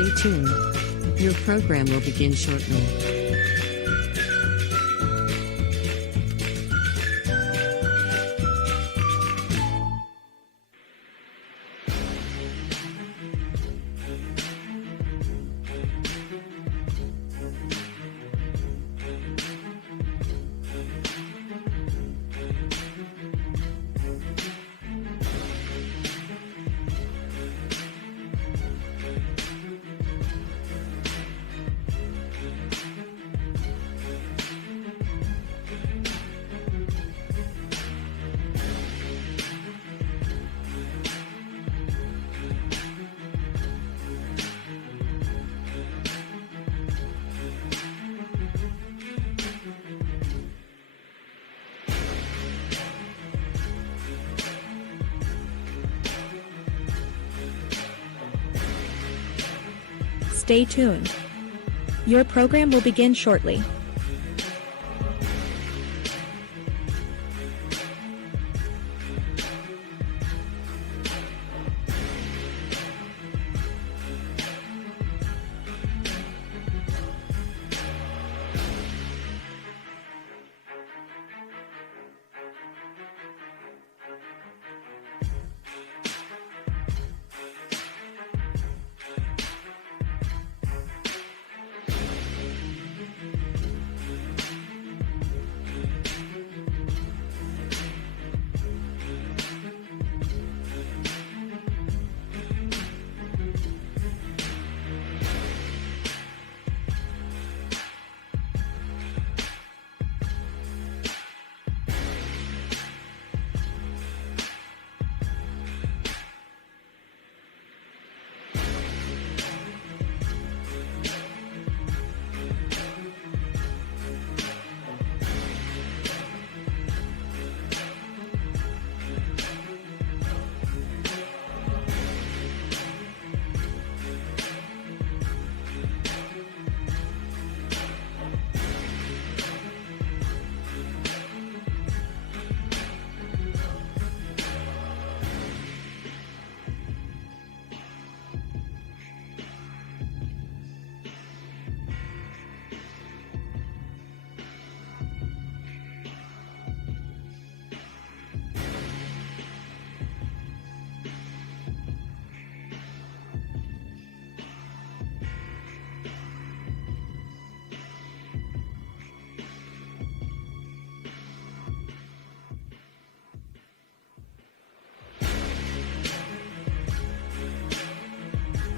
Stay tuned. Your program will begin shortly. Stay tuned. Your program will begin shortly.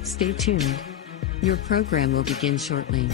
Stay tuned. Your program will begin shortly.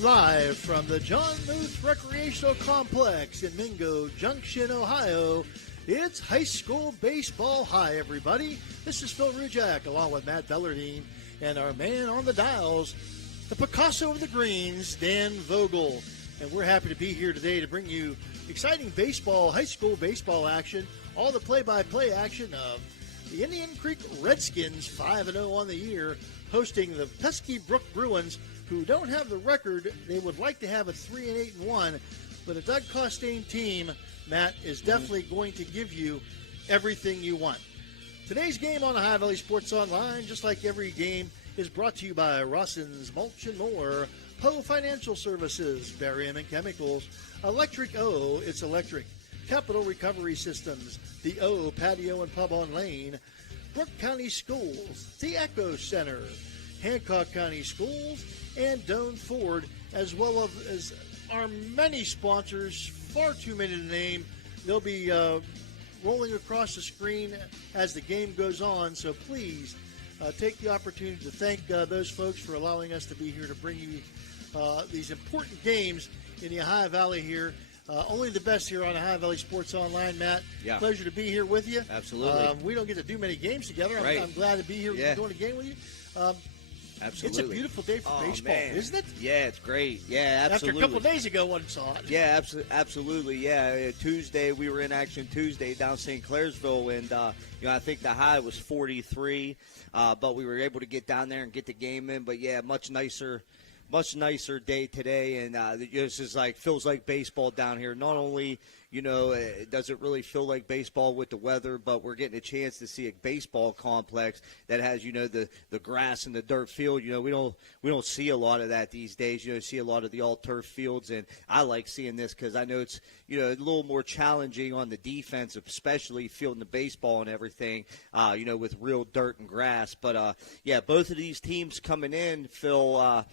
Live from the John Muth Recreational Complex in Mingo Junction, Ohio, it's High School Baseball High, everybody. This is Phil Rujak along with Matt Bellardine and our man on the dials, the Picasso of the Greens, Dan Vogel. And we're happy to be here today to bring you exciting baseball, high school baseball action, all the play-by-play action of the Indian Creek Redskins, 5-0 on the year, hosting the Pesky Brook Bruins who don't have the record. They would like to have a 3-8-1, but a Doug Costain team, Matt, is definitely going to give you everything you want. Today's game on Ohio Valley Sports Online, just like every game, is brought to you by Rosson's Mulch and More, Poe Financial Services, Barium and Chemicals, Electric O, it's electric, Capital Recovery Systems, the O Patio and Pub on Lane, Brooke County Schools, the Echo Center, Hancock County Schools, and Doane Ford, as well as our many sponsors, far too many to name. They'll be rolling across the screen as the game goes on, so please take the opportunity to thank those folks for allowing us to be here to bring you these important games in the Ohio Valley here. Only the best here on Ohio Valley Sports Online, Matt. Yeah. Pleasure to be here with you. Absolutely. We don't get to do many games together. Right. I'm glad to be here doing a game with you. Absolutely. It's a beautiful day for baseball, man. isn't it? Yeah, it's great. Yeah, absolutely. After a couple of days ago, one saw it. Yeah, absolutely. Yeah, Tuesday, we were in action Tuesday down St. Clairsville, and I think the high was 43, but we were able to get down there and get the game in. But yeah, much nicer day today, and this is feels like baseball down here. Not only does it really feel like baseball with the weather, but we're getting a chance to see a baseball complex that has the grass and the dirt field. We don't see a lot of that these days. See a lot of the all turf fields, and I like seeing this because I know it's a little more challenging on the defense, especially fielding the baseball and everything. With real dirt and grass. But yeah, both of these teams coming in, Phil. I'm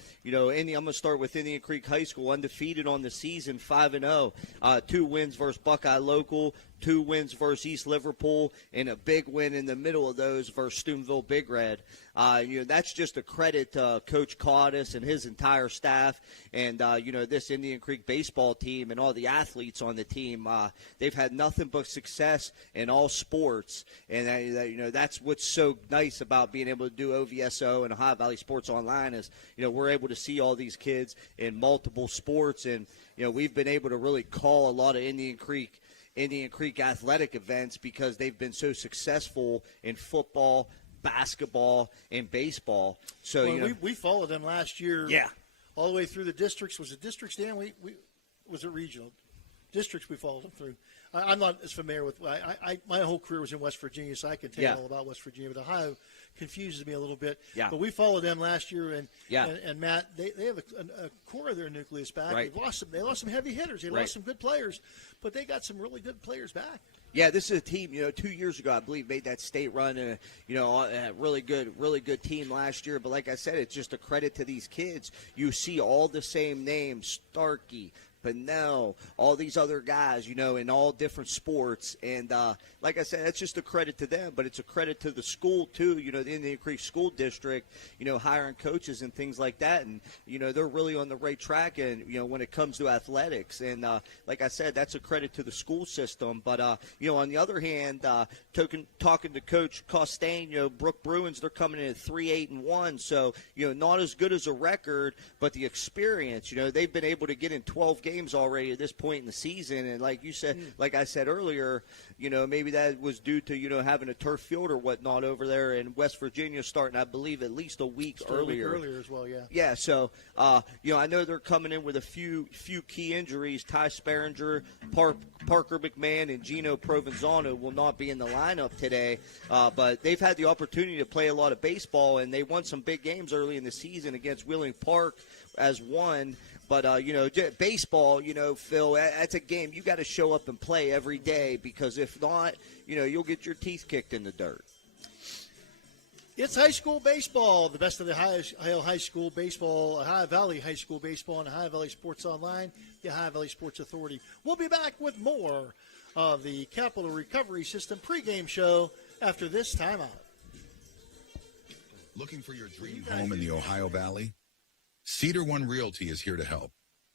going to start with Indian Creek High School, undefeated on the season, 5-0, 2 wins versus Buckeye Local, 2 wins versus East Liverpool, and a big win in the middle of those versus Steubenville Big Red. That's just a credit to Coach Caudice and his entire staff, and this Indian Creek baseball team and all the athletes on the team. They've had nothing but success in all sports, and that's what's so nice about being able to do OVSO and Ohio Valley Sports Online is we're able to see all these kids in multiple sports, and we've been able to really call a lot of Indian Creek athletic events because they've been so successful in football, basketball, and baseball. So we followed them last year. Yeah, all the way through the districts. Was it districts, Dan? Was it regional? Districts we followed them through. I'm not as familiar with. My whole career was in West Virginia, so I can tell you all about West Virginia. But Ohio confuses me a little bit. Yeah. But we followed them last year, and Matt, they have a core of their nucleus back. Right. They lost some heavy hitters. They lost some good players, but they got some really good players back. Yeah, this is a team, 2 years ago, I believe, made that state run, a really good team last year. But like I said, it's just a credit to these kids. You see all the same names, Starkey, Pinnell, all these other guys, in all different sports. And like I said, that's just a credit to them, but it's a credit to the school, too, the Indian Creek School District, hiring coaches and things like that. And, they're really on the right track, and, when it comes to athletics. And like I said, that's a credit to the school system. But, on the other hand, talking to Coach Costain, Brook Bruins, they're coming in at 3-8-1. So, not as good as a record, but the experience, they've been able to get in 12 games already at this point in the season, and like you said, like I said earlier, maybe that was due to having a turf field or whatnot over there in West Virginia, starting I believe at least a week earlier. Earlier as well, yeah. Yeah, so I know they're coming in with a few key injuries. Ty Sparringer, Parker McMahon, and Gino Provenzano will not be in the lineup today, but they've had the opportunity to play a lot of baseball, and they won some big games early in the season against Wheeling Park as one. But, baseball, Phil, that's a game you got to show up and play every day because if not, you'll get your teeth kicked in the dirt. It's high school baseball, the best of the Ohio High School baseball, Ohio Valley High School baseball, and Ohio Valley Sports Online, the Ohio Valley Sports Authority. We'll be back with more of the Capital Recovery System pregame show after this timeout. Looking for your dream home in the Ohio Valley? Cedar One Realty is here to help.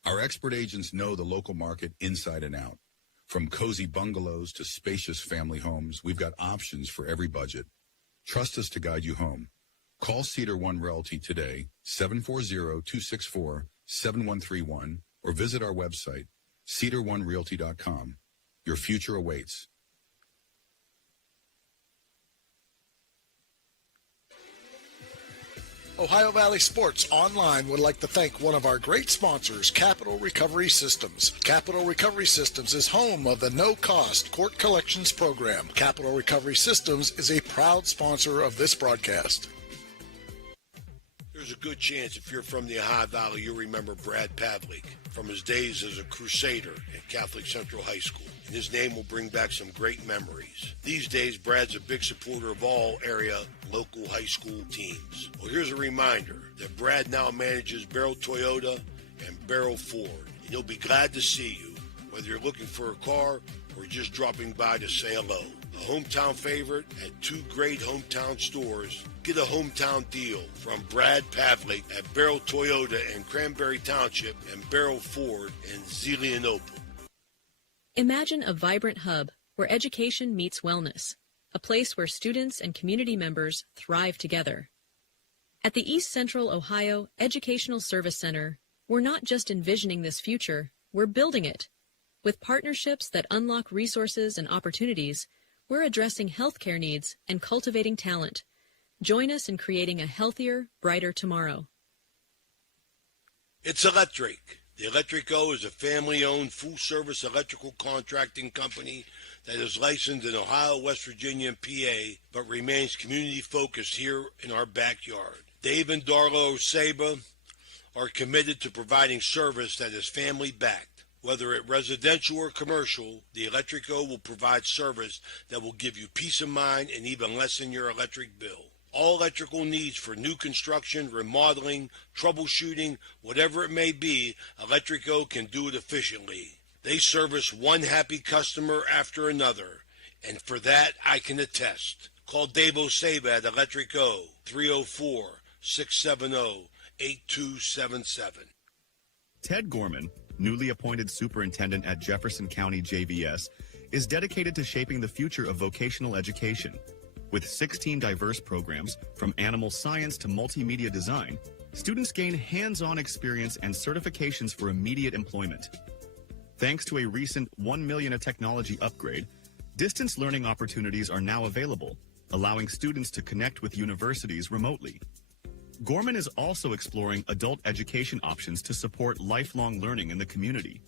Our expert agents know the local market inside and out. From cozy bungalows to spacious family homes, we've got options for every budget. Trust us to guide you home. Call Cedar One Realty today, 740-264-7131, or visit our website, cedaronerealty.com. Your future awaits. Ohio Valley Sports Online would like to thank one of our great sponsors, Capital Recovery Systems. Capital Recovery Systems is home of the no-cost court collections program. Capital Recovery Systems is a proud sponsor of this broadcast. There's a good chance if you're from the Ohio Valley, you'll remember Brad Pavlik from his days as a Crusader at Catholic Central High School. And his name will bring back some great memories. These days, Brad's a big supporter of all area local high school teams. Well, here's a reminder that Brad now manages Barrel Toyota and Barrel Ford. And he'll be glad to see you, whether you're looking for a car or just dropping by to say hello. A hometown favorite at two great hometown stores. Get a hometown deal from Brad Pavlik at Barrel Toyota in Cranberry Township and Barrel Ford in Zelienople. Imagine a vibrant hub where education meets wellness, a place where students and community members thrive together. At the East Central Ohio Educational Service Center, we're not just envisioning this future, we're building it. With partnerships that unlock resources and opportunities, we're addressing healthcare needs and cultivating talent. Join us in creating a healthier, brighter tomorrow. It's electric. The Electric Co. is a family-owned, full-service electrical contracting company that is licensed in Ohio, West Virginia, and PA, but remains community-focused here in our backyard. Dave and Darla Oseba are committed to providing service that is family-backed. Whether it residential or commercial, the Electric Co. will provide service that will give you peace of mind and even lessen your electric bill. All electrical needs for new construction, remodeling, troubleshooting, whatever it may be, Electric Co. can do it efficiently. They service one happy customer after another, and for that I can attest. Call Dave Oseba at Electric Co. 304-670-8277. Ted Gorman, newly appointed superintendent at Jefferson County JVS, is dedicated to shaping the future of vocational education. With 16 diverse programs, from animal science to multimedia design, students gain hands-on experience and certifications for immediate employment. Thanks to a recent $1 million technology upgrade, distance learning opportunities are now available, allowing students to connect with universities remotely. Gorman is also exploring adult education options to support lifelong learning in the community.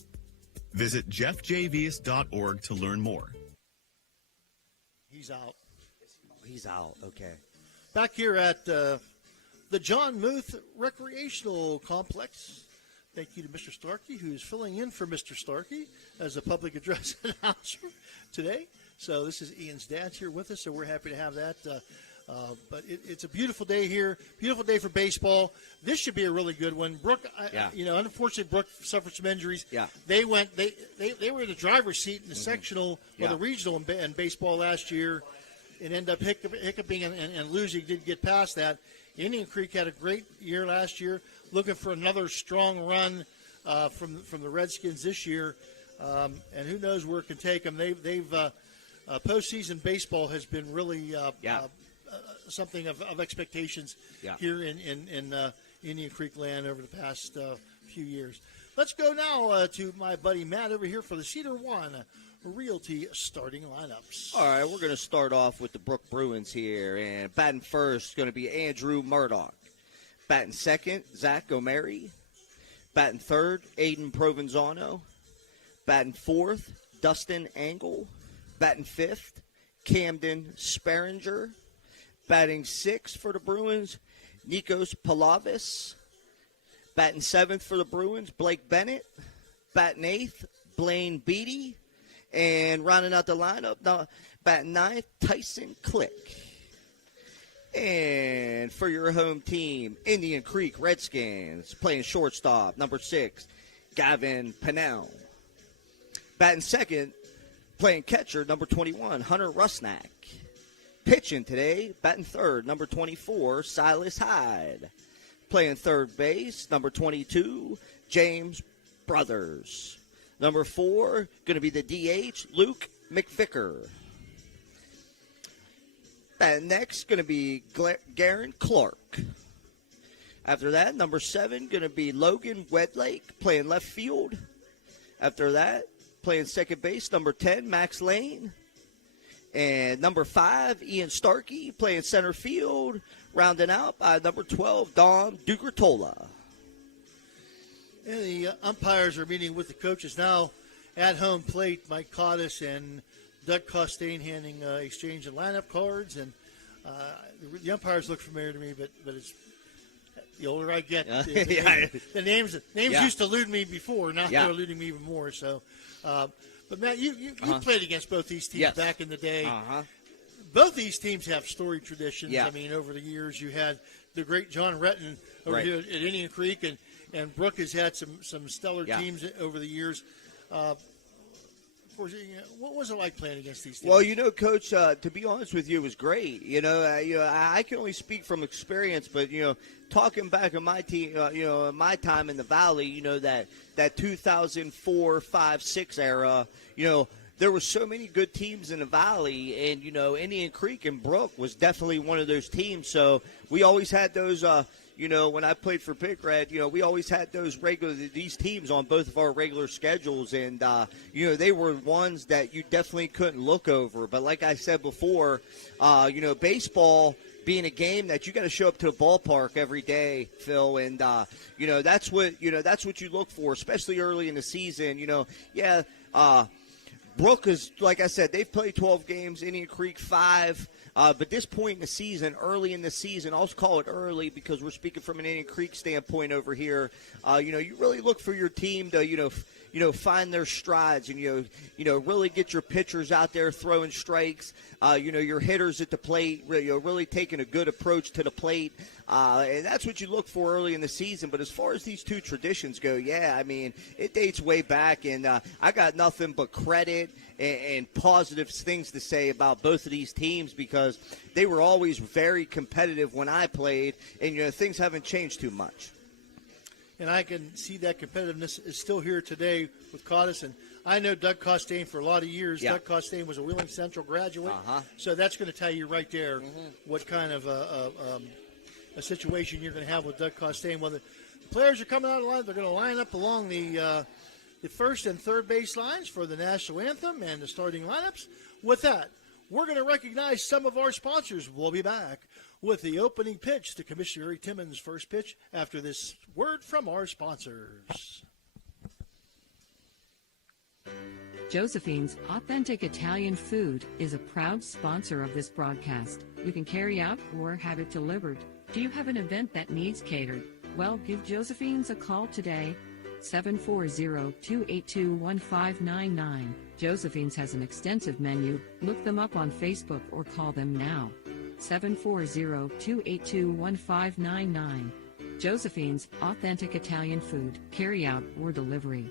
Visit jeffjvs.org to learn more. He's out. He's out. Okay. Back here at the John Muth Recreational Complex. Thank you to Mr. Starkey, who's filling in for Mr. Starkey as a public address announcer today. So this is Ian's dad here with us, so we're happy to have that. But it's a beautiful day here, beautiful day for baseball. This should be a really good one. Brooke, unfortunately, Brooke suffered some injuries. Yeah. They were in the driver's seat in the sectional or the regional in baseball last year. And end up hiccuping and losing, didn't get past that. Indian Creek had a great year last year, looking for another strong run from the Redskins this year, and who knows where it can take them. They've postseason baseball has been really something of expectations here in Indian Creek land over the past few years. Let's go now to my buddy Matt over here for the Cedar One Realty starting lineups. All right, we're going to start off with the Brook Bruins here, and batting first is going to be Andrew Murdoch. Batting second, Zach O'Mary. Batting third, Aiden Provenzano. Batting fourth, Dustin Angle. Batting fifth, Camden Sparringer. Batting sixth for the Bruins, Nikos Palavis. Batting seventh for the Bruins, Blake Bennett. Batting eighth, Blaine Beatty. And rounding out the lineup, now batting ninth, Tyson Click. And for your home team, Indian Creek Redskins, playing shortstop, number 6, Gavin Pennell. Batting second, playing catcher, number 21, Hunter Rusnak. Pitching today, batting third, number 24, Silas Hyde. Playing third base, number 22, James Brothers. Number 4, going to be the DH, Luke McVicker. And next, going to be Garen Clark. After that, number 7, going to be Logan Wedlake, playing left field. After that, playing second base, number 10, Max Lane. And number 5, Ian Starkey, playing center field. rounding out by number 12, Dom Dukertola. And the umpires are meeting with the coaches now at home plate. Mike Cottis and Doug Costain handing exchange and lineup cards, and the umpires look familiar to me, but it's the older I get, the names used to elude me before. Now they're eluding me even more. So, but Matt, you played against both these teams back in the day. Both these teams have storied traditions. I mean, over the years, you had the great John Retton over here at Indian Creek, and Brooke has had some stellar teams over the years. What was it like playing against these teams? Well, Coach, to be honest with you, it was great. I can only speak from experience, but talking back on my team, my time in the Valley, that 2004, 5, 6 era, there were so many good teams in the Valley, and Indian Creek and Brooke was definitely one of those teams. So we always had those. When I played for Big Red, we always had these teams on both of our regular schedules, and they were ones that you definitely couldn't look over. But like I said before, baseball being a game that you got to show up to the ballpark every day, Phil, and that's what you look for, especially early in the season. Brooke is, like I said, they've played 12 games, Indian Creek 5. But this point in the season, early in the season, I'll call it early because we're speaking from an Indian Creek standpoint over here. You really look for your team to, find their strides and, really get your pitchers out there throwing strikes. Your hitters at the plate, really taking a good approach to the plate. And that's what you look for early in the season. But as far as these two traditions go, it dates way back. And I got nothing but credit and positive things to say about both of these teams because they were always very competitive when I played. And, things haven't changed too much. And I can see that competitiveness is still here today with Cottis. And I know Doug Costain for a lot of years. Doug Costain was a Wheeling Central graduate. So that's going to tell you right there what kind of a situation you're going to have with Doug Costain. Well, the players are coming out of the line. They're going to line up along the first and third base lines for the national anthem and the starting lineups. With that, we're going to recognize some of our sponsors. We'll be back with the opening pitch to Commissioner Eric Timmons' first pitch after this word from our sponsors. Josephine's Authentic Italian Food is a proud sponsor of this broadcast. You can carry out or have it delivered. Do you have an event that needs catered? Well, give Josephine's a call today. 740-282-1599. Josephine's has an extensive menu. Look them up on Facebook or call them now. 740-282-1599. Josephine's Authentic Italian Food, carry out or delivery.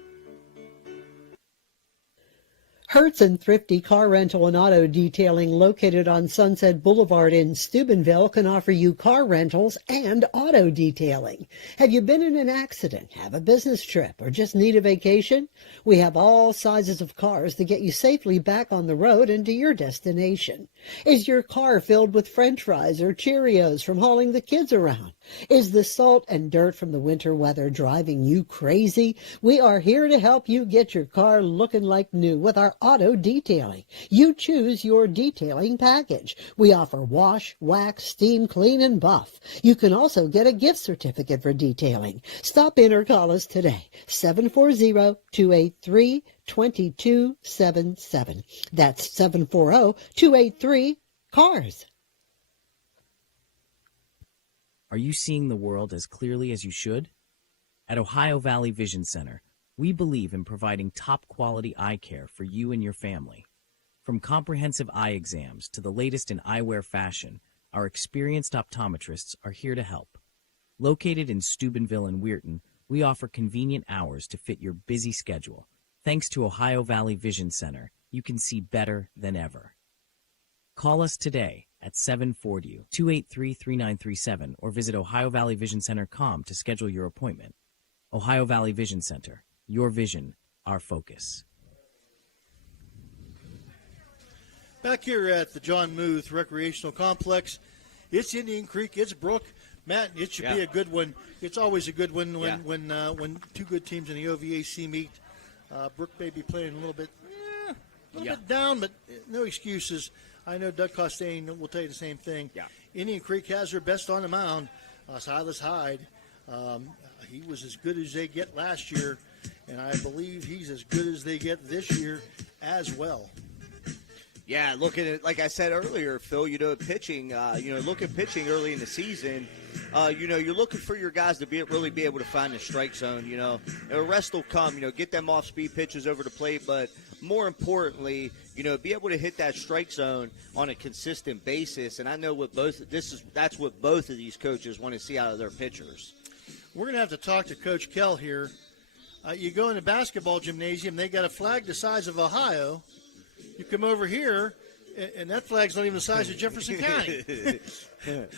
Hertz and Thrifty Car Rental and Auto Detailing located on Sunset Boulevard in Steubenville can offer you car rentals and auto detailing. Have you been in an accident, have a business trip, or just need a vacation? We have all sizes of cars to get you safely back on the road and to your destination. Is your car filled with French fries or Cheerios from hauling the kids around? Is the salt and dirt from the winter weather driving you crazy? We are here to help you get your car looking like new with our auto detailing. You choose your detailing package. We offer wash, wax, steam, clean, and buff. You can also get a gift certificate for detailing. Stop in or call us today, 740-283-2277. That's 740-283-CARS. Are you seeing the world as clearly as you should? At Ohio Valley Vision Center, we believe in providing top-quality eye care for you and your family. From comprehensive eye exams to the latest in eyewear fashion, our experienced optometrists are here to help. Located in Steubenville and Weirton, we offer convenient hours to fit your busy schedule. Thanks to Ohio Valley Vision Center, you can see better than ever. Call us today at 740-283-3937 or visit OhioValleyVisionCenter.com to schedule your appointment. Ohio Valley Vision Center. Your vision, our focus. Back here at the John Muth Recreational Complex, it's Indian Creek, it's Brooke. Matt, it should be a good one. It's always a good one when two good teams in the OVAC meet. Brooke may be playing a little bit down, but no excuses. I know Doug Costain will tell you the same thing. Indian Creek has their best on the mound, Silas Hyde. He was as good as they get last year, and I believe he's as good as they get this year as well. Yeah, look at it. Like I said earlier, Phil, pitching, look at pitching early in the season. You're looking for your guys to really be able to find the strike zone. The rest will come. Get them off-speed pitches over the plate, but more importantly, be able to hit that strike zone on a consistent basis. And I know that's what both of these coaches want to see out of their pitchers. We're going to have to talk to Coach Kell here. You go in the basketball gymnasium, they got a flag the size of Ohio. You come over here, and that flag's not even the size of Jefferson County.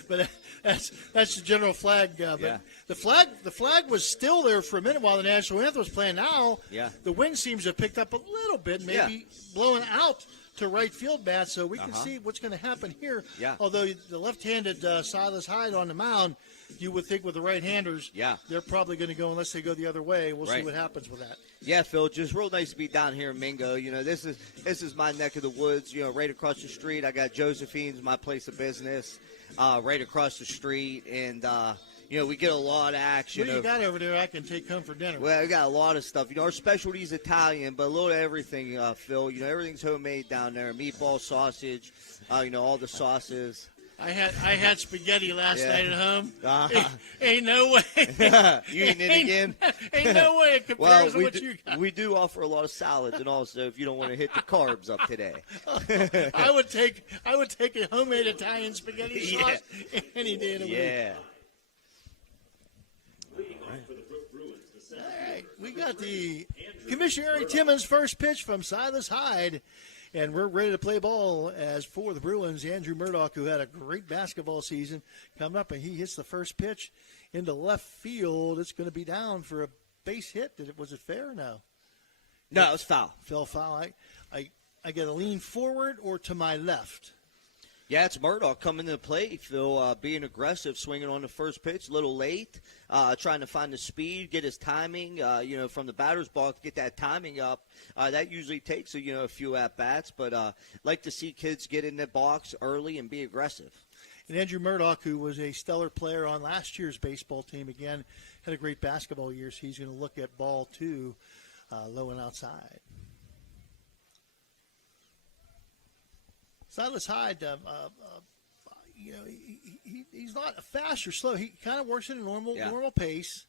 But that's the general flag. But the flag was still there for a minute while the national anthem was playing. Now, the wind seems to have picked up a little bit, maybe blowing out to right field, Matt. So we can see what's going to happen here. Yeah. Although the left-handed Silas Hyde on the mound, you would think with the right-handers, they're probably going to go unless they go the other way. We'll see what happens with that. Yeah, Phil, just real nice to be down here in Mingo. This is my neck of the woods. Right across the street, I got Josephine's, my place of business, right across the street, and we get a lot of action. What do you got over there I can take home for dinner? Well, we got a lot of stuff. Our specialty is Italian, but a little of everything, Phil. Everything's homemade down there. Meatball, sausage, all the sauces. I had spaghetti last night at home. Ain't no way. You eating it again? Ain't no way it compares to what you got. We do offer a lot of salads, and also if you don't want to hit the carbs up today. I would take a homemade Italian spaghetti sauce any day of the week. Yeah. All right, we got the Commissioner Harry Timmons' first pitch from Silas Hyde. And we're ready to play ball as for the Bruins. Andrew Murdoch, who had a great basketball season, coming up, and he hits the first pitch into left field. It's going to be down for a base hit. Was it fair or no? No, it was foul. Fell foul. I got to lean forward or to my left. Yeah, it's Murdoch coming to the plate, Phil, being aggressive, swinging on the first pitch, a little late, trying to find the speed, get his timing, from the batter's box, get that timing up. That usually takes, a few at-bats, but like to see kids get in the box early and be aggressive. And Andrew Murdoch, who was a stellar player on last year's baseball team, again, had a great basketball year, so he's going to look at ball two, low and outside. Silas Hyde, he's not fast or slow. He kind of works at a normal pace.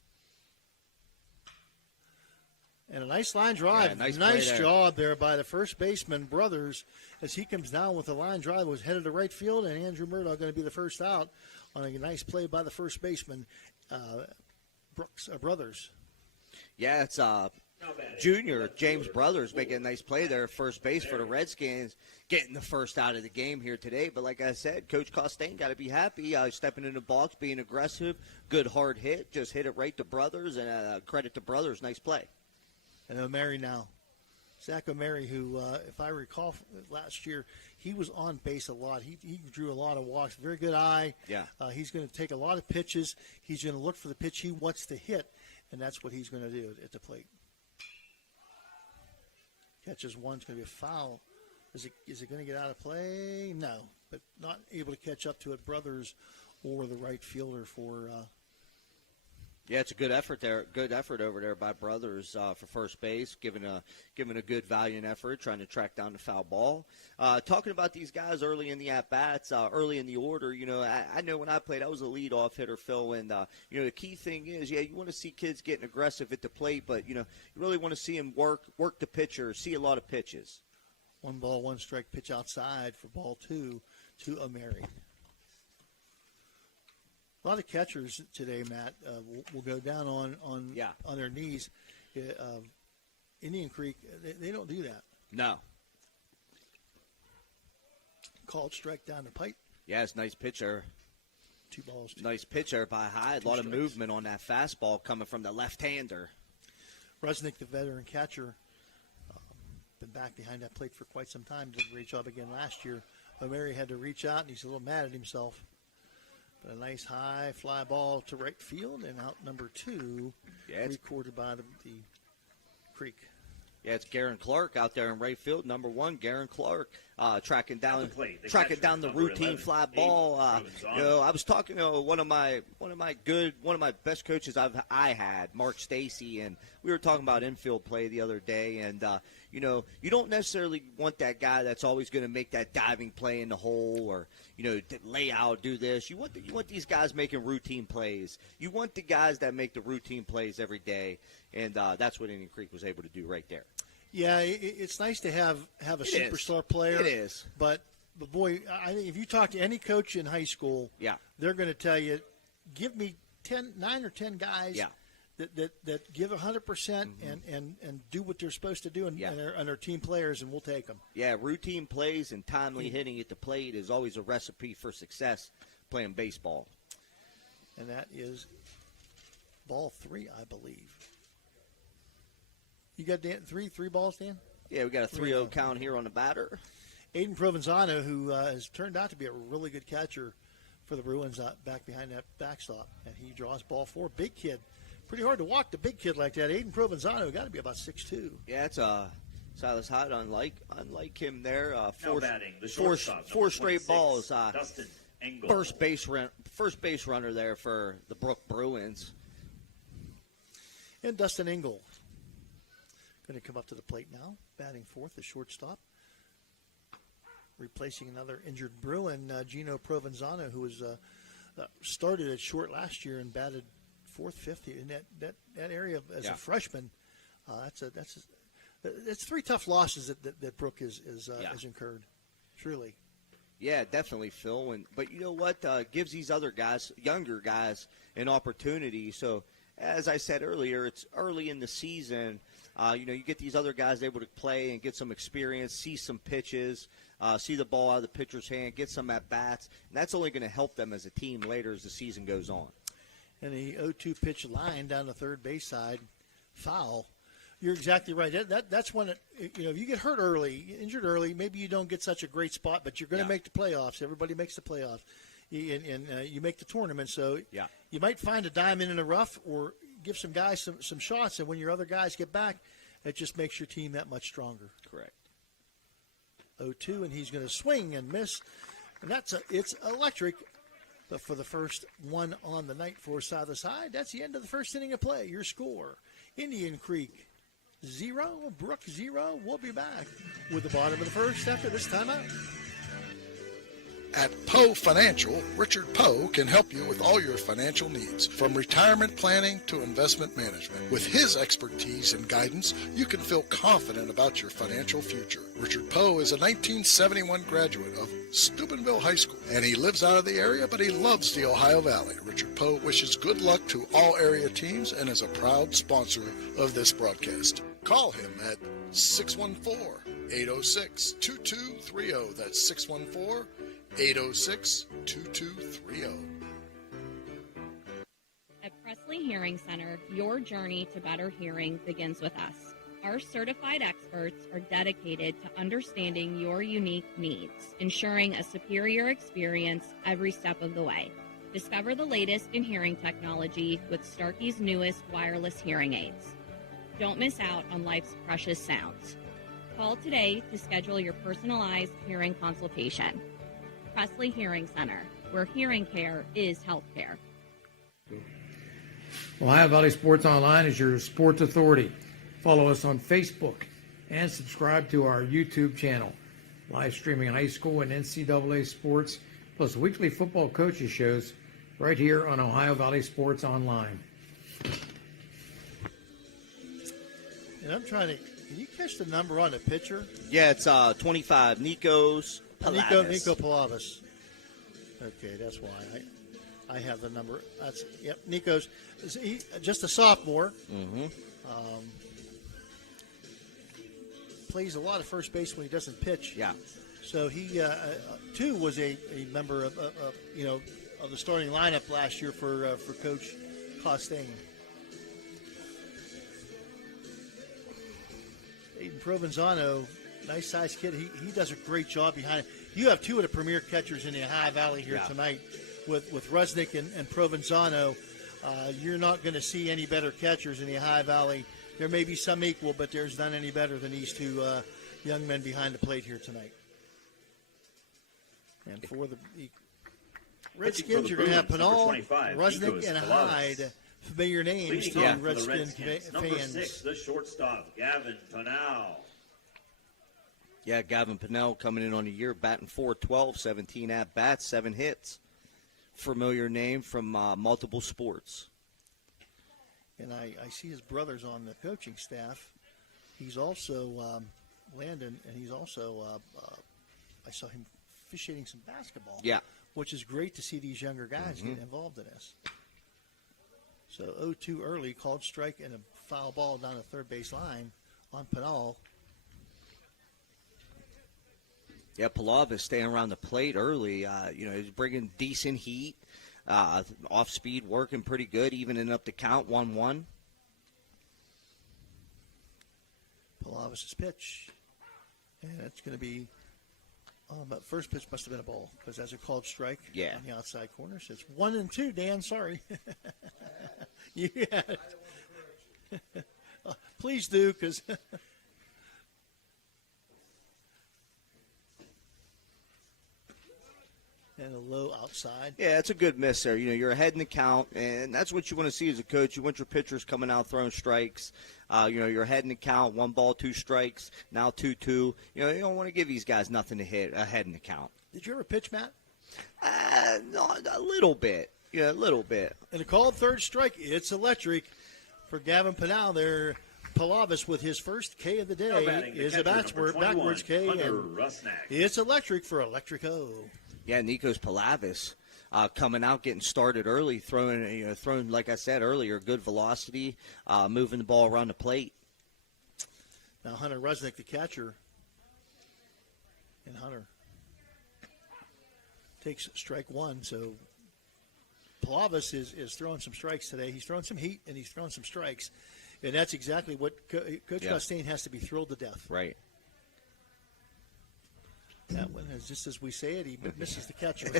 And a nice line drive. Yeah, nice job there by the first baseman, Brothers, as he comes down with the line drive, was headed to right field, and Andrew Murdoch going to be the first out on a nice play by the first baseman, Brothers. Yeah, it's junior James Brothers making a nice play there at first base for the Redskins, getting the first out of the game here today. But like I said, Coach Costain got to be happy, stepping in the box, being aggressive, good hard hit, just hit it right to Brothers, and credit to Brothers, nice play. And O'Mary now. Zach O'Mary, who, if I recall last year, he was on base a lot. He drew a lot of walks, very good eye. Yeah. He's going to take a lot of pitches. He's going to look for the pitch he wants to hit, and that's what he's going to do at the plate. Catches one, it's going to be a foul. Is it going to get out of play? No, but not able to catch up to it. Brothers or the right fielder for. Yeah, it's a good effort there. Good effort over there by Brothers for first base, giving a good valiant effort, trying to track down the foul ball. Talking about these guys early in the at-bats, early in the order, I know when I played, I was a leadoff hitter, Phil, and, the key thing is, you want to see kids getting aggressive at the plate, but, you really want to see them work the pitcher, see a lot of pitches. 1 ball, 1 strike pitch outside for ball two to O'Mary. A lot of catchers today, Matt, will go down on their knees. Indian Creek, they don't do that. No. Called strike down the pipe. Yeah, it's a nice pitcher. 2 balls. Nice pitcher by Hyde. A lot of movement on that fastball coming from the left-hander. Rusnick, the veteran catcher, been back behind that plate for quite some time. Did a great job again last year. O'Mary had to reach out, and he's a little mad at himself. But a nice high fly ball to right field, and out number 2, recorded by the Creek. Yeah, it's Garen Clark out there in right field. Number 1, Garen Clark. tracking down the number routine 11, fly ball. I was talking to one of my best coaches I had, Mark Stacy, and we were talking about infield play the other day. And you don't necessarily want that guy that's always going to make that diving play in the hole, or lay out, do this. You want these guys making routine plays. You want the guys that make the routine plays every day, and that's what Indian Creek was able to do right there. Yeah, it's nice to have a superstar player. It is. But boy, I think if you talk to any coach in high school, they're going to tell you, give me 9 or 10 guys that give 100% and do what they're supposed to do and are team players, and we'll take them. Yeah, routine plays and timely hitting at the plate is always a recipe for success playing baseball. And that is ball 3, I believe. You got three balls, Dan? Yeah, we got a 3-0 count here on the batter. Aiden Provenzano, who has turned out to be a really good catcher for the Bruins back behind that backstop, and he draws ball 4. Big kid. Pretty hard to walk the big kid like that. Aiden Provenzano got to be about 6'2". Yeah, it's Silas Hyde, unlike him there. Four straight balls. Dustin Engel. First base runner there for the Brook Bruins. And Dustin Engel going to come up to the plate now, batting 4th, the shortstop. Replacing another injured Bruin, Gino Provenzano, who was started at short last year and batted 4th, 5th in that area as a freshman. That's 3 tough losses that Brook has incurred, truly. Yeah, definitely, Phil. But you know what? Gives these other guys, younger guys, an opportunity. So, as I said earlier, it's early in the season. You get these other guys able to play and get some experience, see some pitches, see the ball out of the pitcher's hand, get some at-bats. And that's only going to help them as a team later as the season goes on. And the 0-2 pitch line down the third base side, foul. You're exactly right. That's when if you get hurt early, injured early, maybe you don't get such a great spot, but you're going to make the playoffs. Everybody makes the playoffs, and you make the tournament. So you might find a diamond in the rough or give some guys some shots, and when your other guys get back, it just makes your team that much stronger. Correct. 0-2, and he's going to swing and miss, and it's electric. But for the first one on the night for Silas Hyde, that's the end of the first inning of play. Your score, Indian Creek 0, Brook 0. We'll be back with the bottom of the first after this timeout. At Poe Financial, Richard Poe can help you with all your financial needs, from retirement planning to investment management. With his expertise and guidance, you can feel confident about your financial future. Richard Poe is a 1971 graduate of Steubenville High School, and he lives out of the area, but he loves the Ohio Valley. Richard Poe wishes good luck to all area teams and is a proud sponsor of this broadcast. Call him at 614-806-2230. That's 614-806-2230. At Presley Hearing Center, your journey to better hearing begins with us. Our certified experts are dedicated to understanding your unique needs, ensuring a superior experience every step of the way. Discover the latest in hearing technology with Starkey's newest wireless hearing aids. Don't miss out on life's precious sounds. Call today to schedule your personalized hearing consultation. Presley Hearing Center, where hearing care is health care. Ohio Valley Sports Online is your sports authority. Follow us on Facebook and subscribe to our YouTube channel. Live streaming high school and NCAA sports, plus weekly football coaches shows right here on Ohio Valley Sports Online. And I'm trying to, can you catch the number on the pitcher? Yeah, it's 25, Nikos Palavis. Nico Palavis. Okay, that's why I have the number. Nico's just a sophomore. Mm-hmm. Plays a lot of first base when he doesn't pitch. Yeah. So he too was a member of the starting lineup last year for Coach Costain. Aiden Provenzano, nice sized kid. He does a great job behind it. You have two of the premier catchers in the Ohio Valley here tonight with Rusnick and Provenzano. You're not going to see any better catchers in the Ohio Valley. There may be some equal, but there's none any better than these two young men behind the plate here tonight. And for the Redskins, you're going to have Pinal, Rusnick, and Hyde. Familiar names to Redskin fans. Number 6, the shortstop, Gavin Pinal. Yeah, Gavin Pinal coming in on the year, batting .412, 17 at-bats, 7 hits. Familiar name from multiple sports. And I see his brother's on the coaching staff. He's also Landon, and he's also I saw him officiating some basketball. Yeah. Which is great to see these younger guys get involved in this. So 0-2 early, called strike and a foul ball down the third base line on Pinal. Yeah, Palavis staying around the plate early. He's bringing decent heat. Off speed, working pretty good, evening up the count, 1-1. Palavis' pitch. And it's going to be, but first pitch must have been a ball because that's a called strike on the outside corner. So it's 1-2, Dan, sorry. You had it. Please do, because and a low outside. Yeah, it's a good miss there. You're ahead in the count, and that's what you want to see as a coach. You want your pitchers coming out throwing strikes. You're ahead in the count, 1 ball, 2 strikes, now 2-2. You don't want to give these guys nothing to hit ahead in the count. Did you ever pitch, Matt? No, a little bit. Yeah, a little bit. And a called third strike. It's electric for Gavin Pinal there. Palavis with his first K of the day is a backwards K. And it's electric for Electrico. Yeah, Nikos Palavis coming out, getting started early, throwing like I said earlier, good velocity, moving the ball around the plate. Now Hunter Rusnick, the catcher, and Hunter takes strike 1. So Palavis is throwing some strikes today. He's throwing some heat and he's throwing some strikes, and that's exactly what Coach Costain has to be thrilled to death. Right. That one is just as we say it. He misses the catcher.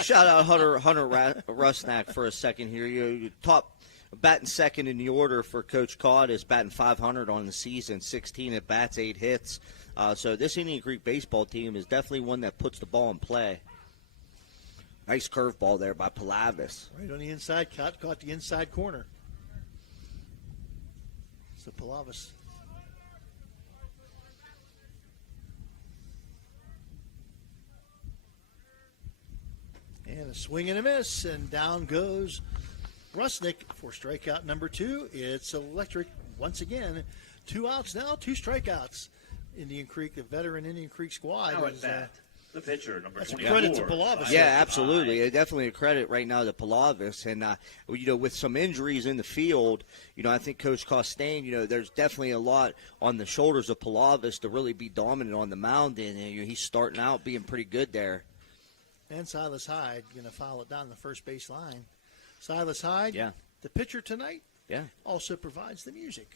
Shout out Hunter Rusnack for a second here. You top batting second in the order for Coach Codd is batting .500 on the season, 16 at bats, 8 hits. So this Indian Creek baseball team is definitely one that puts the ball in play. Nice curveball there by Palavis. Right on the inside, caught the inside corner. So Palavis. And a swing and a miss, and down goes Rusnick for strikeout number 2. It's electric once again. 2 outs now, 2 strikeouts. Indian Creek, the veteran Indian Creek squad. Now at bat, the pitcher, number 24. That's a credit to Palavis. Yeah, absolutely. Definitely a credit right now to Palavis. And, with some injuries in the field, I think Coach Costain, there's definitely a lot on the shoulders of Palavis to really be dominant on the mound. And he's starting out being pretty good there. And Silas Hyde going to foul it down the first base line. Silas Hyde, the pitcher tonight, also provides the music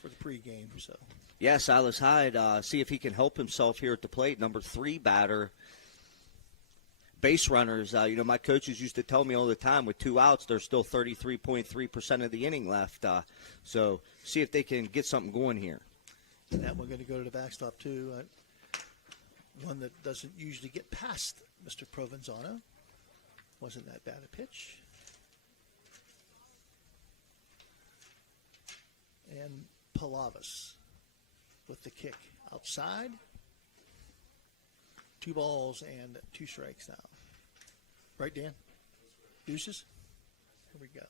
for the pregame. So, yeah, Silas Hyde, see if he can help himself here at the plate. Number 3 batter. Base runners, my coaches used to tell me all the time with 2 outs, there's still 33.3% of the inning left. So see if they can get something going here. And that one going to go to the backstop, too. One that doesn't usually get past Mr. Provenzano. Wasn't that bad a pitch. And Palavis with the kick outside. 2 balls and 2 strikes now. Right, Dan? Deuces? Here we go.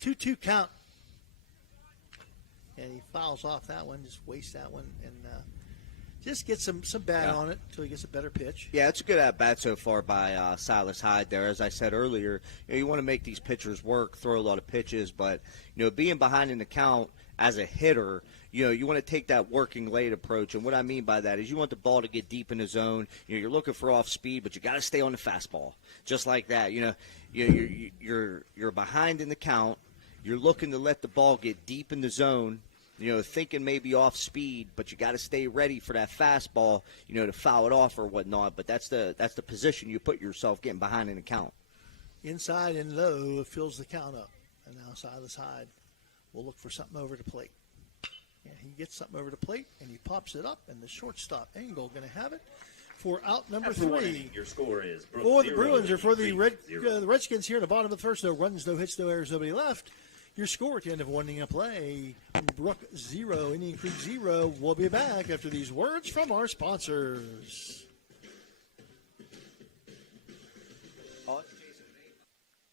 2-2 count. And he fouls off that one, just wastes that one, and just gets some bat on it until he gets a better pitch. Yeah, it's a good at-bat so far by Silas Hyde there. As I said earlier, you want to make these pitchers work, throw a lot of pitches, but, being behind in the count as a hitter, you want to take that working late approach. And what I mean by that is you want the ball to get deep in the zone. You're looking for off speed, but you got to stay on the fastball. Just like that. You're behind in the count. You're looking to let the ball get deep in the zone. Thinking maybe off speed, but you got to stay ready for that fastball, to foul it off or whatnot. But that's the position you put yourself getting behind in the count. Inside and low fills the count up. And now Silas Hyde will look for something over the plate. And he gets something over the plate, and he pops it up, and the shortstop Engel going to have it for out number After 3. warning, your score is Brook For the 0, Bruins, or for the zero. the Redskins here in the bottom of the first, no runs, no hits, no errors, nobody left. Your score at the end of one inning of play, Brook 0, Indian Creek 0. We'll be back after these words from our sponsors.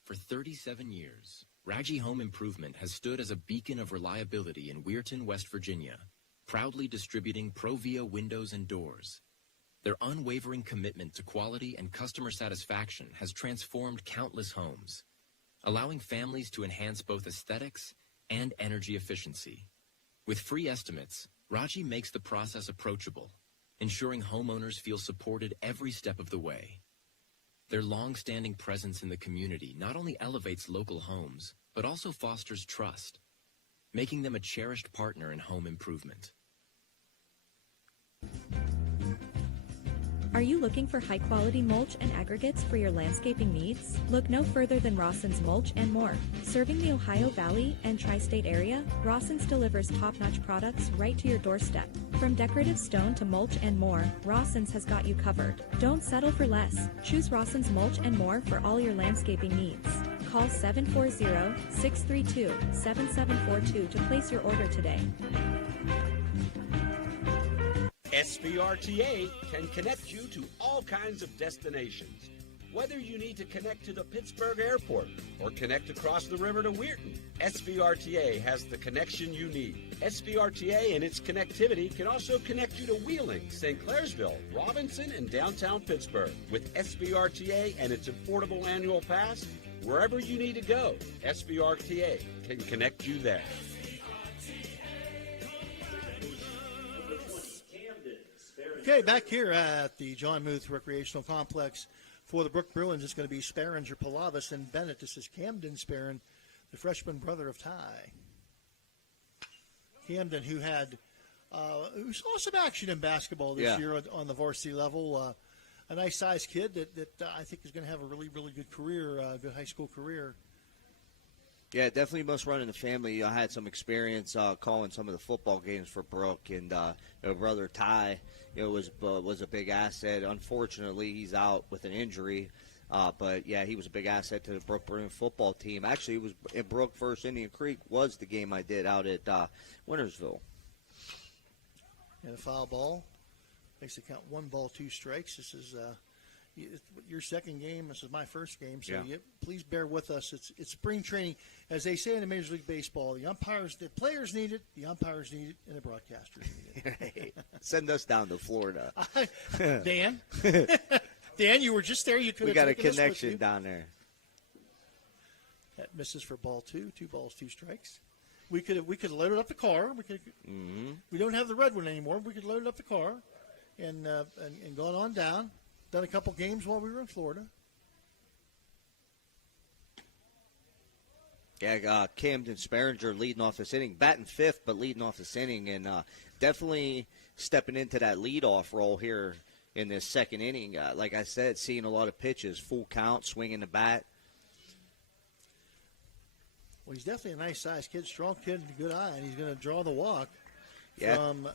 For 37 years, Raji Home Improvement has stood as a beacon of reliability in Weirton, West Virginia, proudly distributing Provia windows and doors. Their unwavering commitment to quality and customer satisfaction has transformed countless homes, allowing families to enhance both aesthetics and energy efficiency. With free estimates, Raji makes the process approachable, ensuring homeowners feel supported every step of the way. Their long-standing presence in the community not only elevates local homes, but also fosters trust, making them a cherished partner in home improvement. Are you looking for high-quality mulch and aggregates for your landscaping needs? Look no further than Rawson's Mulch and More. Serving the Ohio Valley and tri-state area, Rawson's delivers top-notch products right to your doorstep. From decorative stone to mulch and more, Rawson's has got you covered. Don't settle for less. Choose Rawson's Mulch and More for all your landscaping needs. Call 740-632-7742 to place your order today. SVRTA can connect you to all kinds of destinations. Whether you need to connect to the Pittsburgh Airport or connect across the river to Weirton, SVRTA has the connection you need. SVRTA and its connectivity can also connect you to Wheeling, St. Clairsville, Robinson, and downtown Pittsburgh. With SVRTA and its affordable annual pass, wherever you need to go, SVRTA can connect you there. Okay, back here at the John Muth Recreational Complex for the Brook Bruins, it's going to be Sparringer, Palavis, and Bennett. This is Camden Sparrin, the freshman brother of Ty. Camden, who saw some action in basketball this year on the varsity level. A nice-sized kid that I think is going to have a really, really good career, good high school career. Yeah, definitely must run in the family. I had some experience calling some of the football games for Brooke, and brother Ty, was a big asset. Unfortunately, he's out with an injury, but yeah, he was a big asset to the Brooke Bruin football team. Actually, it was in Brooke versus Indian Creek was the game I did out at Wintersville. And a foul ball makes it count 1 ball, 2 strikes. This is your second game. This is my first game, so please bear with us. It's spring training, as they say in Major League Baseball. The players need it, the umpires need it, and the broadcasters need it. Send us down to Florida, Dan. Dan, you were just there. You could. We got a connection down there. That misses for ball 2. 2 balls, 2 strikes. We could loaded up the car. We don't have the red one anymore. We could load up the car, and gone on down. Done a couple games while we were in Florida. Yeah, Camden Sparringer leading off this inning, batting 5th, but leading off this inning, and definitely stepping into that leadoff role here in this second inning. Like I said, seeing a lot of pitches, full count, swinging the bat. Well, he's definitely a nice-sized kid, strong kid, and a good eye, and he's going to draw the walk from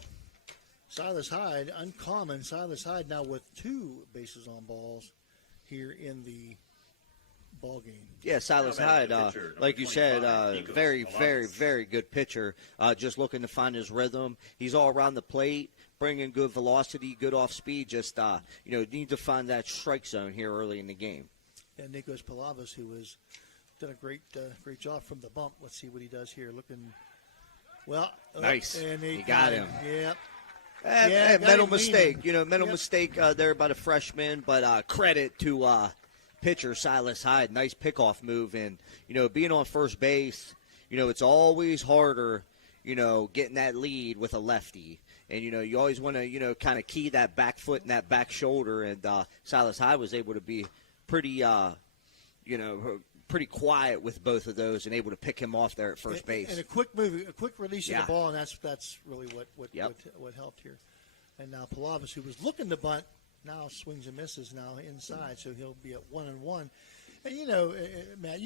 Silas Hyde. Uncommon. Silas Hyde now with 2 bases on balls here in the ball game. Yeah, Silas Hyde, like you said, very, very, very good pitcher. Just looking to find his rhythm. He's all around the plate, bringing good velocity, good off speed. Just need to find that strike zone here early in the game. And Nikos Palavis, who has done a great job from the bump. Let's see what he does here. Looking well. Nice. And he got him. Yeah. Mental mistake. Mistake there by the freshman, but credit to pitcher Silas Hyde. Nice pickoff move, and being on first base, it's always harder, getting that lead with a lefty, and you always want to kind of key that back foot and that back shoulder, and Silas Hyde was able to be pretty pretty quiet with both of those and able to pick him off there at first base. And a quick move, a quick release of the ball, and that's really what helped here. And now Palavis, who was looking to bunt, now swings and misses now inside, so he'll be at 1-1. And Matt,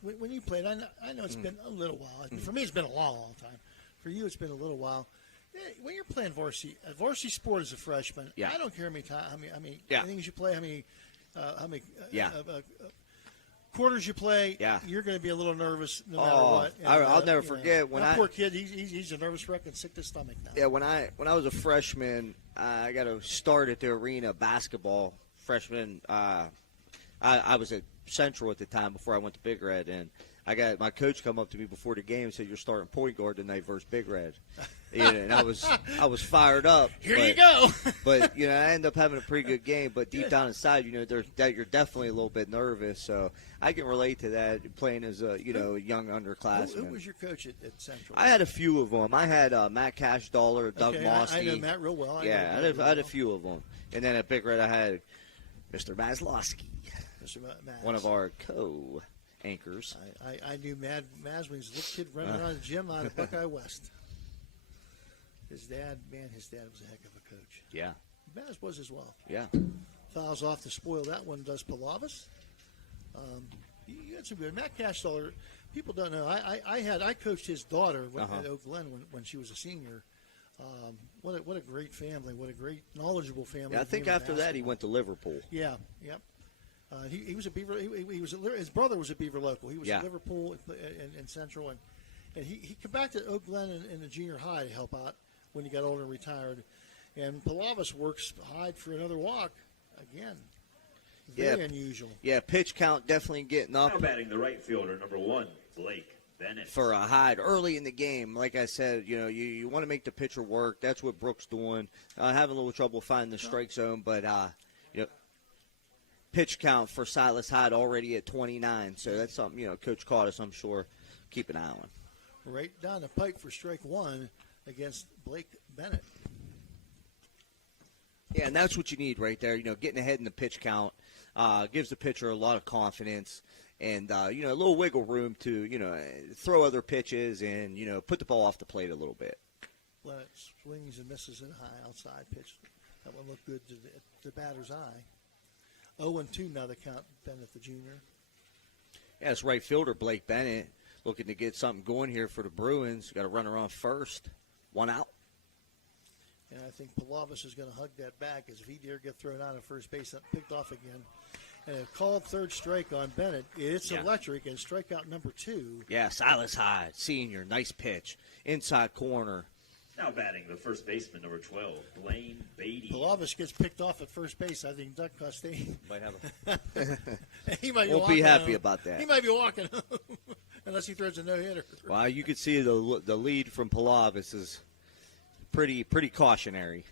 when you played, I know it's been a little while. For me, it's been a long, long time. for you, it's been a little while. Yeah, when you're playing varsity sport as a freshman, Yeah. I don't care how many Yeah. innings you play, how many Yeah. quarters you play. Yeah. You're going to be a little nervous no matter Oh, what. And, I'll never you forget when that I- poor kid. He's a nervous wreck and sick to stomach now. Yeah, when I was a freshman, I got to start at the arena basketball freshman. I was at Central at the time before I went to Big Red, and I got my coach come up to me before the game and said, "You're starting point guard tonight versus Big Red." And I was fired up. Here you go. But I ended up having a pretty good game. But deep down inside, you're definitely a little bit nervous. So I can relate to that playing as a young underclassman. Who was your coach at Central? I had a few of them. I had Matt Cashdollar, Doug Mossy. I know Matt real well. I had a few of them. And then at Big Red, I had Mr. Maslowski, one of our co-anchors. I knew Maz when he was a little kid running around the gym out of Buckeye West. His dad was a heck of a coach. Yeah. Maz was as well. Yeah. Fouls off to spoil that one does Pilavis. You had some good. Matt Cashdollar, people don't know. I coached his daughter at Oak Glen when she was a senior. What a great family. What a great, knowledgeable family. Yeah, I think after that he went to Liverpool. Yeah, yep. He was a Beaver. He was his brother was a Beaver local. He was at Liverpool in Central, and he came back to Oak Glen in the junior high to help out when he got older and retired. And Pilavis works hide for another walk again. Very unusual. Yeah, pitch count definitely getting up. Now batting the right fielder, number 1, Blake Bennett. For a hide early in the game. Like I said, you want to make the pitcher work. That's what Brooks doing. Having a little trouble finding the strike zone, but pitch count for Silas Hyde already at 29. So that's something, Coach Caudice, I'm sure, keep an eye on. Right down the pipe for strike 1 against Blake Bennett. Yeah, and that's what you need right there. Getting ahead in the pitch count gives the pitcher a lot of confidence and, a little wiggle room to, throw other pitches and, put the ball off the plate a little bit. Bennett swings and misses it high outside pitch. That one looked good to the batter's eye. 0-2 now the count, Bennett the junior. Yeah, it's right fielder Blake Bennett looking to get something going here for the Bruins. Got a runner on first. 1 out. And I think Pilavis is going to hug that back as if he dare get thrown out of first base, picked off again. And a called third strike on Bennett. It's electric, and strikeout number 2. Yeah, Silas Hyde, senior, nice pitch. Inside corner. Now batting the first baseman, number 12, Blaine Beatty. Pilavis gets picked off at first base. I think Doug Costain might have he might won't be happy home. about that. He might be walking home unless he throws a no-hitter. Well, you can see the lead from Pilavis is pretty cautionary.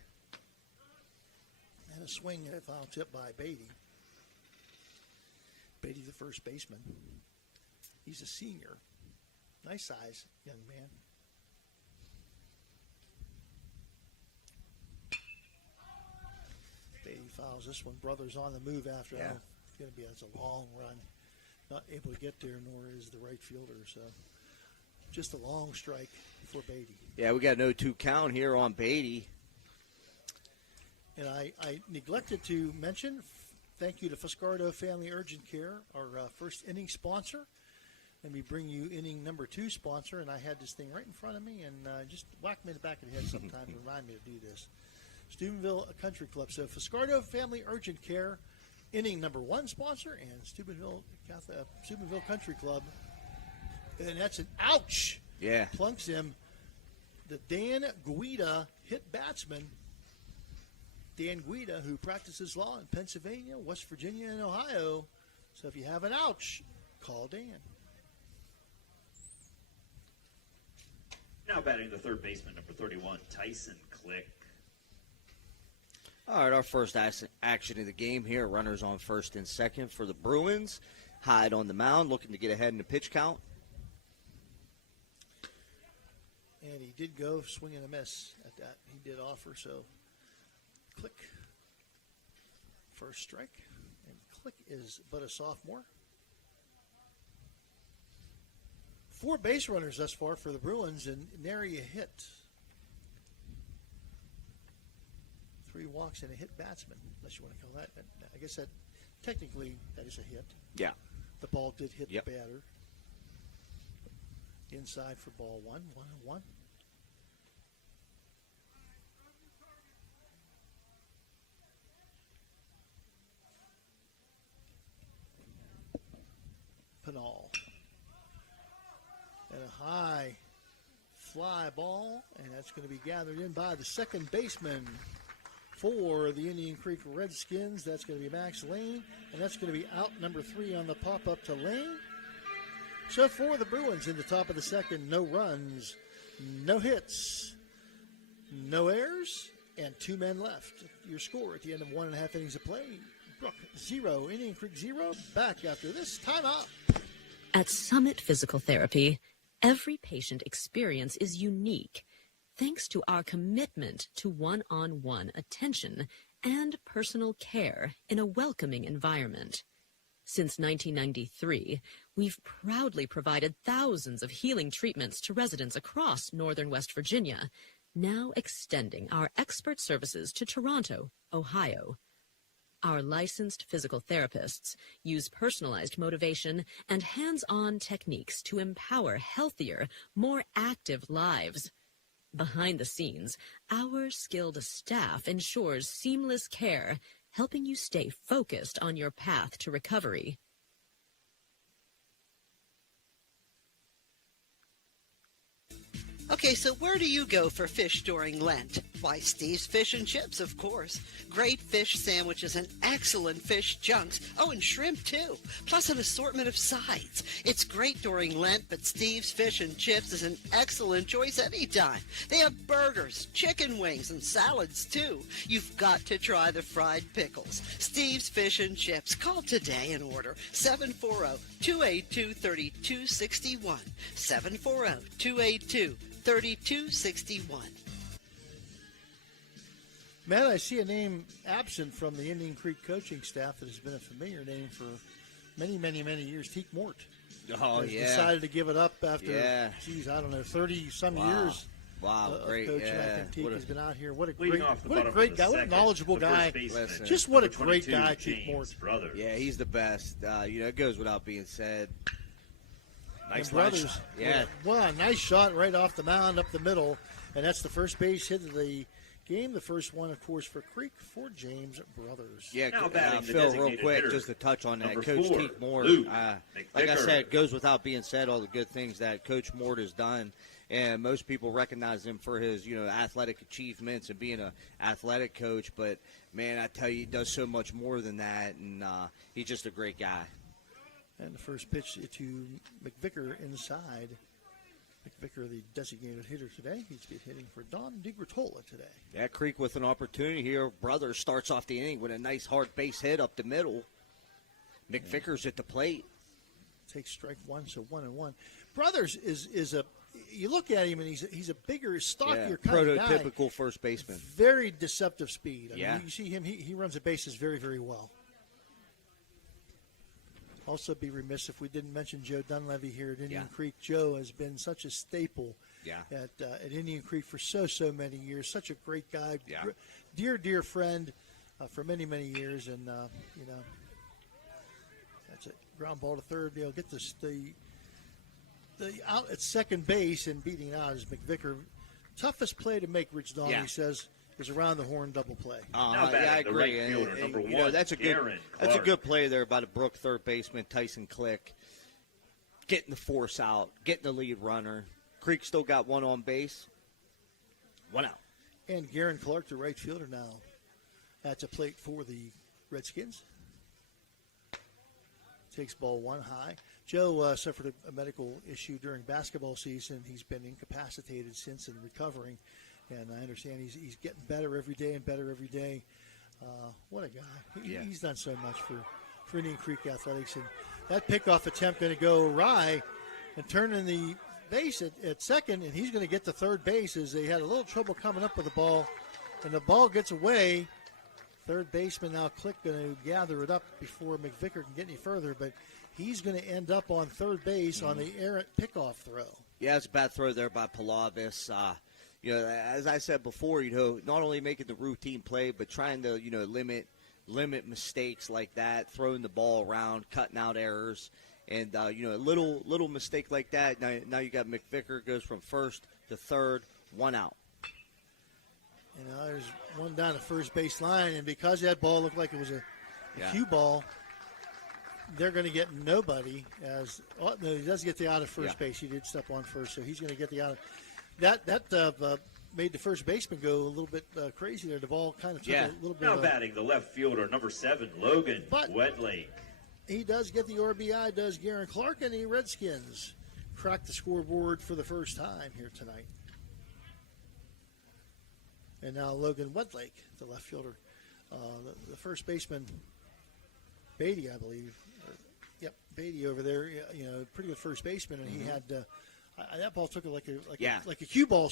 And a swing and a foul tip by Beatty. Beatty, the first baseman. He's a senior. Nice size, young man. Beatty fouls this one. Brothers on the move after that. It's going to be a long run. Not able to get there, nor is the right fielder. So just a long strike for Beatty. Yeah, we got an 0-2 count here on Beatty. And I neglected to mention, thank you to Fuscardo Family Urgent Care, our first inning sponsor. Let me bring you inning number 2 sponsor. And I had this thing right in front of me and just whacked me in the back of the head sometimes to remind me to do this. Steubenville Country Club. So Fuscardo Family Urgent Care, inning number 1 sponsor, and Steubenville Country Club. And that's an ouch. Yeah. Plunks him. The Dan Guida hit batsman. Dan Guida, who practices law in Pennsylvania, West Virginia, and Ohio. So if you have an ouch, call Dan. Now batting the third baseman, number 31, Tyson Click. All right, our first action of the game here. Runners on first and second for the Bruins. Hyde on the mound, looking to get ahead in the pitch count. And he did go swing and a miss at that. He did offer, so Click. First strike. And Click is but a sophomore. 4 base runners thus far for the Bruins, and nary a hit. 3 walks and a hit batsman, unless you want to call that. I guess that technically that is a hit. Yeah. The ball did hit the batter. Inside for ball 1, 1-1. Pinal. And a high fly ball, and that's going to be gathered in by the second baseman for the Indian Creek Redskins. That's going to be Max Lane, and that's going to be out number 3 on the pop-up to Lane. So for the Bruins in the top of the second, no runs, no hits, no errors, and 2 men left. Your score at the end of 1.5 innings of play, Brook 0, Indian Creek 0. Back after this timeout. At Summit Physical Therapy, every patient experience is unique, thanks to our commitment to one-on-one attention and personal care in a welcoming environment. Since 1993, we've proudly provided thousands of healing treatments to residents across northern West Virginia, now extending our expert services to Toronto, Ohio. Our licensed physical therapists use personalized motivation and hands-on techniques to empower healthier, more active lives. Behind the scenes, our skilled staff ensures seamless care, helping you stay focused on your path to recovery. Okay, so where do you go for fish during Lent? Why, Steve's Fish and Chips, of course. Great fish sandwiches and excellent fish junks. Oh, and shrimp, too. Plus an assortment of sides. It's great during Lent, but Steve's Fish and Chips is an excellent choice anytime. They have burgers, chicken wings, and salads, too. You've got to try the fried pickles. Steve's Fish and Chips. Call today and order 740-282-3261. 740-282-3261. Matt, I see a name absent from the Indian Creek coaching staff that has been a familiar name for many, many, many years. Teak Mort. Oh, has yeah. Decided to give it up after, 30-some years. Wow, great. Coaching. Yeah. I think Teak has been out here. What a Leading great, off the what a bottom great of the guy. What a second, knowledgeable the guy. first baseman, Just what a number great 22, guy, Teak Mort. James Brothers. Yeah, he's the best. It goes without being said. Nice Brothers. Yeah. Well, nice shot right off the mound up the middle. And that's the first base hit of the game. The first one, of course, for Creek for James Brothers. Yeah, Now batting the Phil, real designated quick, hitter, just to touch on that. number Coach 4, Teak Mort, Luke like I McVicker. said, goes without being said, all the good things that Coach Mort has done. And most people recognize him for his, athletic achievements and being an athletic coach. But, man, I tell you, he does so much more than that. And he's just a great guy. And the first pitch to McVicker inside. McVicker, the designated hitter today. He's hitting for Don DiGratola today. Yeah, Creek with an opportunity here. Brothers starts off the inning with a nice hard base hit up the middle. McVicker's at the plate. Takes strike one, so 1-1. Brothers is a. You look at him and he's a bigger, stockier kind of guy. Prototypical first baseman. Very deceptive speed. I Yeah. mean, you see him. He runs the bases very, very well. Also, be remiss if we didn't mention Joe Dunleavy here at Indian Creek. Joe has been such a staple at Indian Creek for so many years. Such a great guy, dear friend for many, many years. And that's it. Ground ball to third. They'll get the out at second base and beating out is McVicker. Toughest play to make, Rich Dahl, he says, is around the horn double play. I agree. Right fielder, number 1, that's a Garen good play there by the Brook third baseman Tyson Click, getting the force out, getting the lead runner. Creek still got one on base, one out. And Garen Clark, the right fielder, now at the plate for the Redskins. Takes ball one high. Joe suffered a medical issue during basketball season. He's been incapacitated since and recovering. And I understand he's getting better every day and better every day. What a guy. He's done so much for Indian Creek Athletics. And that pickoff attempt going to go awry and turning the base at second, and he's going to get to third base as they had a little trouble coming up with the ball. And the ball gets away. Third baseman now Click going to gather it up before McVicker can get any further. But he's going to end up on third base on the errant pickoff throw. Yeah, it's a bad throw there by Palavis. As I said before, not only making the routine play, but trying to, limit mistakes like that, throwing the ball around, cutting out errors, and a little mistake like that. Now you got McVicker goes from first to third, one out. There's one down the first base line, and because that ball looked like it was a cue ball, they're going to get nobody as – no, he does get the out of first base. He did step on first, so he's going to get the out of – that made the first baseman go a little bit crazy there. The ball kind of took a little bit. Now batting the left fielder, number 7, Logan Wedlake. He does get the RBI, does Garen Clark, and the Redskins crack the scoreboard for the first time here tonight. And now Logan Wedlake, the left fielder. The first baseman, Beatty, I believe. Beatty over there, pretty good first baseman, and he had that ball took like a cue ball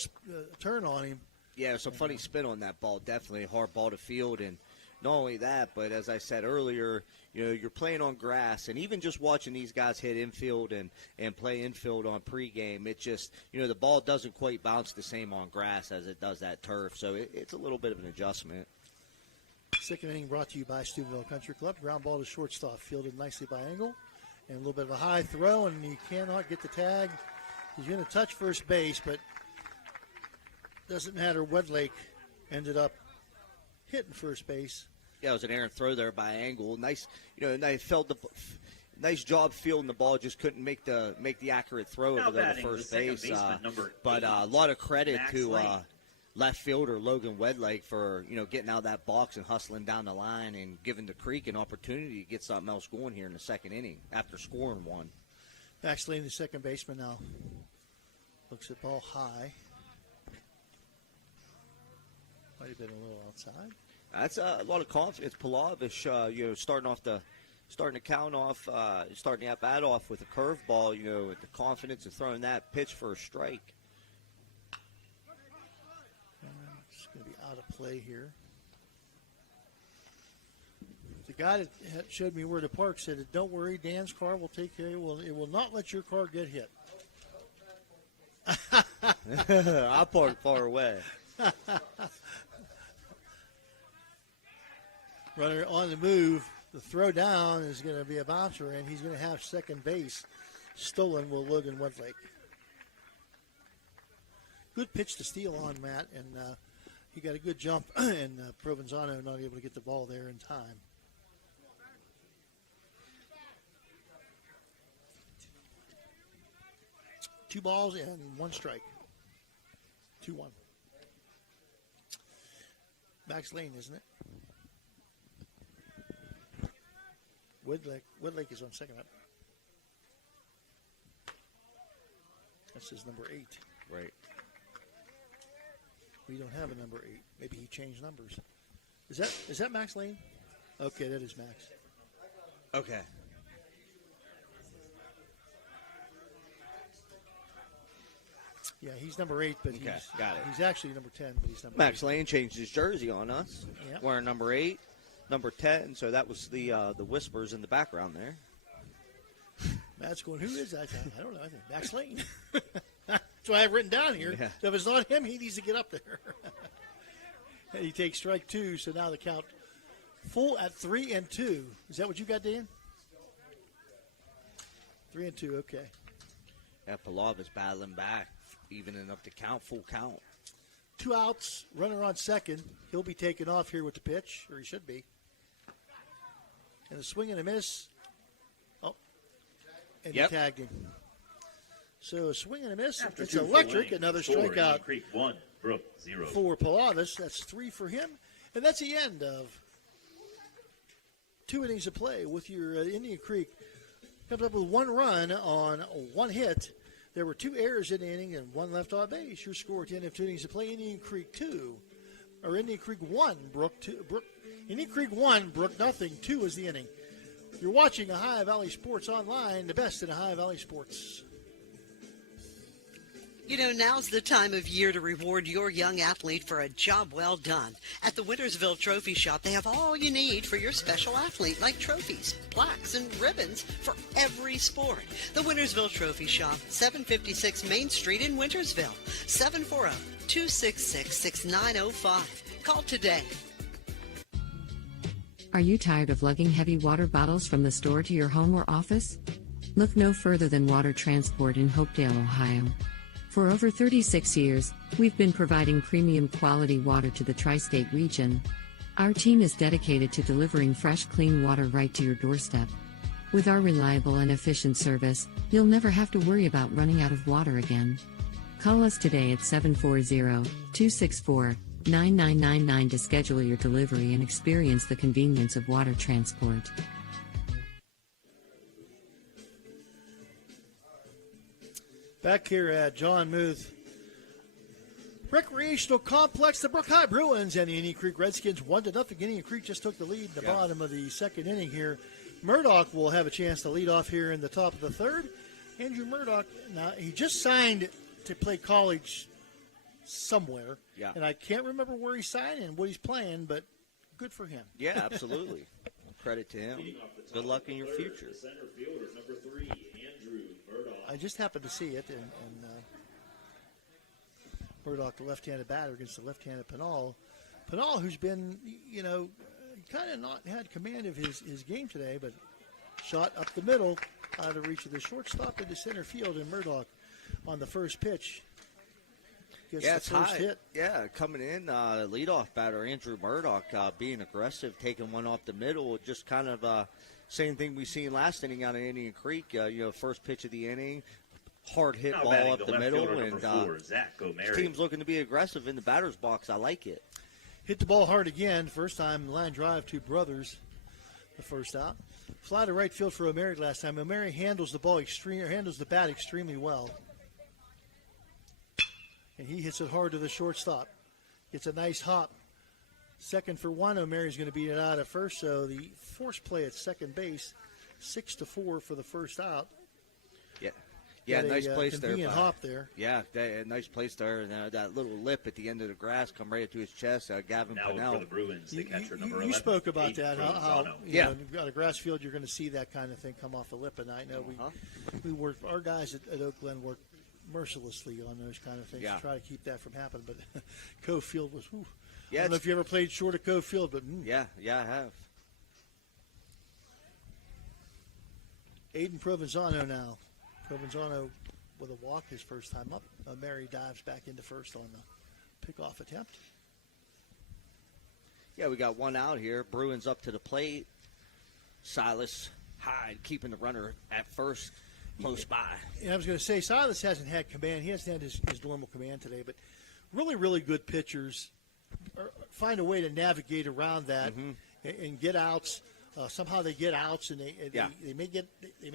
turn on him. Yeah, some funny spin on that ball. Definitely a hard ball to field, and not only that, but as I said earlier, you're playing on grass, and even just watching these guys hit infield and play infield on pregame, it just the ball doesn't quite bounce the same on grass as it does that turf. So it's a little bit of an adjustment. Second inning brought to you by Steubenville Country Club. Ground ball to shortstop, fielded nicely by Engel, and a little bit of a high throw, and he cannot get the tag. He's going to touch first base, but doesn't matter. Wedlake ended up hitting first base. Yeah, it was an errant throw there by Engel. Nice, they felt nice job fielding the ball. Just couldn't make the accurate throw over there to first base. But a lot of credit to left fielder Logan Wedlake for getting out of that box and hustling down the line and giving the Creek an opportunity to get something else going here in the second inning after scoring one. Max Lane, the second baseman, now looks at ball high. Might have been a little outside. That's a lot of confidence. Palavish, starting the count off, starting the at-bat off with a curveball, with the confidence of throwing that pitch for a strike. It's going to be out of play here. The guy that showed me where to park said, "Don't worry, Dan's car will take care of you. It will not let your car get hit." I parked far away. Runner on the move. The throw down is going to be a bouncer, and he's going to have second base stolen with Logan Wedlake. Good pitch to steal on, Matt, and he got a good jump, and Provenzano not able to get the ball there in time. Two balls and one strike. 2-1. Max Lane, isn't it? Wedlake is on second up. That's his number 8. Right. We don't have a number 8. Maybe he changed numbers. Is that Max Lane? Okay, that is Max. Okay. Yeah, he's number 8, but he's actually number 10, but he's number Max 8. Lane changed his jersey on us. Yep. Wearing number 8, number 10, so that was the whispers in the background there. Matt's going, who is that? I don't know. I think Max Lane. That's what I have written down here. Yeah. So if it's not him, he needs to get up there. And he takes strike 2, so now the count full at 3-2. Is that what you got, Dan? 3-2, okay. Yeah, Palavi's battling back, evening up the count, full count. 2 outs, runner on second. He'll be taken off here with the pitch, or he should be. And a swing and a miss. Oh, and he tagged him. So a swing and a miss. After it's electric. Another strikeout. Creek 1, Brook 0. For Palavis. That's 3 for him. And that's the end of 2 innings of play with your Indian Creek. Comes up with 1 run on 1 hit. There were 2 errors in the inning and 1 left on base. Your score at the end of 2 innings of play, Indian Creek 2. Or Indian Creek 1, Brook 2. Indian Creek 1, Brook nothing. 2 is the inning. You're watching Ohio Valley Sports Online, the best in Ohio Valley Sports. You know, now's the time of year to reward your young athlete for a job well done. At the Wintersville Trophy Shop, they have all you need for your special athlete, like trophies, plaques, and ribbons for every sport. The Wintersville Trophy Shop, 756 Main Street in Wintersville, 740-266-6905. Call today. Are you tired of lugging heavy water bottles from the store to your home or office? Look no further than Water Transport in Hopedale, Ohio. For over 36 years, we've been providing premium quality water to the tri-state region. Our team is dedicated to delivering fresh, clean water right to your doorstep. With our reliable and efficient service, you'll never have to worry about running out of water again. Call us today at 740-264-9999 to schedule your delivery and experience the convenience of water transport. Back here at John Muth Recreational Complex, the Brook High Bruins and the Indian Creek Redskins 1-0. Indian Creek just took the lead in the bottom of the second inning here. Murdoch will have a chance to lead off here in the top of the third. Andrew Murdoch, now he just signed to play college somewhere. Yeah. And I can't remember where he signed and what he's playing, but good for him. Yeah, absolutely. Credit to him. Good luck in your future. Center fielder, number 3, Andrew Murdoch. I just happened to see it, and Murdoch, the left-handed batter against the left-handed Pinal. Pinal, who's been, kind of not had command of his game today, but shot up the middle out of reach of the shortstop into center field, and Murdoch on the first pitch gets the first hit. Yeah, coming in, leadoff batter Andrew Murdoch being aggressive, taking one off the middle, just kind of same thing we seen last inning out of Indian Creek. First pitch of the inning, hard hit ball up the middle, and this team's looking to be aggressive in the batter's box. I like it. Hit the ball hard again. First time line drive to Brothers, the first out. Fly to right field for O'Mary last time. O'Mary handles the bat extremely well. And he hits it hard to the shortstop. Gets a nice hop. Second for one. O'Mary's going to beat it out at first. So the force play at second base, 6-4 for the first out. Yeah, nice place there. Hop there. Yeah, nice place there. And that little lip at the end of the grass come right to his chest. Gavin Pinnell. Now for the Bruins, the catcher number 11. You spoke about that. How you've got a grass field, you're going to see that kind of thing come off the lip. And I know we work. Our guys at Oak Glen work mercilessly on those kind of things to try to keep that from happening. But Cove Field was. Whew. I don't know if you ever played short of Cove Field, but yeah, I have. Aiden Provenzano now. Provenzano with a walk his first time up. Mary dives back into first on the pickoff attempt. Yeah, we got one out here. Bruins up to the plate. Silas Hyde keeping the runner at first close by. And I was going to say, Silas hasn't had command. He hasn't had his normal command today, but really, really good pitchers find a way to navigate around that and get outs. Somehow they get outs, and they may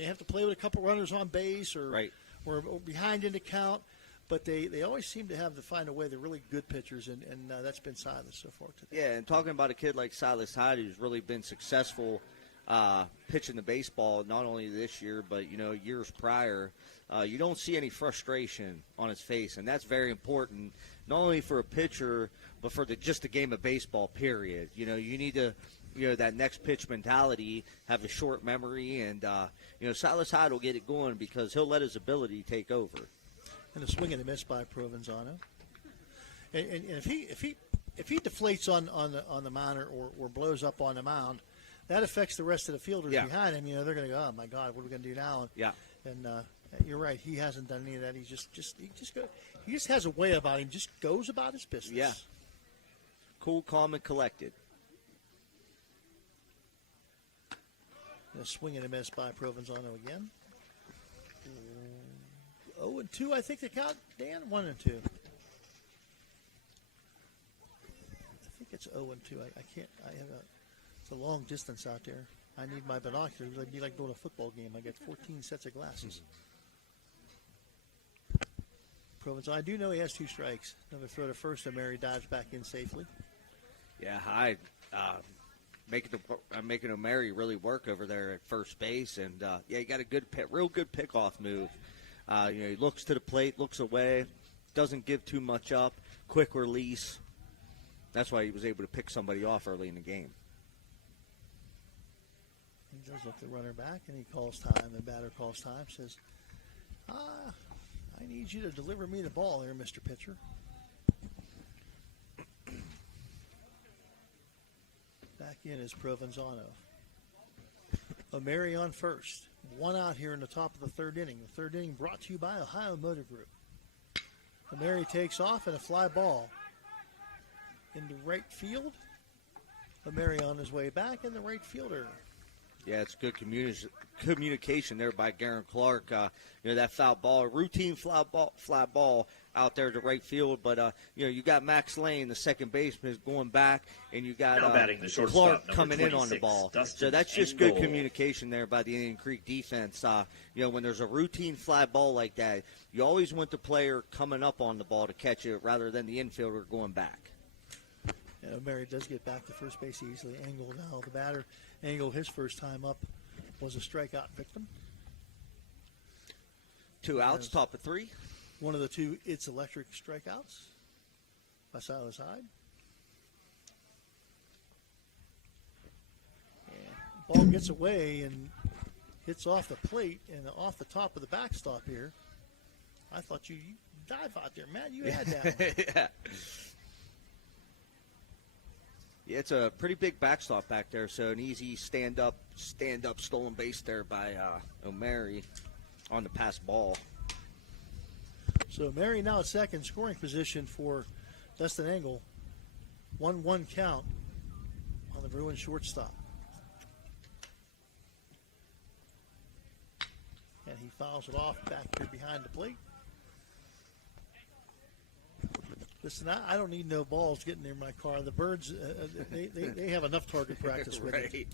have to play with a couple runners on base or behind in the count, but they always seem to find a way. They're really good pitchers, and that's been Silas so far today. Yeah, and talking about a kid like Silas Hyde who's really been successful pitching the baseball, not only this year but years prior, you don't see any frustration on his face, and that's very important, not only for a pitcher but for just the game of baseball. Period. You need to. That next pitch mentality, have a short memory, and, Silas Hyde will get it going because he'll let his ability take over. And a swing and a miss by Provenzano. And if he deflates on the mound or blows up on the mound, that affects the rest of the fielders behind him. They're going to go, oh, my God, what are we going to do now? And you're right. He hasn't done any of that. He just has a way about him. Just goes about his business. Yeah. Cool, calm, and collected. A swing and a miss by Provenzano again. 0-2, I think the count, Dan. 1-2. I think it's 0-2. I can't. It's a long distance out there. I need my binoculars. It'd be like going to a football game. I get 14 sets of glasses. Provenzano. I do know he has 2 strikes. Another throw to first, and Mary dives back in safely. Yeah, Hyde. Making O'Mary really work over there at first base, and he got a real good pickoff move. He looks to the plate, looks away, doesn't give too much up, quick release. That's why he was able to pick somebody off early in the game. He does look the runner back, and he calls time. The batter calls time, says, "I need you to deliver me the ball here, Mr. Pitcher." Back in is Provenzano. O'Mary on first. One out here in the top of the third inning. The third inning brought to you by Ohio Motor Group. O'Mary takes off and a fly ball into right field. O'Mary on his way back, and the right fielder Yeah, it's good communication there by Garen Clark. That foul ball, routine fly ball out there to right field. But, you got Max Lane, the second baseman, going back, and you got Clark coming in on the ball. Dustin So that's just good communication there by the Indian Creek defense. When there's a routine fly ball like that, you always want the player coming up on the ball to catch it rather than the infielder going back. Yeah, Mary does get back to first base easily. Engel now, the batter. Engel, his first time up, was a strikeout victim. 2 outs, top of 3. One of the 2 It's Electric strikeouts by Silas Hyde. And ball gets away and hits off the plate and off the top of the backstop here. I thought you dive out there, Matt. You had that one. Yeah. Yeah, it's a pretty big backstop back there, so an easy stand-up stolen base there by O'Mary on the pass ball. So Mary now at second, scoring position for Dustin Engel. 1-1 count on the Bruins shortstop. And he fouls it off back here behind the plate. Listen, I don't need no balls getting near my car. The Birds, they have enough target practice with right. it.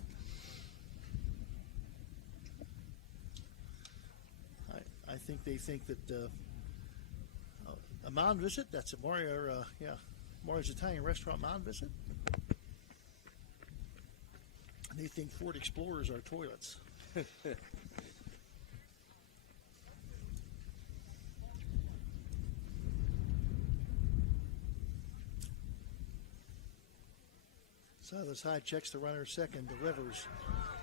I think they think that a mound visit, that's a Mario's Italian restaurant mound visit. And they think Ford Explorers are toilets. Silas Hyde checks the runner second, delivers.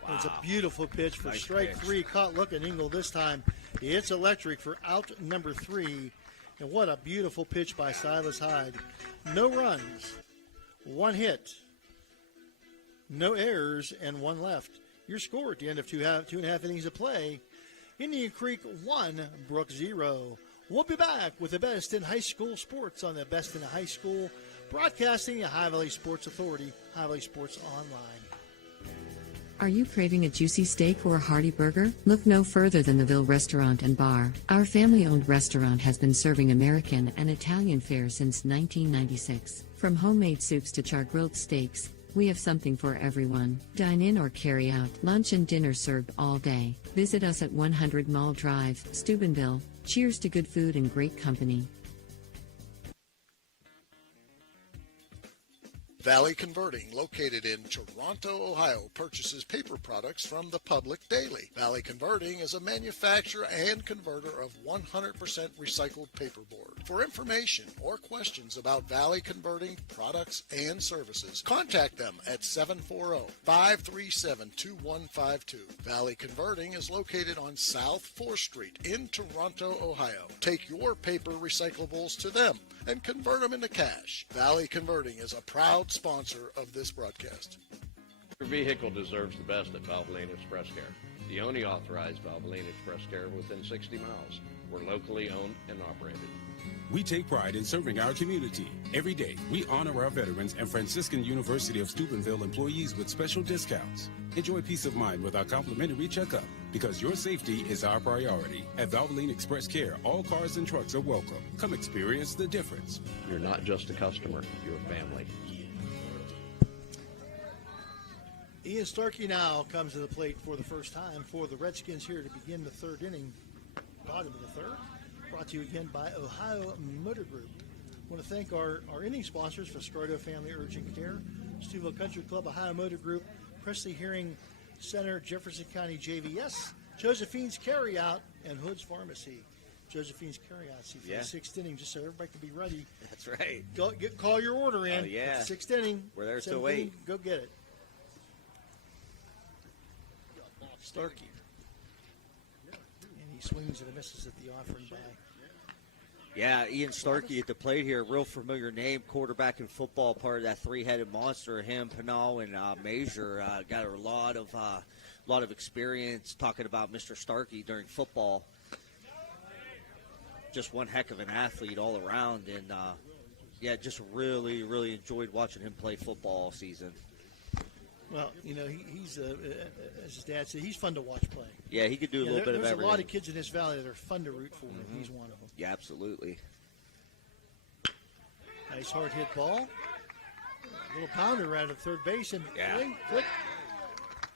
Wow. It's a beautiful pitch for strike 3. Caught looking Engel this time. It's electric for out number 3. And what a beautiful pitch by Silas Hyde. No runs, 1 hit, no errors, and 1 left. Your score at the end of 2.5 innings of play. Indian Creek 1, Brook 0. We'll be back with the best in high school sports on the Best in High School Broadcasting, the High Valley Sports Authority, High Valley Sports Online. Are you craving a juicy steak or a hearty burger? Look no further than the Ville Restaurant and Bar. Our family-owned restaurant has been serving American and Italian fare since 1996. From homemade soups to char-grilled steaks, we have something for everyone. Dine in or carry out. Lunch and dinner served all day. Visit us at 100 Mall Drive, Steubenville. Cheers to good food and great company. Valley Converting, located in Toronto, Ohio, purchases paper products from the public daily. Valley Converting is a manufacturer and converter of 100% recycled paperboard. For information or questions about Valley Converting products and services, contact them at 740-537-2152. Valley Converting is located on South 4th Street in Toronto, Ohio. Take your paper recyclables to them and convert them into cash. Valley Converting is a proud sponsor of this broadcast. Your vehicle deserves the best at Valvoline Express Care, the only authorized Valvoline Express Care within 60 miles. We're locally owned and operated. We take pride in serving our community. Every day, we honor our veterans and Franciscan University of Steubenville employees with special discounts. Enjoy peace of mind with our complimentary checkup, because your safety is our priority. At Valvoline Express Care, all cars and trucks are welcome. Come experience the difference. You're not just a customer, you're a family. Ian Starkey now comes to the plate for the first time for the Redskins here to begin the 3rd inning. Bottom of the 3rd. Brought to you again by Ohio Motor Group. I want to thank our inning sponsors, Foscardo Family Urgent Care, Steubenville Country Club, Ohio Motor Group, Presley Hearing Center, Jefferson County JVS, Josephine's Carryout, and Hood's Pharmacy. Josephine's Carryout, see, for the 6th inning, just so everybody can be ready. That's right. Call your order in. Oh, yeah. 6th inning. We're there till 7th inning, 8. go get it. Starkey. And he swings and misses at the offering by. Yeah, Ian Starkey at the plate here, real familiar name, quarterback in football, part of that 3-headed monster. Him, Pinal, and Major got a lot of experience talking about Mr. Starkey during football. Just one heck of an athlete all around, and just really, really enjoyed watching him play football all season. Well, he's as his dad said, he's fun to watch play. Yeah, he could do a little bit of everything. There's a lot of kids in this valley that are fun to root for, and he's one of them. Yeah, absolutely. Nice hard hit ball. A little pounder around at third base, and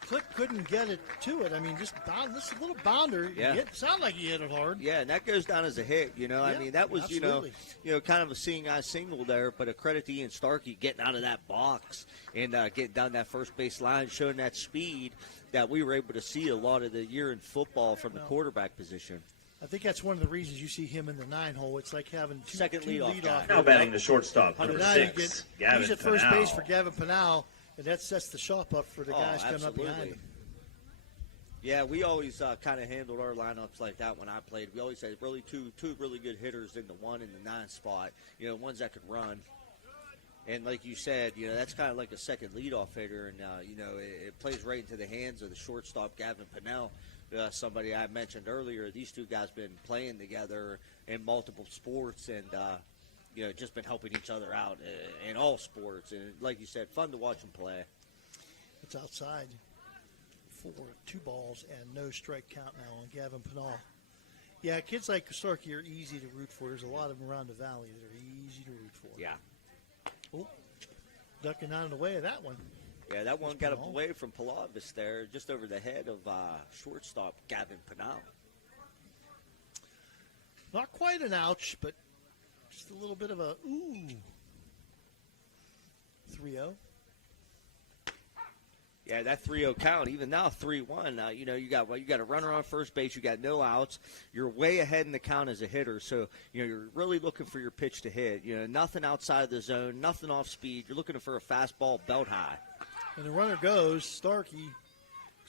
Click couldn't get it to it. I mean, just this little bounder. Yeah. It sounded like he hit it hard. Yeah, and that goes down as a hit. I mean, that was absolutely. Kind of a seeing eye single there, but a credit to Ian Starkey getting out of that box and getting down that first base line, showing that speed that we were able to see a lot of the year in football from the quarterback position. I think that's one of the reasons you see him in the 9-hole. It's like having two leadoff guy. Now batting the shortstop, number 6, Gavin He's at first Pinal. base for Gavin Pinal, and that sets the shop up for the guys coming up behind him. Yeah, we always kind of handled our lineups like that when I played. We always had really two really good hitters in the 1 and the 9 spot, ones that could run. And like you said, that's kind of like a second leadoff hitter, and, it plays right into the hands of the shortstop, Gavin Pinal. Somebody I mentioned earlier, these two guys been playing together in multiple sports and, just been helping each other out in all sports. And like you said, fun to watch them play. It's outside for 2 balls and no strike count now on Gavin Pinal. Yeah, kids like Starkey are easy to root for. There's a lot of them around the valley that are easy to root for. Yeah. Oh, ducking out of the way of that one. Yeah, that one got away from Palavis there, just over the head of shortstop Gavin Pinal. Not quite an ouch, but just a little bit of a ooh. 3-0. Yeah, that 3-0 count, even now 3-1. You got a runner on first base, you got no outs. You're way ahead in the count as a hitter, so you're really looking for your pitch to hit. Nothing outside of the zone, nothing off speed. You're looking for a fastball belt high. And the runner goes, Starkey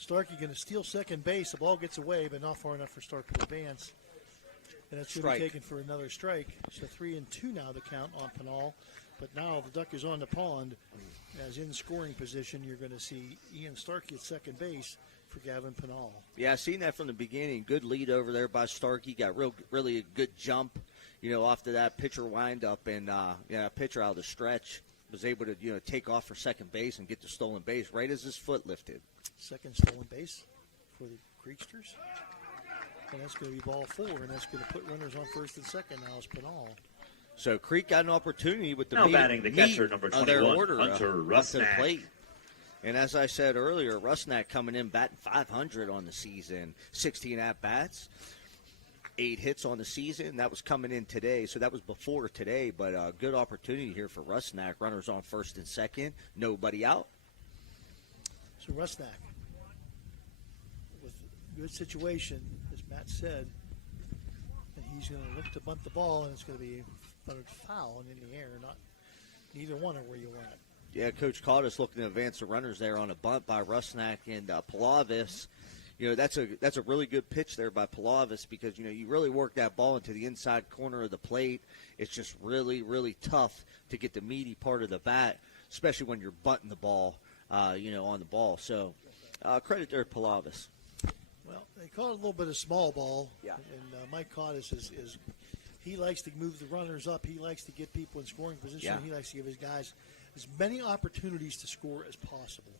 going to steal second base. The ball gets away, but not far enough for Starkey to advance. And that should be taken for another strike. So 3-2 now the count on Pinal. But now the duck is on the pond. As in scoring position, you're going to see Ian Starkey at second base for Gavin Pinal. Yeah, I've seen that from the beginning. Good lead over there by Starkey. Got really a good jump, off to that pitcher windup. And, pitcher out of the stretch was able to, take off for second base and get the stolen base right as his foot lifted. Second stolen base for the Creeksters. And that's going to be ball 4, and that's going to put runners on first and second now is Pinal. So Creek got an opportunity with the now batting the catcher, number 21, their order, Hunter Rusnak. To the plate. And as I said earlier, Rusnak coming in batting .500 on the season, 16 at-bats, 8 hits on the season. That was coming in today, so that was before today, but a good opportunity here for Rusnak. Runners on first and second, nobody out. So Rusnak, with good situation, as Matt said, and he's going to look to bunt the ball, and it's going to be bunted foul and in the air. Neither one are where you want it. Yeah, Coach Caudice looking to advance the runners there on a bunt by Rusnak and Palavis. That's a really good pitch there by Palavis because, you really work that ball into the inside corner of the plate. It's just really, really tough to get the meaty part of the bat, especially when you're bunting the ball, on the ball. So credit there to Palavis. Well, they call it a little bit of small ball. Yeah. And Mike Caudice is he likes to move the runners up. He likes to get people in scoring position. Yeah. He likes to give his guys as many opportunities to score as possible.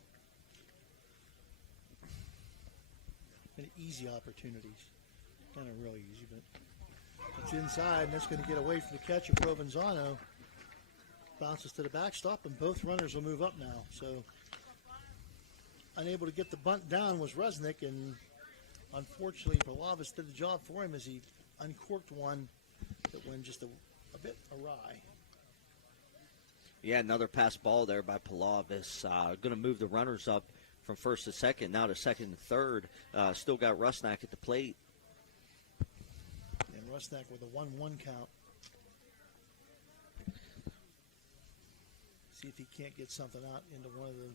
And easy opportunities. Not really easy, but it's inside, and that's going to get away from the catcher, Provenzano. Bounces to the backstop, and both runners will move up now. So unable to get the bunt down was Rusnak, and unfortunately, Palavis did the job for him as he uncorked one that went just a bit awry. Yeah, another pass ball there by Palavis. Going to move the runners up from first to second, now to second and third. Still got Rusnak at the plate. And Rusnak with a 1-1 count. See if he can't get something out into one of the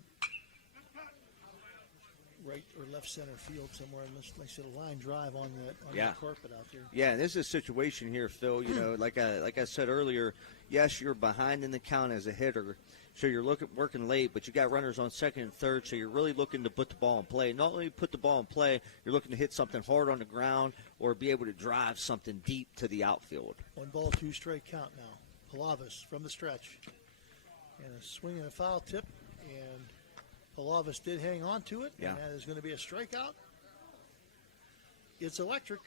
right or left center field somewhere. Nice little line drive on the carpet out there. Yeah, and this is a situation here, Phil. Like I said earlier, yes, you're behind in the count as a hitter, so you're working late, but you got runners on second and third, so you're really looking to put the ball in play. Not only put the ball in play, you're looking to hit something hard on the ground or be able to drive something deep to the outfield. 1-2 strike count now. Palavis from the stretch. And a swing and a foul tip, and Palavis did hang on to it, Yeah. and that is going to be a strikeout. It's electric.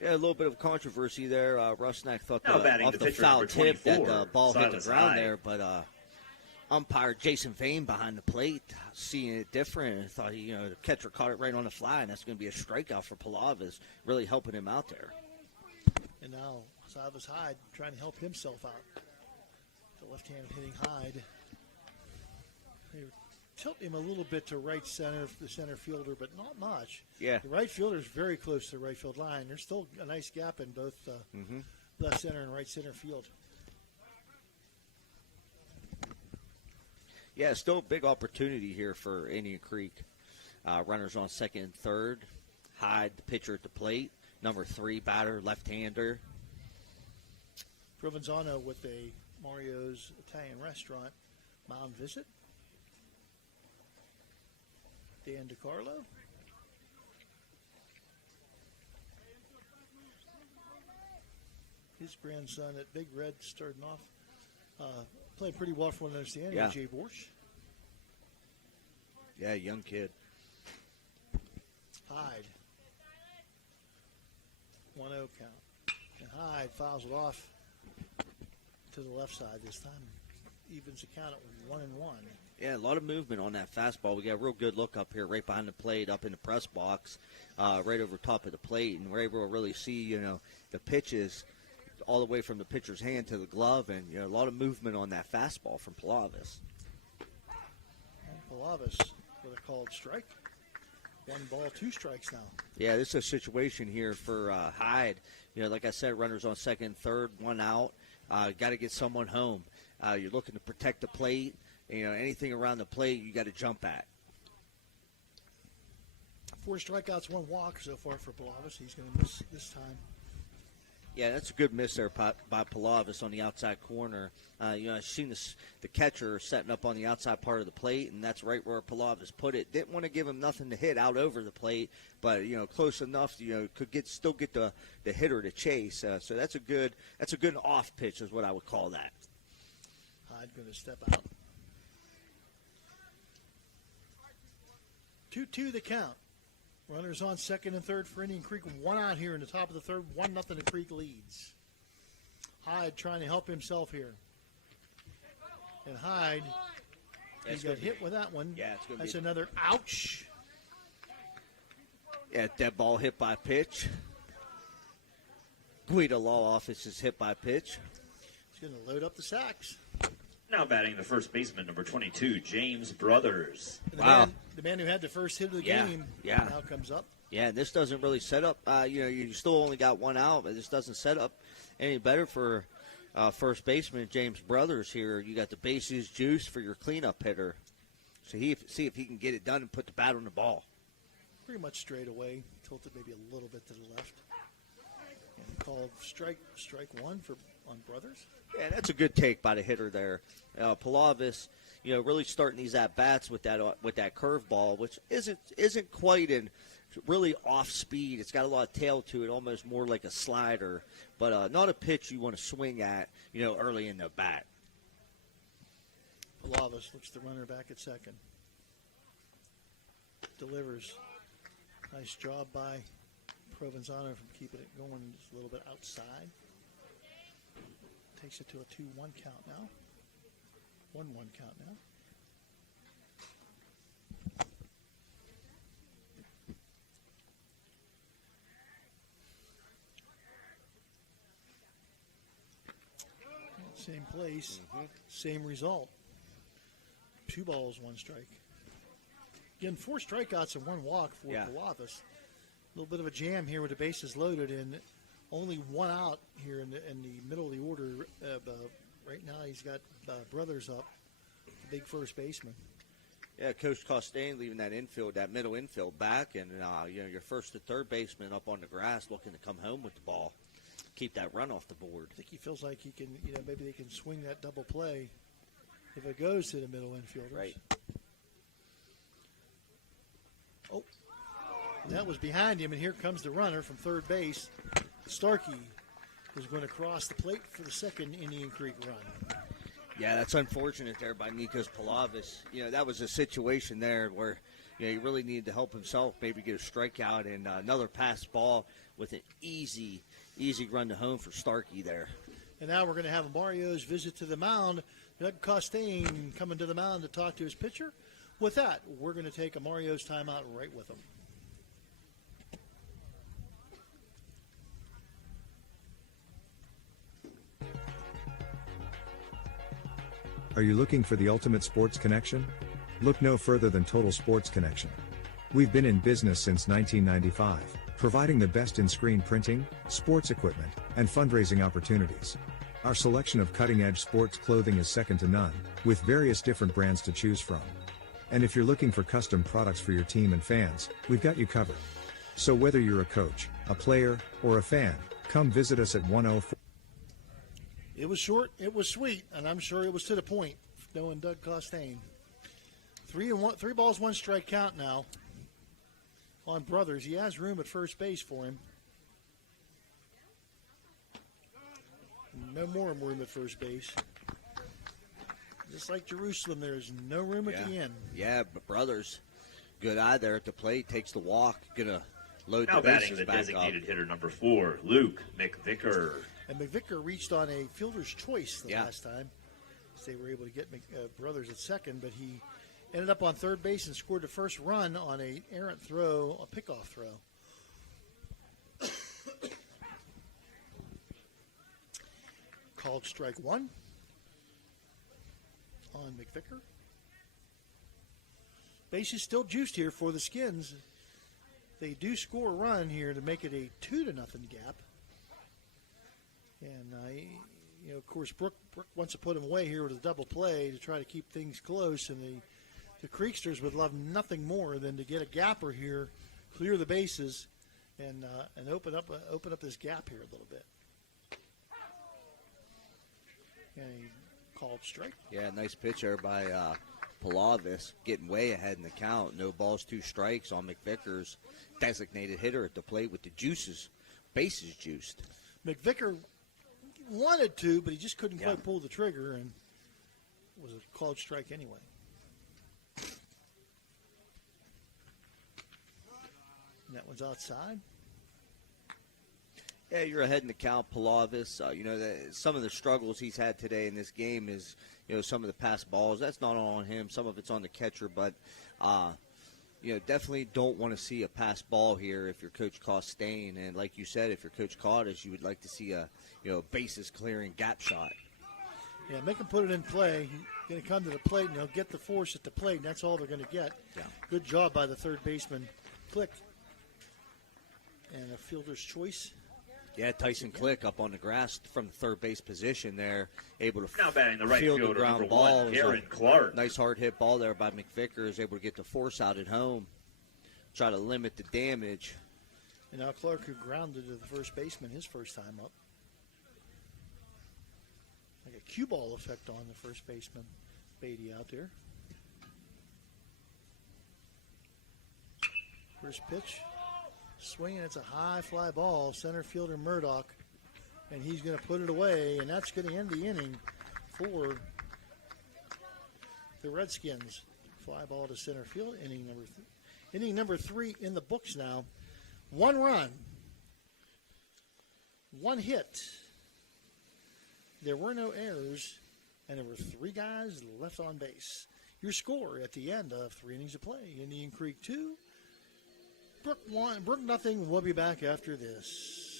Yeah, a little bit of controversy there. Rusnak thought Now batting off the the pitcher, foul number tip that 24, the ball hit the Silas ground Hyde. there, but umpire Jason Vane behind the plate, seeing it different, and thought the catcher caught it right on the fly, and that's going to be a strikeout for Palavis, really helping him out there. And now Silas Hyde trying to help himself out. The left-hand hitting Hyde. They tilt him a little bit to right center, the center fielder, but not much. Yeah. The right fielder is very close to the right field line. There's still a nice gap in both left center and right center field. Yeah, still a big opportunity here for Indian Creek. Runners on second and third. Hyde, the pitcher at the plate. Number 3 batter, left-hander. Provenzano with a Mario's Italian Restaurant mound visit. Dan DiCarlo. His grandson at Big Red starting off. Played pretty well from what I understand. Yeah. Jay Borsch. Yeah, young kid. Hyde. 1-0 count. And Hyde fouls it off to the left side this time. Evens the count at 1-1. Yeah, a lot of movement on that fastball. We got a real good look up here, right behind the plate, up in the press box, right over top of the plate, and we're able to really see, the pitches all the way from the pitcher's hand to the glove, and a lot of movement on that fastball from Palavis. Palavis with a called strike. 1 ball, 2 strikes now. Yeah, this is a situation here for Hyde. Like I said, runners on second, third, 1 out. Got to get someone home. You're looking to protect the plate. Anything around the plate, you got to jump at. 4 strikeouts, 1 walk so far for Palavis. He's going to miss this time. Yeah, that's a good miss there by Palavis on the outside corner. I've seen the catcher setting up on the outside part of the plate, and that's right where Palavis put it. Didn't want to give him nothing to hit out over the plate, but close enough. Could still get the hitter to chase. So that's a good off pitch is what I would call that. Hyde going to step out. 2-2 the count. Runners on second and third for Indian Creek. 1 out here in the top of the third. 1-0 the Creek leads. Hyde trying to help himself here. And Hyde, he got hit with that one. Yeah, it's going to That's be another ouch. Yeah, dead ball hit by pitch. Guido Law Office is hit by pitch. He's going to load up the sacks. Now batting the first baseman, number 22, James Brothers. And the man who had the first hit of the game now comes up. Yeah, and this doesn't really set up. You still only got 1 out, but this doesn't set up any better for first baseman James Brothers here. You got the bases juice for your cleanup hitter. So see if he can get it done and put the bat on the ball. Pretty much straight away, tilted maybe a little bit to the left. And called strike 1 on Brothers. Yeah, that's a good take by the hitter there. Palavis, really starting these at bats with that curveball, which isn't quite in really off speed. It's got a lot of tail to it, almost more like a slider, but not a pitch you want to swing at, early in the bat. Palavis looks the runner back at second. Delivers. Nice job by Provenzano from keeping it going just a little bit outside. Takes it to a 2-1 count now. 1-1 count now. Same place, same result. 2 balls, 1 strike. Again, 4 strikeouts and 1 walk for Palavis. A little bit of a jam here with the bases loaded, and only 1 out here in the middle of the order. Right now, he's got Brothers up, the big first baseman. Yeah, Coach Costain leaving that middle infield back, and your first to third baseman up on the grass looking to come home with the ball, keep that run off the board. I think he feels like he can, maybe they can swing that double play if it goes to the middle infielders. Right. Oh, that was behind him, and here comes the runner from third base. Starkey is going to cross the plate for the second Indian Creek run. Yeah, that's unfortunate there by Nikos Palavis. That was a situation there where he really needed to help himself, maybe get a strikeout, and another pass ball with an easy run to home for Starkey there. And now we're going to have Mario's visit to the mound. Doug Costain coming to the mound to talk to his pitcher. With that, we're going to take a Mario's timeout right with him. Are you looking for the ultimate sports connection? Look no further than Total Sports Connection. We've been in business since 1995, providing the best in screen printing, sports equipment, and fundraising opportunities. Our selection of cutting-edge sports clothing is second to none, with various different brands to choose from. And if you're looking for custom products for your team and fans, we've got you covered. So whether you're a coach, a player, or a fan, come visit us at 104. It was short, it was sweet, and I'm sure it was to the point, knowing Doug Costain. 3 balls, 1 strike count now on Brothers. He has room at first base for him. No more room at first base. Just like Jerusalem, there's no room at the end. Yeah, but Brothers, good eye there at the plate, takes the walk, gonna load now the bases batting the back designated up. hitter number 4, Luke McVicker. And McVicker reached on a fielder's choice the last time. So they were able to get Brothers at second, but he ended up on third base and scored the first run on a errant throw, a pickoff throw. Called strike 1 on McVicker. Base is still juiced here for the Skins. They do score a run here to make it a 2-0 gap. And, of course, Brooke wants to put him away here with a double play to try to keep things close. And the Creeksters would love nothing more than to get a gapper here, clear the bases, and open up this gap here a little bit. And he called strike. Yeah, nice pitch there by Palavis, getting way ahead in the count. No balls, 2 strikes on McVicker's designated hitter at the plate with the bases juiced. McVicker wanted to, but he just couldn't quite pull the trigger, and it was a called strike anyway. And that one's outside. Yeah, you're ahead in the count, Palavis. Some of the struggles he's had today in this game is, some of the pass balls. That's not all on him. Some of it's on the catcher, but, definitely don't want to see a pass ball here if you're Coach Costain. And like you said, if you're Coach Cottis, you would like to see a, bases clearing gap shot. Yeah, make him put it in play. He's going to come to the plate, and he'll get the force at the plate, and that's all they're going to get. Yeah. Good job by the third baseman, Click. And a fielder's choice. Yeah, Tyson Click up on the grass from the third base position there, able to now batting the right field the fielder, ground number ball. 1, Aaron Clark. Nice hard hit ball there by McVicker, is able to get the force out at home, try to limit the damage. And now Clark, who grounded to the first baseman his first time up. Like a cue ball effect on the first baseman, Beatty out there. First pitch. Swinging, it's a high fly ball, center fielder Murdoch, and he's going to put it away, and that's going to end the inning for the Redskins. Fly ball to center field, inning number 3 in the books now. 1 run, 1 hit. There were no errors, and there were 3 guys left on base. Your score at the end of 3 innings of play: Indian Creek 2. Brook 1, Brook nothing. We'll be back after this.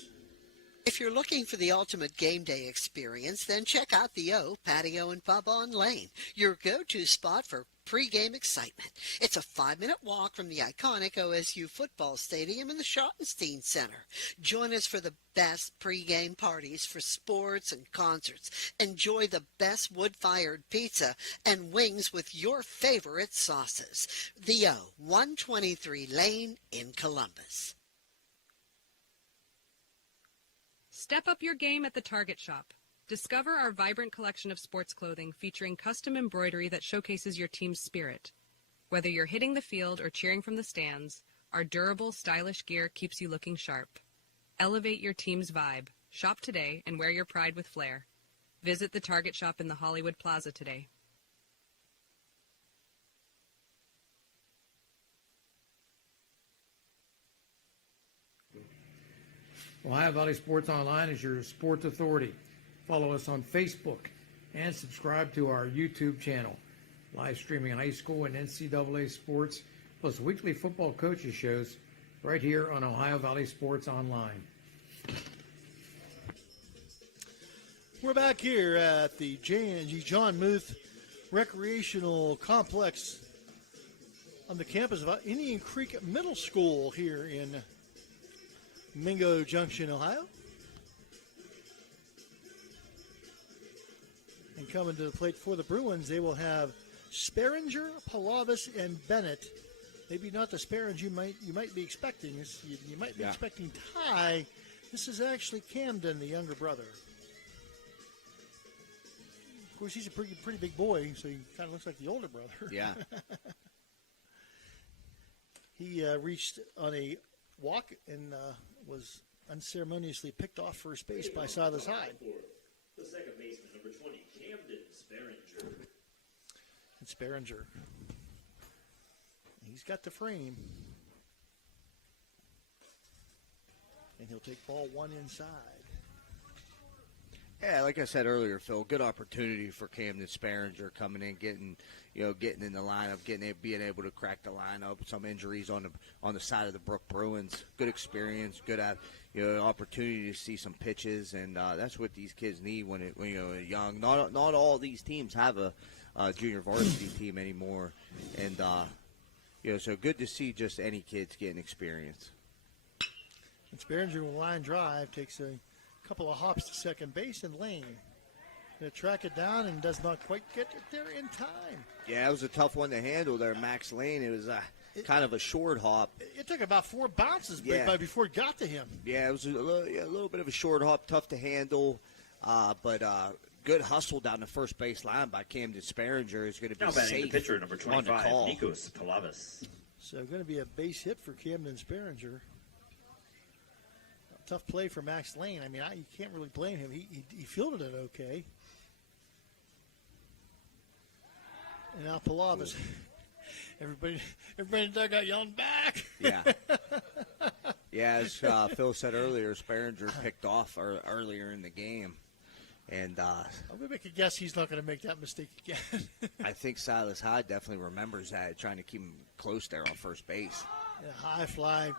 If you're looking for the ultimate game day experience, then check out the O Patio and Pub on Lane, your go-to spot for pre-game excitement. It's a 5-minute walk from the iconic OSU football stadium in the Schottenstein Center. Join us for the best pre-game parties for sports and concerts. Enjoy the best wood-fired pizza and wings with your favorite sauces. The O, 123 Lane in Columbus. Step up your game at the Target Shop. Discover our vibrant collection of sports clothing featuring custom embroidery that showcases your team's spirit. Whether you're hitting the field or cheering from the stands, our durable, stylish gear keeps you looking sharp. Elevate your team's vibe. Shop today and wear your pride with flair. Visit the Target shop in the Hollywood Plaza today. Ohio Valley Sports Online is your sports authority. Follow us on Facebook and subscribe to our YouTube channel. Live streaming high school and NCAA sports, plus weekly football coaches shows right here on Ohio Valley Sports Online. We're back here at the J&G John Muth Recreational Complex on the campus of Indian Creek Middle School here in Mingo Junction, Ohio. And coming to the plate for the Bruins, they will have Sperringer, Palavis, and Bennett. Maybe not the Sperringer you might be expecting. You might be expecting Ty. This is actually Camden, the younger brother. Of course, he's a pretty big boy, so he kind of looks like the older brother. Yeah. He reached on a walk and was unceremoniously picked off first base by Silas Hyde. The second baseman, number 20, Camden Sperringer. And Sperringer. He's got the frame. And he'll take ball one inside. Yeah, like I said earlier, Phil, good opportunity for Camden Sperringer coming in, getting in the lineup, being able to crack the lineup. Some injuries on the side of the Brook Bruins. Good experience, good opportunity to see some pitches, and that's what these kids need when they're young. Not all these teams have a junior varsity team anymore, and so good to see just any kids getting experience. And Sperringer will line drive, takes a couple of hops to second base, and Lane going to track it down and does not quite get it there in time. Yeah, it was a tough one to handle there, Max Lane. It was kind of a short hop. It took about 4 bounces before it got to him. Yeah, it was a little bit of a short hop, tough to handle, but good hustle down the first base line by Camden Sperringer is going to be safe the pitcher, number 25, on the call. Nikos Palavis. So going to be a base hit for Camden Sperringer. Tough play for Max Lane. I mean, you can't really blame him. He fielded it okay. And now Palavis. Everybody in the dugout yelling back. Yeah. Yeah, as Phil said earlier, Sperringer picked off earlier in the game. And I'm going to make a guess he's not going to make that mistake again. I think Silas Hyde definitely remembers that, trying to keep him close there on first base. Yeah, high fly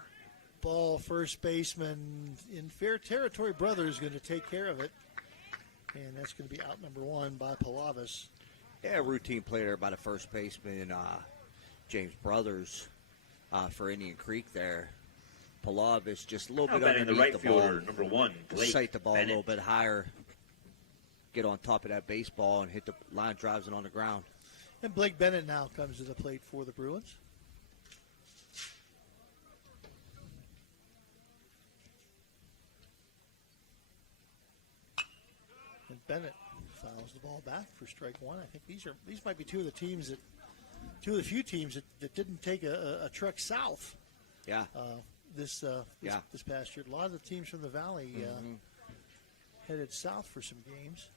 ball, first baseman in fair territory. Brother is going to take care of it. And that's going to be out number 1 by Palavis. Yeah, routine play there by the first baseman, James Brothers, for Indian Creek there. Palavis just a little bit underneath the right fielder, ball. number 1, Blake Sight the ball Bennett. a little bit higher. Get on top of that baseball and hit the line drives it on the ground. And Blake Bennett now comes to the plate for the Bruins. And Bennett fouls the ball back for strike 1. I think these might be two of the few teams that didn't take a trek south. Yeah. This past year, a lot of the teams from the Valley headed south for some games.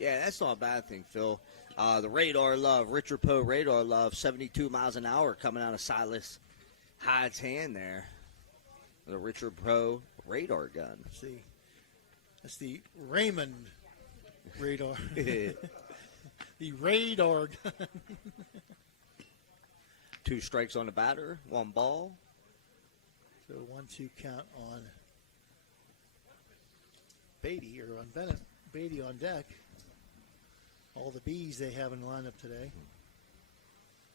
Yeah, that's not a bad thing, Phil. The Radar Love, Richard Poe Radar Love, 72 miles an hour coming out of Silas Hyde's hand there. The Richard Poe radar gun. That's the Raymond radar. The radar gun. 2 strikes on the batter, 1 ball. So 1-2 count on Beatty, or on Bennett. Beatty on deck. All the bees they have in the lineup today.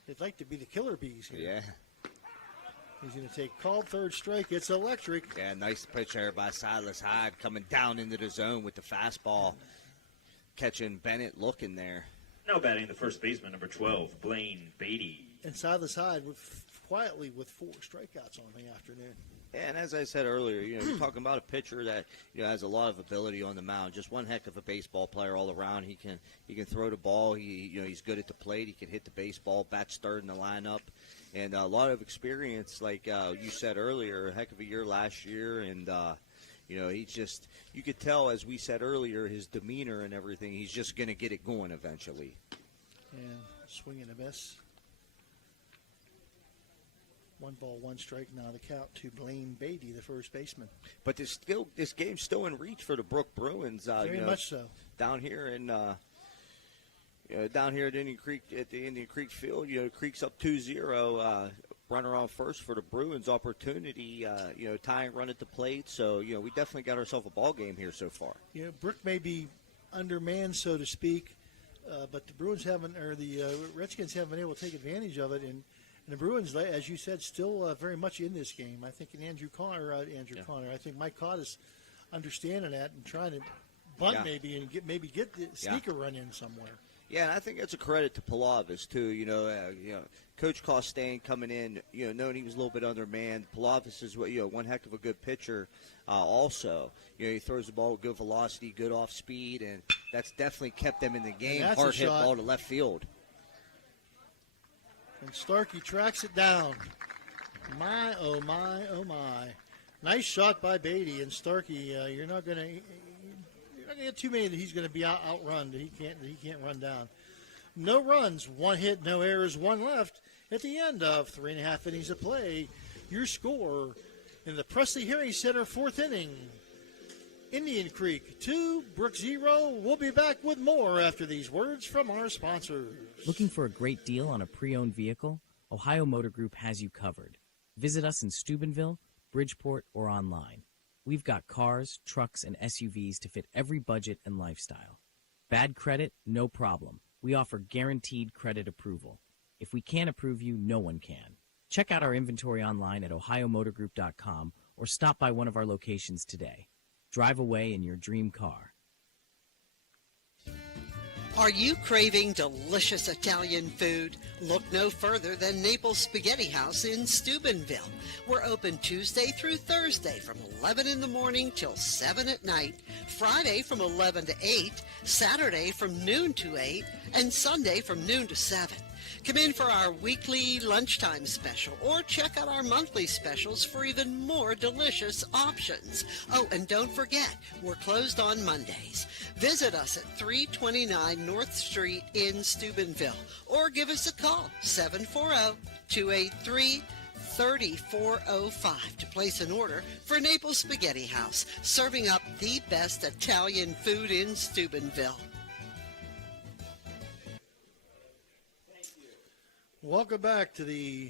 They'd like to be the killer bees here. Yeah. He's going to take called third strike. It's electric. Yeah, nice pitch there by Silas Hyde, coming down into the zone with the fastball. Catching Bennett looking there. Now batting the first baseman, number 12, Blaine Beatty. And Silas Hyde quietly with 4 strikeouts on the afternoon. And as I said earlier, you're talking about a pitcher that has a lot of ability on the mound. Just one heck of a baseball player all around. He can throw the ball. He's good at the plate. He can hit the baseball. Bats third in the lineup, and a lot of experience. Like you said earlier, a heck of a year last year, and you could tell, as we said earlier, his demeanor and everything. He's just going to get it going eventually. And swing and a miss. 1 ball, 1 strike. Now the count to Blaine Beatty, the first baseman. But this game's still in reach for the Brook Bruins. Very much so. Down here at Indian Creek, at the Indian Creek Field, Creek's up 2-0. Runner on first for the Bruins. Opportunity, tying run at the plate. So we definitely got ourselves a ball game here so far. Brook may be undermanned, so to speak, but the Bruins the Redskins haven't been able to take advantage of it. And the Bruins, as you said, still very much in this game. I think Andrew Connor. I think Mike Cott is understanding that and trying to bunt maybe and get the sneaker run in somewhere. Yeah, and I think that's a credit to Palavis too. Coach Costain coming in, knowing he was a little bit undermanned. Palavis is one heck of a good pitcher. Also, he throws the ball with good velocity, good off speed, and that's definitely kept them in the game. Hard hit ball to left field. And Starkey tracks it down. My, oh my, oh my. Nice shot by Beatty. And Starkey, you're not going to get too many that he's going to be outrun. He can't run down. No runs, 1 hit, no errors, 1 left. At the end of 3.5 innings of play, your score in the Presley Hearing Center 4th inning. Indian Creek 2, Brook 0. We'll be back with more after these words from our sponsors. Looking for a great deal on a pre-owned vehicle? Ohio Motor Group has you covered. Visit us in Steubenville, Bridgeport, or online. We've got cars, trucks, and SUVs to fit every budget and lifestyle. Bad credit? No problem. We offer guaranteed credit approval. If we can't approve you, no one can. Check out our inventory online at ohiomotorgroup.com or stop by one of our locations today. Drive away in your dream car. Are you craving delicious Italian food? Look no further than Naples Spaghetti House in Steubenville. We're open Tuesday through Thursday from 11 in the morning till 7 at night, Friday from 11 to 8, Saturday from noon to 8, and Sunday from noon to 7. Come in for our weekly lunchtime special or check out our monthly specials for even more delicious options. Oh, and don't forget, we're closed on Mondays. Visit us at 329 North Street in Steubenville or give us a call, 740-283-3405 to place an order for Naples Spaghetti House, serving up the best Italian food in Steubenville. Welcome back to the.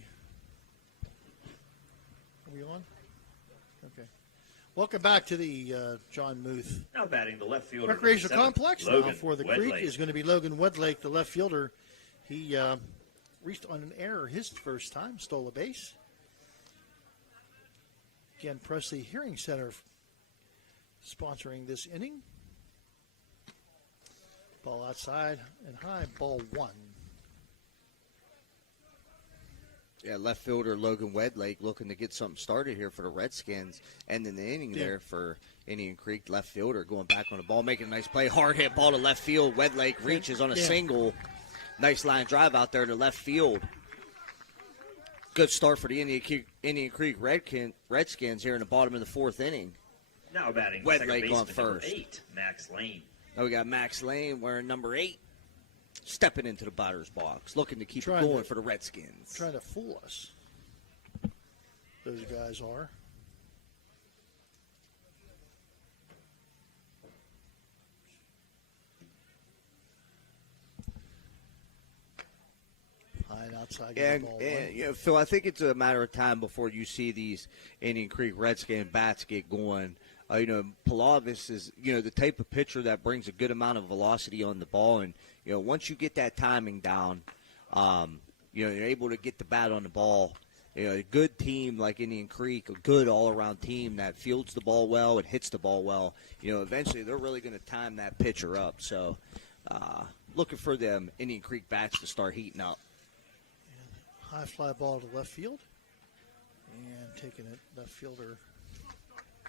Are we on? Okay. Welcome back to the John Muth. Now batting the left fielder. Recreational complex Logan now for the Wedlake. Creek is going to be Logan Wedlake, the left fielder. He reached on an error his first time, stole a base. Again, Presley Hearing Center sponsoring this inning. Ball outside and high, ball 1. Yeah, left fielder Logan Wedlake looking to get something started here for the Redskins. Ending the inning there for Indian Creek. Left fielder going back on the ball, making a nice play. Hard hit ball to left field. Wedlake reaches on a single. Nice line drive out there to left field. Good start for the Indian Creek Redskins here in the bottom of the 4th inning. Now batting Wedlake on first. 8, Max Lane. Now we got Max Lane wearing number 8. Stepping into the batter's box, looking to keep it going for the Redskins. Trying to fool us. Those guys are. High and outside. And Phil, I think it's a matter of time before you see these Indian Creek Redskin bats get going. Palavis is, the type of pitcher that brings a good amount of velocity on the ball. And, once you get that timing down, you're able to get the bat on the ball. A good team like Indian Creek, a good all-around team that fields the ball well and hits the ball well, eventually they're really going to time that pitcher up. So looking for them Indian Creek bats to start heating up. High fly ball to left field. And taking it, left fielder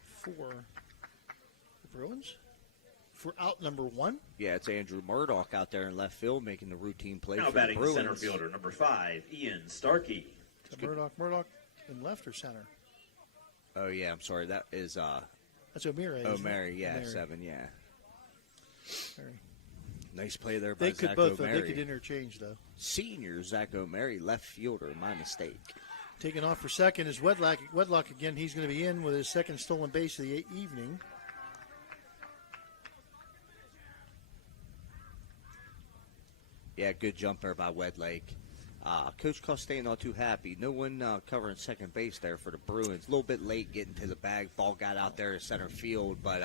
for the Bruins. For out number 1. Yeah, it's Andrew Murdoch out there in left field making the routine play Now for the batting Bruins. center fielder, number 5, Ian Starkey. Murdoch in left or center? Oh, yeah, I'm sorry. That is that's O'Meara. O'Meara, yeah, O'Meara. 7, yeah. Very. Nice play there by They could Zach both. O'Meara. They could interchange though. Senior Zach O'Meara, left fielder, my mistake. Taking off for second is Wedlock. Wedlock again. He's going to be in with his second stolen base of the evening. Yeah, good jump there by Wedlake. Coach Costain not too happy. No one covering second base there for the Bruins. A little bit late getting to the bag. Ball got out there in center field, but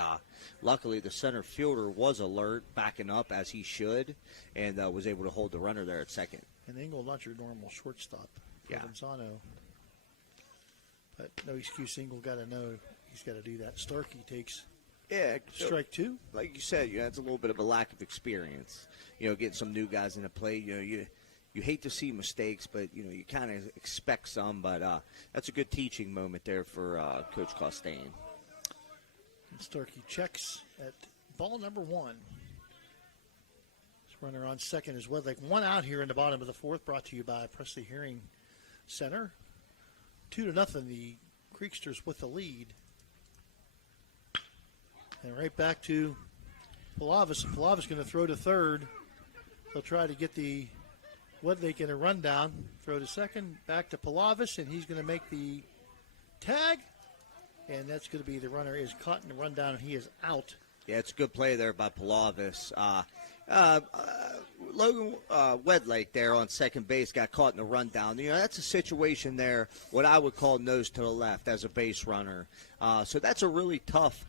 luckily the center fielder was alert, backing up as he should, and was able to hold the runner there at second. And Engel, not your normal shortstop. Yeah. Provenzano. But no excuse. Engel got to know he's got to do that. Starkey takes strike 2. Like you said, it's a little bit of a lack of experience. Getting some new guys into play. You hate to see mistakes, but you kind of expect some. But that's a good teaching moment there for Coach Costain. And Starkey checks at ball number 1. This runner on second is Wedlake. 1 out here in the bottom of the 4th, brought to you by Presley Hearing Center. 2-0, the Creeksters with the lead. And right back to Palavis. Palavis going to throw to third. They'll try to get the Wedlake in a rundown. Throw to second. Back to Palavis, and he's going to make the tag. And that's going to be the runner is caught in the rundown, and he is out. Yeah, it's a good play there by Palavis. Logan Wedlake there on second base got caught in the rundown. That's a situation there, what I would call nose to the left as a base runner. So that's a really tough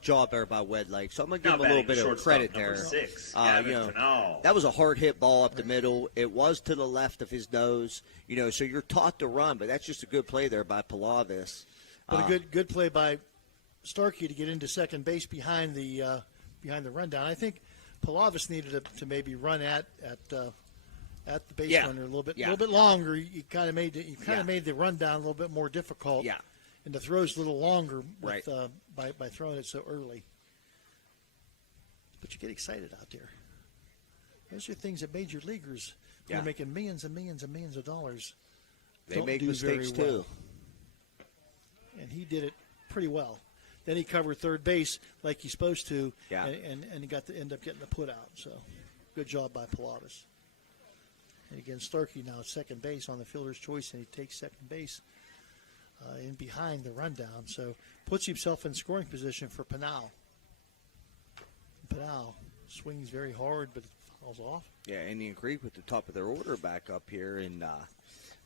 job there by Wedlake. So I'm going to give him a little bit of credit there. 6, that was a hard hit ball up the middle. It was to the left of his nose. So you're taught to run, but that's just a good play there by Palavis. But a good play by Starkey to get into second base behind the rundown. I think Palavis needed to maybe run at the base runner a little bit longer. You kind of made the rundown a little bit more difficult. Yeah. And the throw's a little longer right. by throwing it so early. But you get excited out there. Those are things that major leaguers who are making millions and millions and millions of dollars. They make mistakes too. And he did it pretty well. Then he covered third base like he's supposed to, and he got to end up getting the put out. So, good job by Palavis. And again, Starkey now at second base on the fielder's choice, and he takes second base in behind the rundown. So, puts himself in scoring position for Pinal. Pinal swings very hard, but it falls off. Yeah, Indian Creek with the top of their order back up here in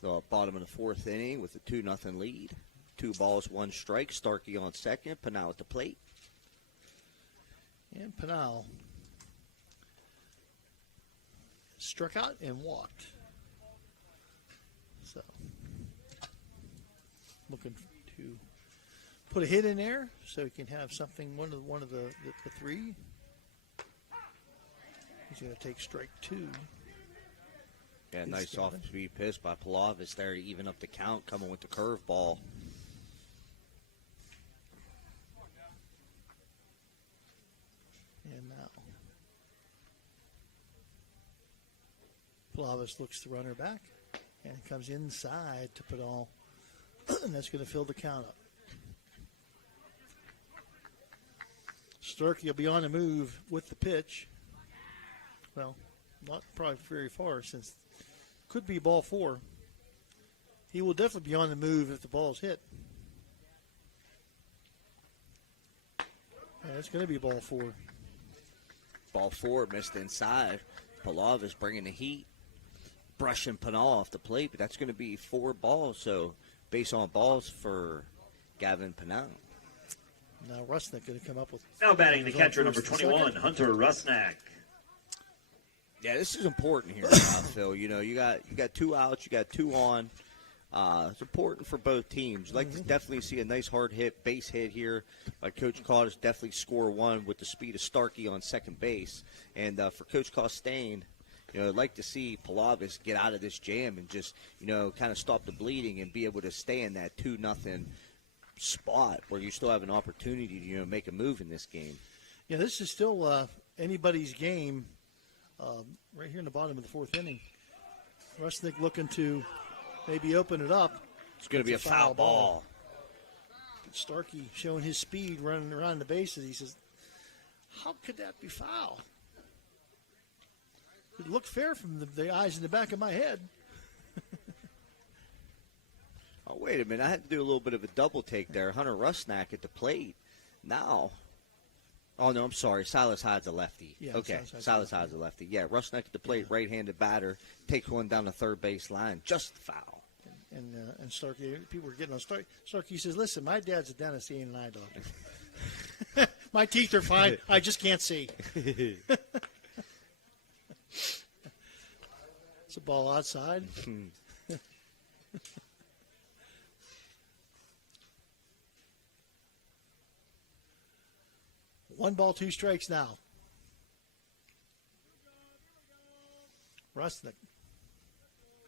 the bottom of the 4th inning with a 2-0 lead. 2 balls, 1 strike. Starkey on second. Pinal at the plate. And Pinal struck out and walked. So, looking to put a hit in there so he can have something, one of the 3. He's going to take strike 2. Yeah, nice off-speed pitch by Palavis there to even up the count, coming with the curveball. And now Palavis looks the runner back and comes inside to Pinal, and that's going to fill the count up. Starkey will be on the move with the pitch. Well, not probably very far since could be ball 4. He will definitely be on the move if the ball is hit. And it's going to be ball 4. Ball 4 missed inside. Palavis bringing the heat, brushing Pinal off the plate, but that's going to be 4 balls. So base on balls for Gavin Pinal. Now Rusnak going to come up with. Now batting the catcher, number 21, Hunter Rusnak. Yeah, this is important here, Phil. You got 2 outs, you got 2 on. It's important for both teams. Like to definitely see a nice hard hit, base hit here by Coach Cottis. Definitely score 1 with the speed of Starkey on second base. And for Coach Costain, I'd like to see Pilavis get out of this jam and just, kind of stop the bleeding and be able to stay in that 2-0 spot where you still have an opportunity to, make a move in this game. Yeah, this is still anybody's game right here in the bottom of the fourth inning. Rusnick looking to maybe open it up. It's going to be a foul ball. Starkey showing his speed running around the bases. He says, how could that be foul? It looked fair from the eyes in the back of my head. Oh, wait a minute. I had to do a little bit of a double take there. Hunter Rusnak at the plate. Now. Oh, no, I'm sorry. Silas Hyde's a lefty. Yeah, okay, Silas Hyde's a lefty. Yeah, Rusnak at the plate, right-handed batter, takes one down the third base line. Just foul. And Starkey, people were getting on Starkey. Starkey says, listen, my dad's a dentist. He ain't an eye doctor. My teeth are fine. I just can't see. It's a ball outside. One ball, 2 strikes now. Rusnick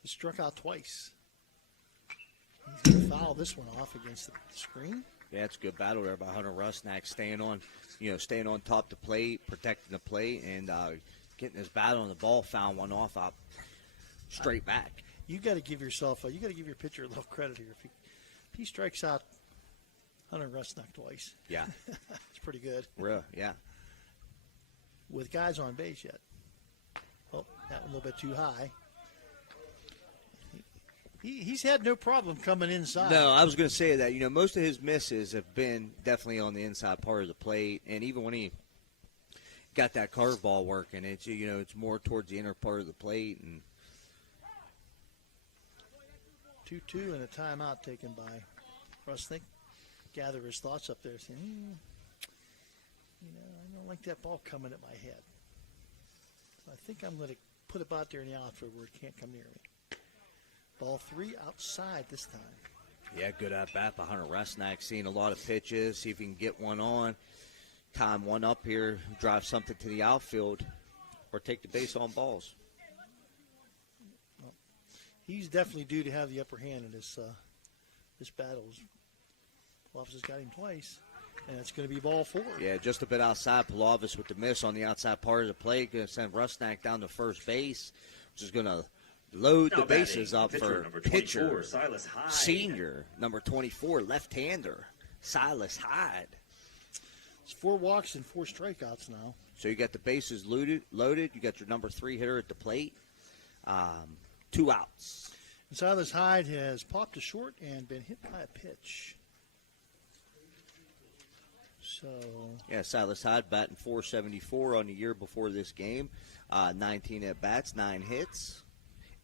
has struck out twice. He's going to foul this one off against the screen. Yeah, it's a good battle there by Hunter Rusnak, staying on top of the plate, protecting the plate, and getting his bat on the ball, found one off out straight back. You got to give your pitcher a little credit here. If he strikes out Hunter Rusnak twice. Yeah. It's pretty good. Real, yeah. With guys on base yet. Oh, that one a little bit too high. He's had no problem coming inside. No, I was going to say that. Most of his misses have been definitely on the inside part of the plate, and even when he got that curveball working, it's it's more towards the inner part of the plate. And 2-2 and a timeout taken by Rusnick. Gather his thoughts up there, saying, I don't like that ball coming at my head. So I think I'm going to put it out there in the outfield where it can't come near me. Ball 3 outside this time. Yeah, good at bat by Hunter Rusnak. Seeing a lot of pitches, see if he can get one on. Time one up here, drive something to the outfield, or take the base on balls. Well, he's definitely due to have the upper hand in this battle. Pilavis has got him twice, and it's going to be ball 4. Yeah, just a bit outside. Pilavis with the miss on the outside part of the plate. Going to send Rusnak down to first base, which is going to load the bases up for pitcher, Silas Hyde. Senior, number 24, left-hander, Silas Hyde. It's 4 walks and 4 strikeouts now. So you got the bases loaded. You got your number 3 hitter at the plate. 2 outs. And Silas Hyde has popped a short and been hit by a pitch. So yeah, Silas Hyde batting .474 on the year before this game. 19 at bats, 9 hits.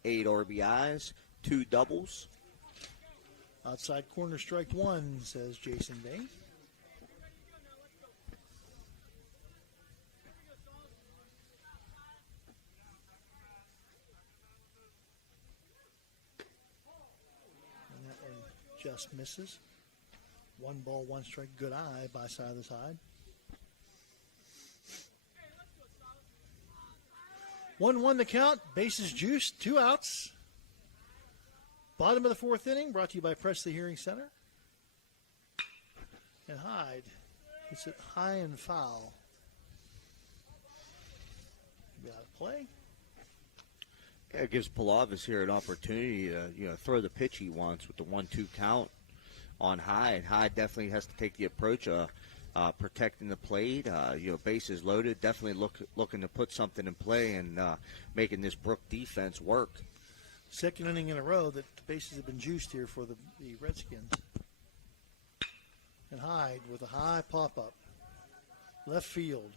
8 RBIs, 2 doubles. Outside corner, strike 1, says Jason Day. And that one just misses. 1 ball, 1 strike, good eye by Silas Hyde. 1-1 the count, bases juiced, 2 outs. Bottom of the 4th inning, brought to you by Presley Hearing Center. And Hyde hits it high and foul. Be out of play. Yeah, it gives Pilavis here an opportunity to throw the pitch he wants with the 1-2 count on Hyde. Hyde definitely has to take the approach of protecting the plate, bases loaded, definitely looking to put something in play and making this Brook defense work. Second inning in a row that the bases have been juiced here for the Redskins. And Hyde with a high pop-up, left field.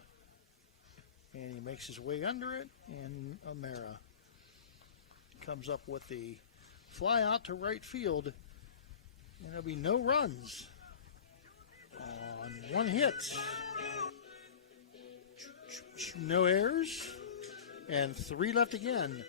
And he makes his way under it, and O'Mara comes up with the fly out to right field. And there'll be no runs on 1 hit. No errors. And 3 left again.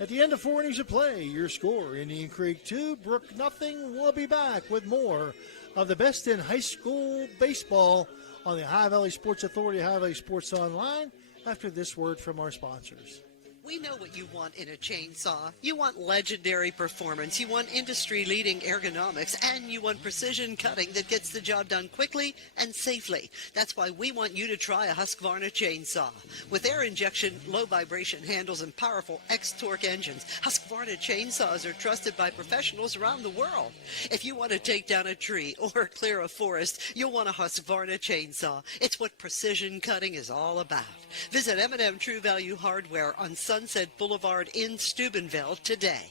At the end of 4 innings of play, your score, Indian Creek 2, Brook nothing. We'll be back with more of the best in high school baseball on the Ohio Valley Sports Authority, Ohio Valley Sports Online, after this word from our sponsors. We know what you want in a chainsaw. You want legendary performance, you want industry-leading ergonomics, and you want precision cutting that gets the job done quickly and safely. That's why we want you to try a Husqvarna chainsaw. With air injection, low vibration handles, and powerful X-Torque engines, Husqvarna chainsaws are trusted by professionals around the world. If you want to take down a tree or clear a forest, you'll want a Husqvarna chainsaw. It's what precision cutting is all about. Visit M&M True Value Hardware on Sunset Boulevard in Steubenville today.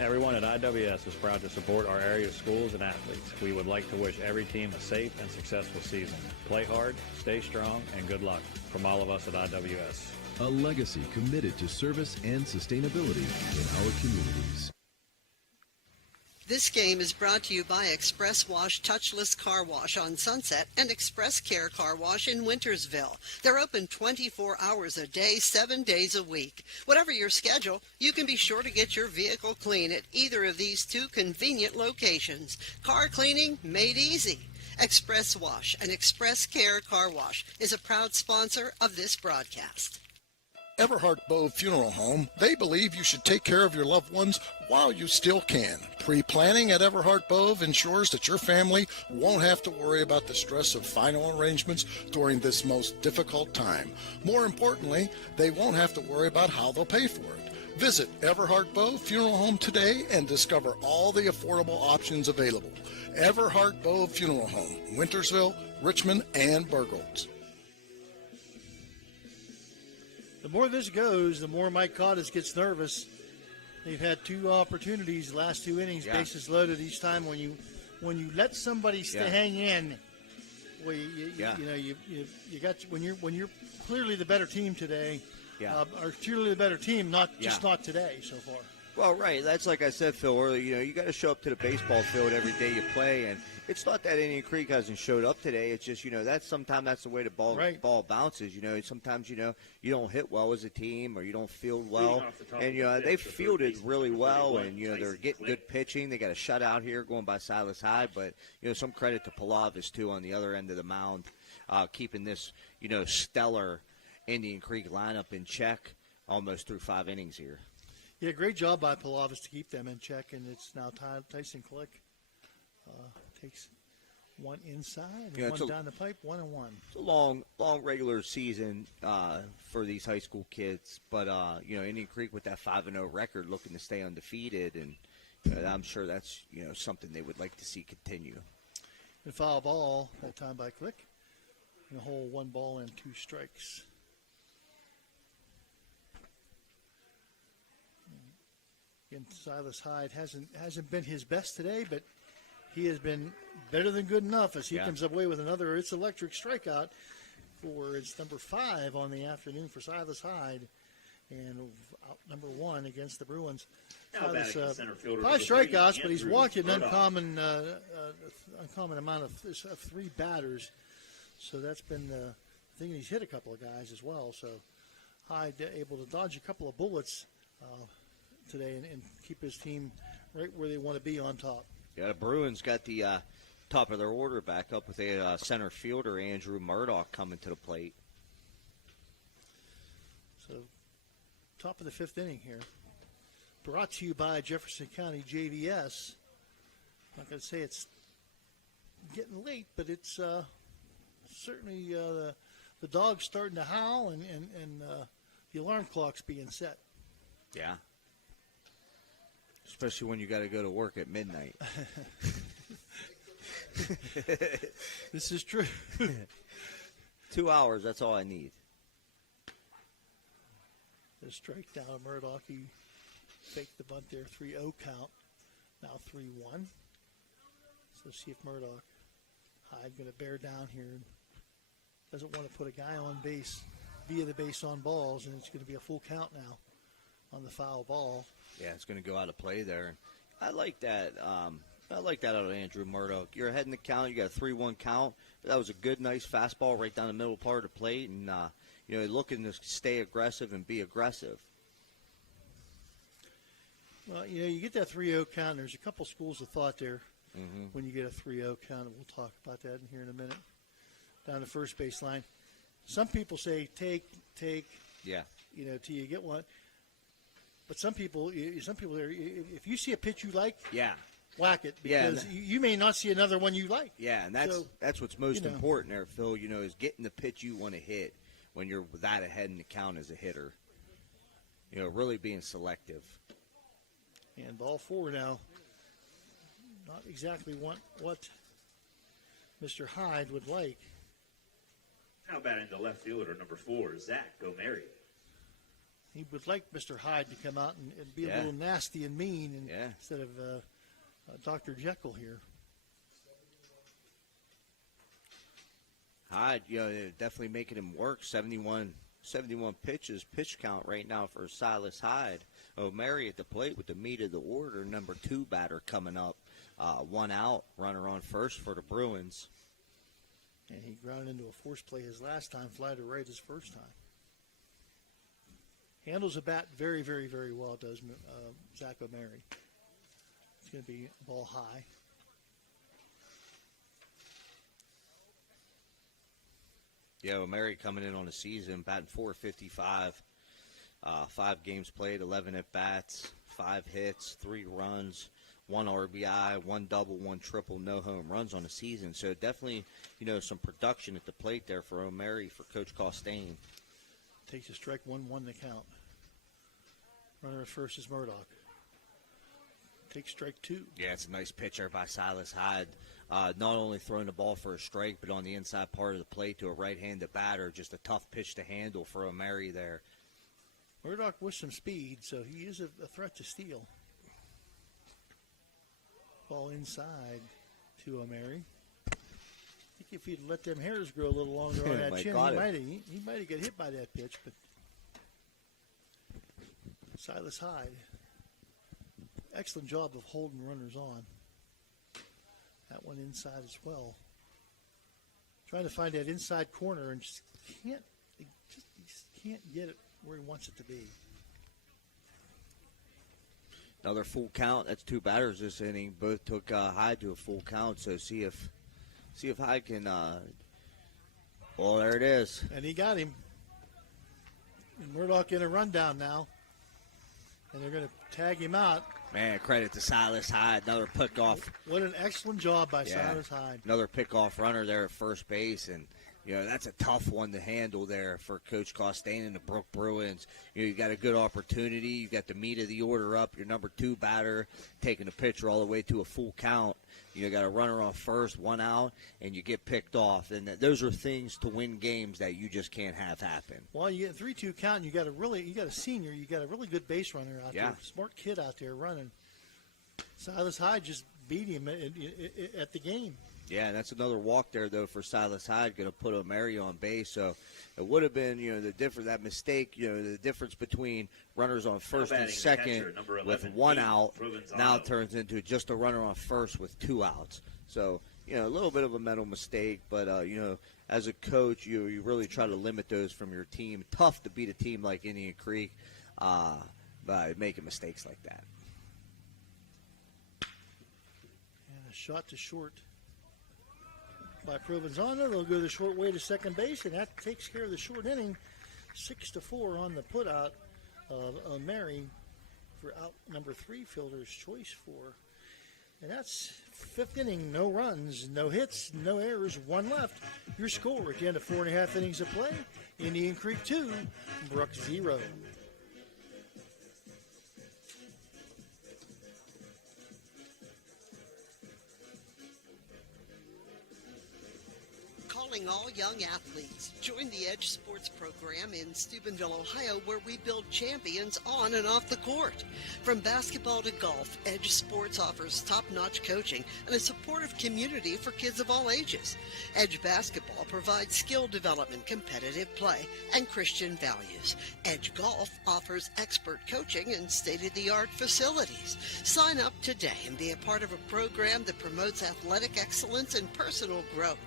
Everyone at IWS is proud to support our area schools and athletes. We would like to wish every team a safe and successful season. Play hard, stay strong, and good luck from all of us at IWS. A legacy committed to service and sustainability in our communities. This game is brought to you by Express Wash Touchless Car Wash on Sunset and Express Care Car Wash in Wintersville. They're open 24 hours a day, 7 days a week. Whatever your schedule, you can be sure to get your vehicle clean at either of these two convenient locations. Car cleaning made easy. Express Wash and Express Care Car Wash is a proud sponsor of this broadcast. Everhart Bove Funeral Home, they believe you should take care of your loved ones while you still can. Pre-planning at Everhart Bove ensures that your family won't have to worry about the stress of final arrangements during this most difficult time. More importantly, they won't have to worry about how they'll pay for it. Visit Everhart Bove Funeral Home today and discover all the affordable options available. Everhart Bove Funeral Home, Wintersville, Richmond, and Burgolds. The more this goes, the more Mike Cottis gets nervous. They've had two opportunities, last two innings, bases loaded each time. When you let somebody hang in, well, you got when you're clearly the better team today, or clearly the better team, not today so far. Well, right. That's like I said, Phil, earlier. You got to show up to the baseball field every day you play, and it's not that Indian Creek hasn't showed up today. It's just that's the way the ball bounces. Sometimes you don't hit well as a team, or you don't field well, and they've fielded really well, and they're getting good pitching. They got a shutout here going by Silas Hyde, but some credit to Palavis too on the other end of the mound, keeping this stellar Indian Creek lineup in check almost through 5 innings here. Yeah, great job by Palavis to keep them in check, and it's now Tyson Click takes one inside and one down the pipe, 1-1. It's a long regular season for these high school kids, but Indian Creek with that 5-0 record, looking to stay undefeated, and I'm sure that's something they would like to see continue. And foul ball that time by Click, and a whole 1 ball and 2 strikes. And Silas Hyde hasn't been his best today, but he has been better than good enough as he comes away with another It's Electric strikeout for it's number 5 on the afternoon for Silas Hyde, and out number 1 against the Bruins. Silas, 5 strikeouts, but he's walked an uncommon amount of 3 batters, so that's been the thing. He's hit a couple of guys as well, so Hyde able to dodge a couple of bullets today and keep his team right where they want to be on top. Yeah, the Bruins got the top of their order back up with a center fielder, Andrew Murdoch, coming to the plate. So, top of the 5th inning here. Brought to you by Jefferson County JVS. I'm not going to say it's getting late, but it's certainly the dog's starting to howl and the alarm clock's being set. Yeah. Especially when you got to go to work at midnight. This is true. 2 hours, that's all I need. The strike down Murdoch. He faked the bunt there. 3-0 count. Now 3-1. So see if Murdoch Hyde going to bear down here. Doesn't want to put a guy on base via the base on balls, and it's going to be a full count now on the foul ball. Yeah, it's going to go out of play there. I like that. I like that out of Andrew Murdoch. You're ahead in the count. You got a 3-1 count. That was a good, nice fastball right down the middle part of the plate, and looking to stay aggressive and be aggressive. Well, you get that 3-0 count. There's a couple schools of thought there when you get a 3-0 count, and we'll talk about that here in a minute. Down the first baseline. Some people say take. Yeah. till you get one. But some people, if you see a pitch you like, whack it, because you may not see another one you like. Yeah, and that's what's most important there, Phil. Is getting the pitch you want to hit when you're that ahead in the count as a hitter. Really being selective. And ball 4 now. Not exactly what Mr. Hyde would like. Now batting the left fielder, number 4, Zach Gomeri. He would like Mr. Hyde to come out and be a little nasty and mean instead of Dr. Jekyll here. Hyde, definitely making him work. 71 pitches, pitch count right now for Silas Hyde. O'Mary at the plate with the meat of the order, number 2 batter coming up. 1 out, runner on first for the Bruins. And he grounded into a force play his last time, fly to right his first time. Handles the bat very, very, very well, does Zach O'Mary. It's going to be ball high. Yeah, O'Mary coming in on the season, batting .455, 5 games played, 11 at-bats, 5 hits, 3 runs, 1 RBI, 1 double, 1 triple, no home runs on the season. So definitely, some production at the plate there for O'Mary, for Coach Costain. Takes a strike, 1-1 to count. Runner at first is Murdoch. Takes strike 2. Yeah, it's a nice pitcher by Silas Hyde. Not only throwing the ball for a strike, but on the inside part of the plate to a right-handed batter. Just a tough pitch to handle for O'Mary there. Murdoch with some speed, so he is a threat to steal. Ball inside to O'Mary. I think if he'd let them hairs grow a little longer on that chin, he might have got hit by that pitch. But Silas Hyde, excellent job of holding runners on. That one inside as well. Trying to find that inside corner and just can't get it where he wants it to be. Another full count. That's 2 batters this inning. Both took Hyde to a full count. So see if Hyde can. Well, there it is. And he got him. And Murdoch in a rundown now. And they're going to tag him out. Man, credit to Silas Hyde. Another pickoff. What an excellent job by Silas Hyde. Another pickoff runner there at first base. And, that's a tough one to handle there for Coach Costain and the Brook Bruins. You got a good opportunity. You got the meat of the order up. Your number 2 batter taking the pitcher all the way to a full count. You got a runner on first, 1 out, and you get picked off. And those are things to win games that you just can't have happen. Well, you get a 3-2 count, and you got a senior, you got a really good base runner out there, smart kid out there running. Silas Hyde just beat him at the game. Yeah, and that's another walk there, though, for Silas Hyde, going to put O'Mary on base. So it would have been, that mistake, the difference between runners on first and second with 1 out now turns into just a runner on first with 2 outs. So, a little bit of a mental mistake, but, as a coach, you really try to limit those from your team. Tough to beat a team like Indian Creek by making mistakes like that. And a shot to short by Provenzano. They'll go the short way to second base, and that takes care of the short inning. 6-4 on the putout of O'Mary for out number 3, fielder's choice 4. And that's 5th inning. No runs, no hits, no errors, 1 left. Your score at the end of 4.5 innings of play: Indian Creek 2, Brook 0. Calling all young athletes. Join the Edge Sports program in Steubenville, Ohio, where we build champions on and off the court. From basketball to golf, Edge Sports offers top-notch coaching and a supportive community for kids of all ages. Edge Basketball provides skill development, competitive play, and Christian values. Edge Golf offers expert coaching and state-of-the-art facilities. Sign up today and be a part of a program that promotes athletic excellence and personal growth.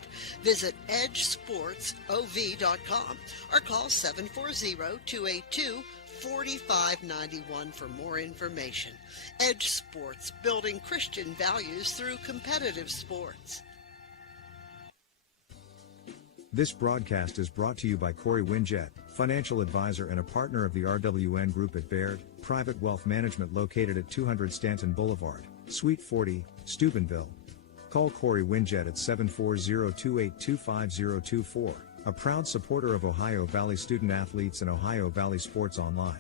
Visit EdgeSportsOV.com or call 740-282-4591 for more information. Edge Sports, building Christian values through competitive sports. This broadcast is brought to you by Corey Winjet, financial advisor and a partner of the RWN Group at Baird, Private Wealth Management located at 200 Stanton Boulevard, Suite 40, Steubenville. Call Corey Winjet at 740-2825024, a proud supporter of Ohio Valley student athletes and Ohio Valley Sports Online.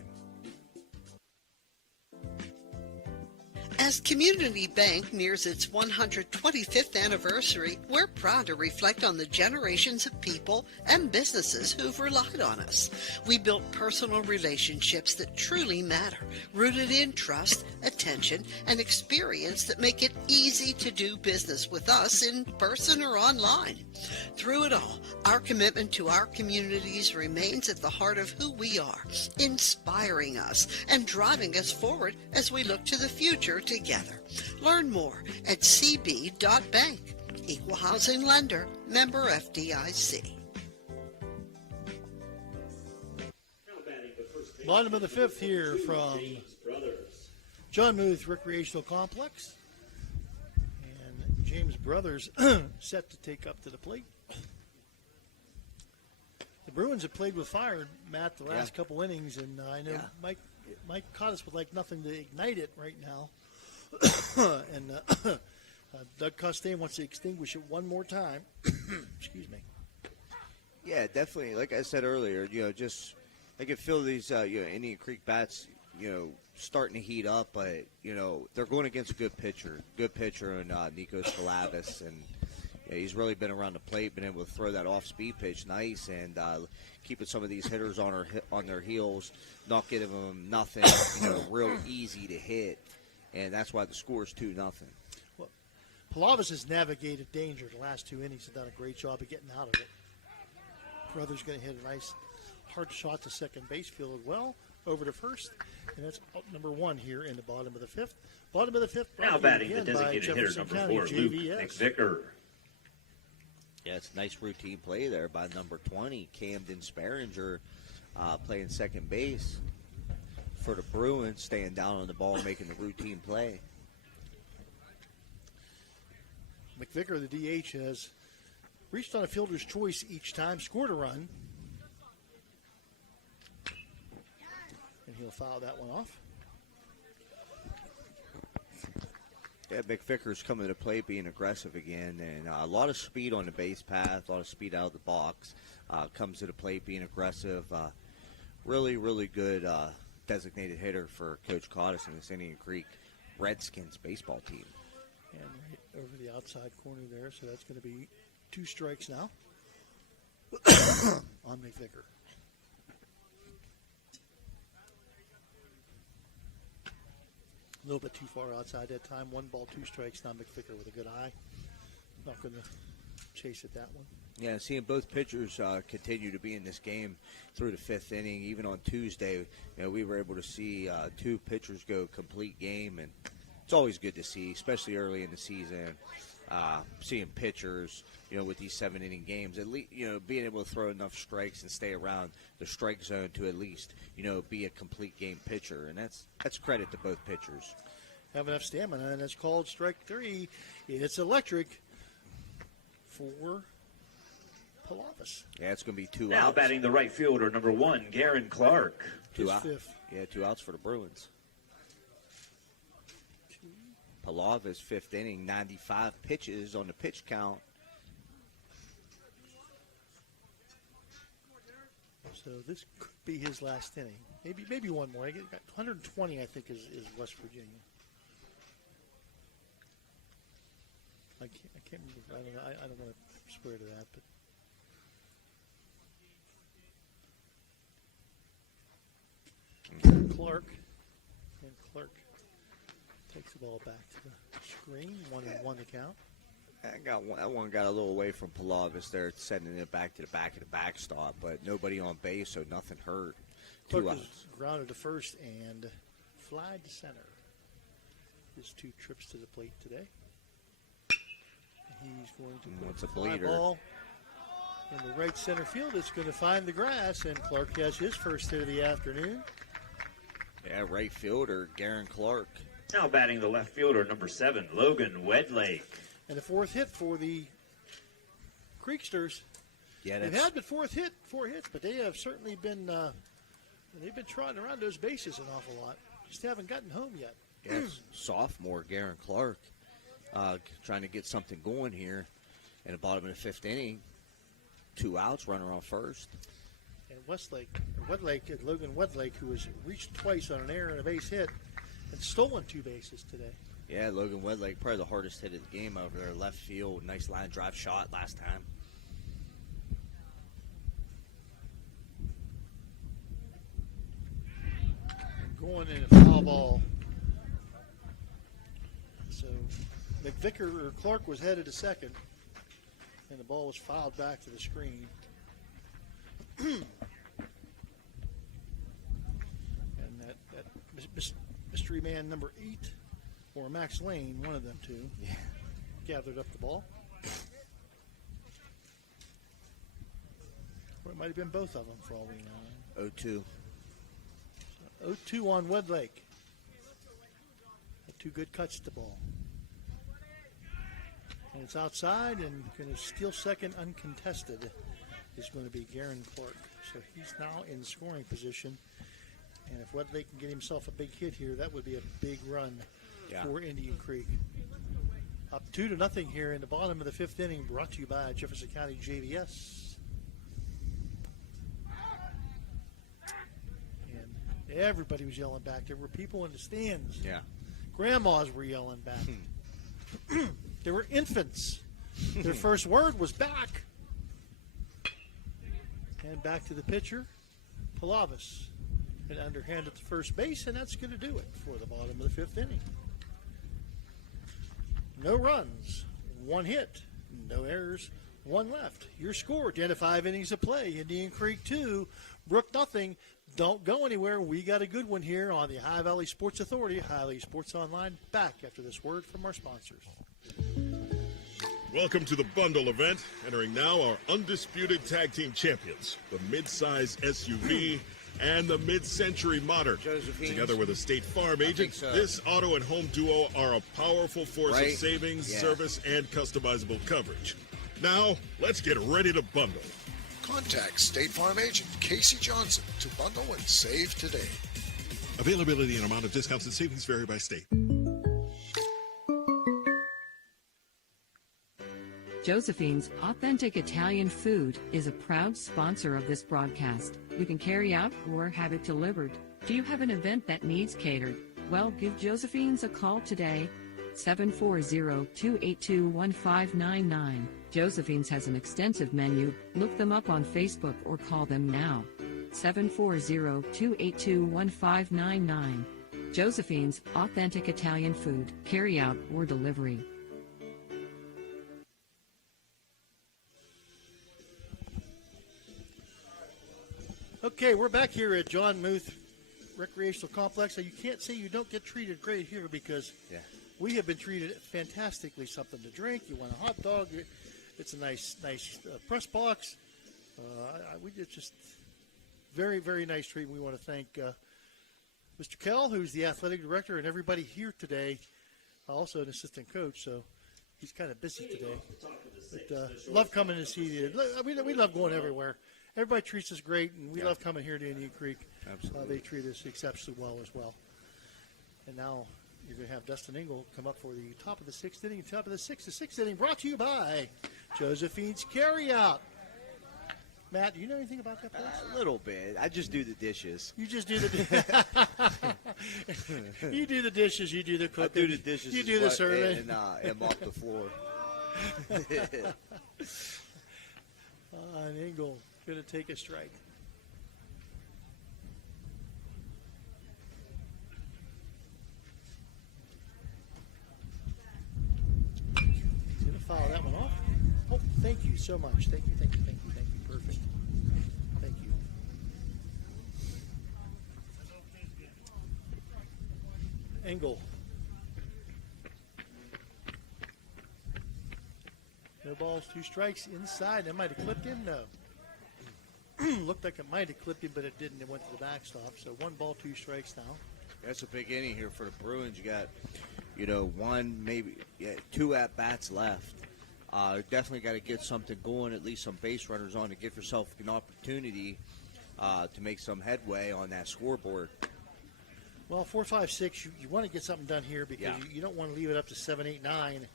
As Community Bank nears its 125th anniversary, we're proud to reflect on the generations of people and businesses who've relied on us. We built personal relationships that truly matter, rooted in trust, attention, and experience that make it easy to do business with us in person or online. Through it all, our commitment to our communities remains at the heart of who we are, inspiring us and driving us forward as we look to the future together. Learn more at cb.bank. Equal housing lender, member FDIC. Bottom of the fifth here from John Muth Recreational Complex. And James Brothers set to take up to the plate. The Bruins have played with fire, Matt, the last couple innings, and I know Mike caught us with like nothing to ignite it right now. And Doug Costain wants to extinguish it one more time. Excuse me. Yeah, definitely. Like I said earlier, just I can feel these Indian Creek bats, starting to heat up, but they're going against a good pitcher in Nikos Kalavis, and he's really been around the plate, been able to throw that off-speed pitch nice, and keeping some of these hitters on their heels, not giving them nothing, real easy to hit, and that's why the score is 2-0. Well, Palavis has navigated danger the last two innings and done a great job of getting out of it. Brothers going to hit a nice hard shot to second base, fielded well over to first, and that's number one here in the bottom of the fifth. Bottom of the fifth. Now batting the designated hitter, number 4, Luke McVicker. Yeah, it's a nice routine play there by number 20, Camden Sparringer, playing second base for the Bruins, staying down on the ball, making the routine play. McVicker, the DH, has reached on a fielder's choice each time, scored a run, and he'll foul that one off. Yeah, McVicker's coming to the plate, being aggressive again, and a lot of speed on the base path, a lot of speed out of the box. Comes to the plate, being aggressive. Really, really good designated hitter for Coach Cottis and this Indian Creek Redskins baseball team. And right over the outside corner there, so that's going to be 2 strikes now on McVicker. A little bit too far outside that time. 1 ball, 2 strikes. Now McVicker with a good eye. Not going to chase it that one. Yeah, seeing both pitchers continue to be in this game through the 5th inning. Even on Tuesday, we were able to see 2 pitchers go complete game, and it's always good to see, especially early in the season. Seeing pitchers, with these 7-inning games, at least, being able to throw enough strikes and stay around the strike zone to at least, be a complete game pitcher, and that's credit to both pitchers. Have enough stamina, and it's called strike 3. It's electric for Palavis. Yeah, it's going to be 2 now outs. Now batting the right fielder, number 1, Garen Clark. 2 outs. Yeah, 2 outs for the Bruins. Palavis, 5th inning, 95 pitches on the pitch count. So this could be his last inning. Maybe one more. I get 120, I think, is West Virginia. I can't remember. I don't want to swear to that, but Clark takes the ball back to the screen. 1-1 to count. That one got a little away from Palavis there, sending it back to the back of the backstop, but nobody on base, so nothing hurt. Clark was grounded to first and fly to center. His 2 trips to the plate today. He's going to put a fly bleeder. Ball in the right center field. It's going to find the grass, and Clark has his first hit of the afternoon. Yeah, right fielder, Garen Clark. Now batting the left fielder, number 7, Logan Wedlake. And the 4th hit for the Creeksters. Yeah, they've had four hits, but they have certainly been they've been trotting around those bases an awful lot. Just haven't gotten home yet. Yes, sophomore Garen Clark trying to get something going here in the bottom of the fifth inning. 2 outs, runner on first. And Logan Wedlake, who has reached twice on an error and a base hit, and stolen 2 bases today. Yeah, Logan Wedlake, probably the hardest hit of the game over there, left field. Nice line drive shot last time. Going in a foul ball. So Clark was headed to second, and the ball was fouled back to the screen. And that mystery man number 8, or Max Lane, one of them two, gathered up the ball. Or it might have been both of them for all we know. 0-2. 0-2 on Wedlake. 2 good cuts to the ball. And it's outside, and going to steal second uncontested is going to be Garen Clark. So he's now in scoring position. And if Wedlake can get himself a big hit here, that would be a big run for Indian Creek. Up 2-0 here in the bottom of the fifth inning, brought to you by Jefferson County JVS. And everybody was yelling back. There were people in the stands. Yeah. Grandmas were yelling back. There were infants. Their first word was back. And back to the pitcher, Palavis. An underhand at the first base, and that's going to do it for the bottom of the fifth inning. No runs, 1 hit, no errors, 1 left. Your score, down to 5 innings of play. Indian Creek 2, Brook nothing. Don't go anywhere. We got a good one here on the High Valley Sports Authority, High Valley Sports Online. Back after this word from our sponsors. Welcome to the bundle event. Entering now our undisputed tag team champions, the mid-size SUV and the mid-century modern. Together with a State Farm agent, this auto and home duo are a powerful force of savings, service, and customizable coverage. Now, let's get ready to bundle. Contact State Farm agent Casey Johnson to bundle and save today. Availability and amount of discounts and savings vary by state. Josephine's Authentic Italian Food is a proud sponsor of this broadcast. You can carry out or have it delivered. Do you have an event that needs catered? Well, give Josephine's a call today, 740-282-1599. Josephine's has an extensive menu. Look them up on Facebook or call them now, 740-282-1599. Josephine's Authentic Italian Food, carry out or delivery. Okay, we're back here at John Muth Recreational Complex. So you can't say you don't get treated great here because we have been treated fantastically. Something to drink. You want a hot dog. It's a nice press box. It's just very, very nice treat. We want to thank Mr. Kell, who's the athletic director, and everybody here today, also an assistant coach. So he's kind of busy today. But, love coming to see you. We love going everywhere. Everybody treats us great, and we love coming here to Indian Creek. Absolutely. They treat us exceptionally well as well. And now you're going to have Dustin Engel come up for the top of the sixth inning. Top of the sixth inning brought to you by Josephine's Carryout. Matt, do you know anything about that place? A little bit. I just do the dishes. You just do the You do the dishes. You do the cooking. I do the dishes. You do the serving. And mop the floor. And Engel going to take a strike. He's going to foul that one off. Oh, thank you so much. Thank you. Perfect. Thank you. Engel. No balls, 2 strikes inside. That might have clipped him. No. Looked like it might have clipped him, but it didn't. It went to the backstop. So 1 ball, 2 strikes now. That's a big inning here for the Bruins. You got, 2 at-bats left. Definitely got to get something going, at least some base runners on to give yourself an opportunity to make some headway on that scoreboard. Well, 4, 5, 6, you want to get something done here because you don't want to leave it up to 7, 8, 9.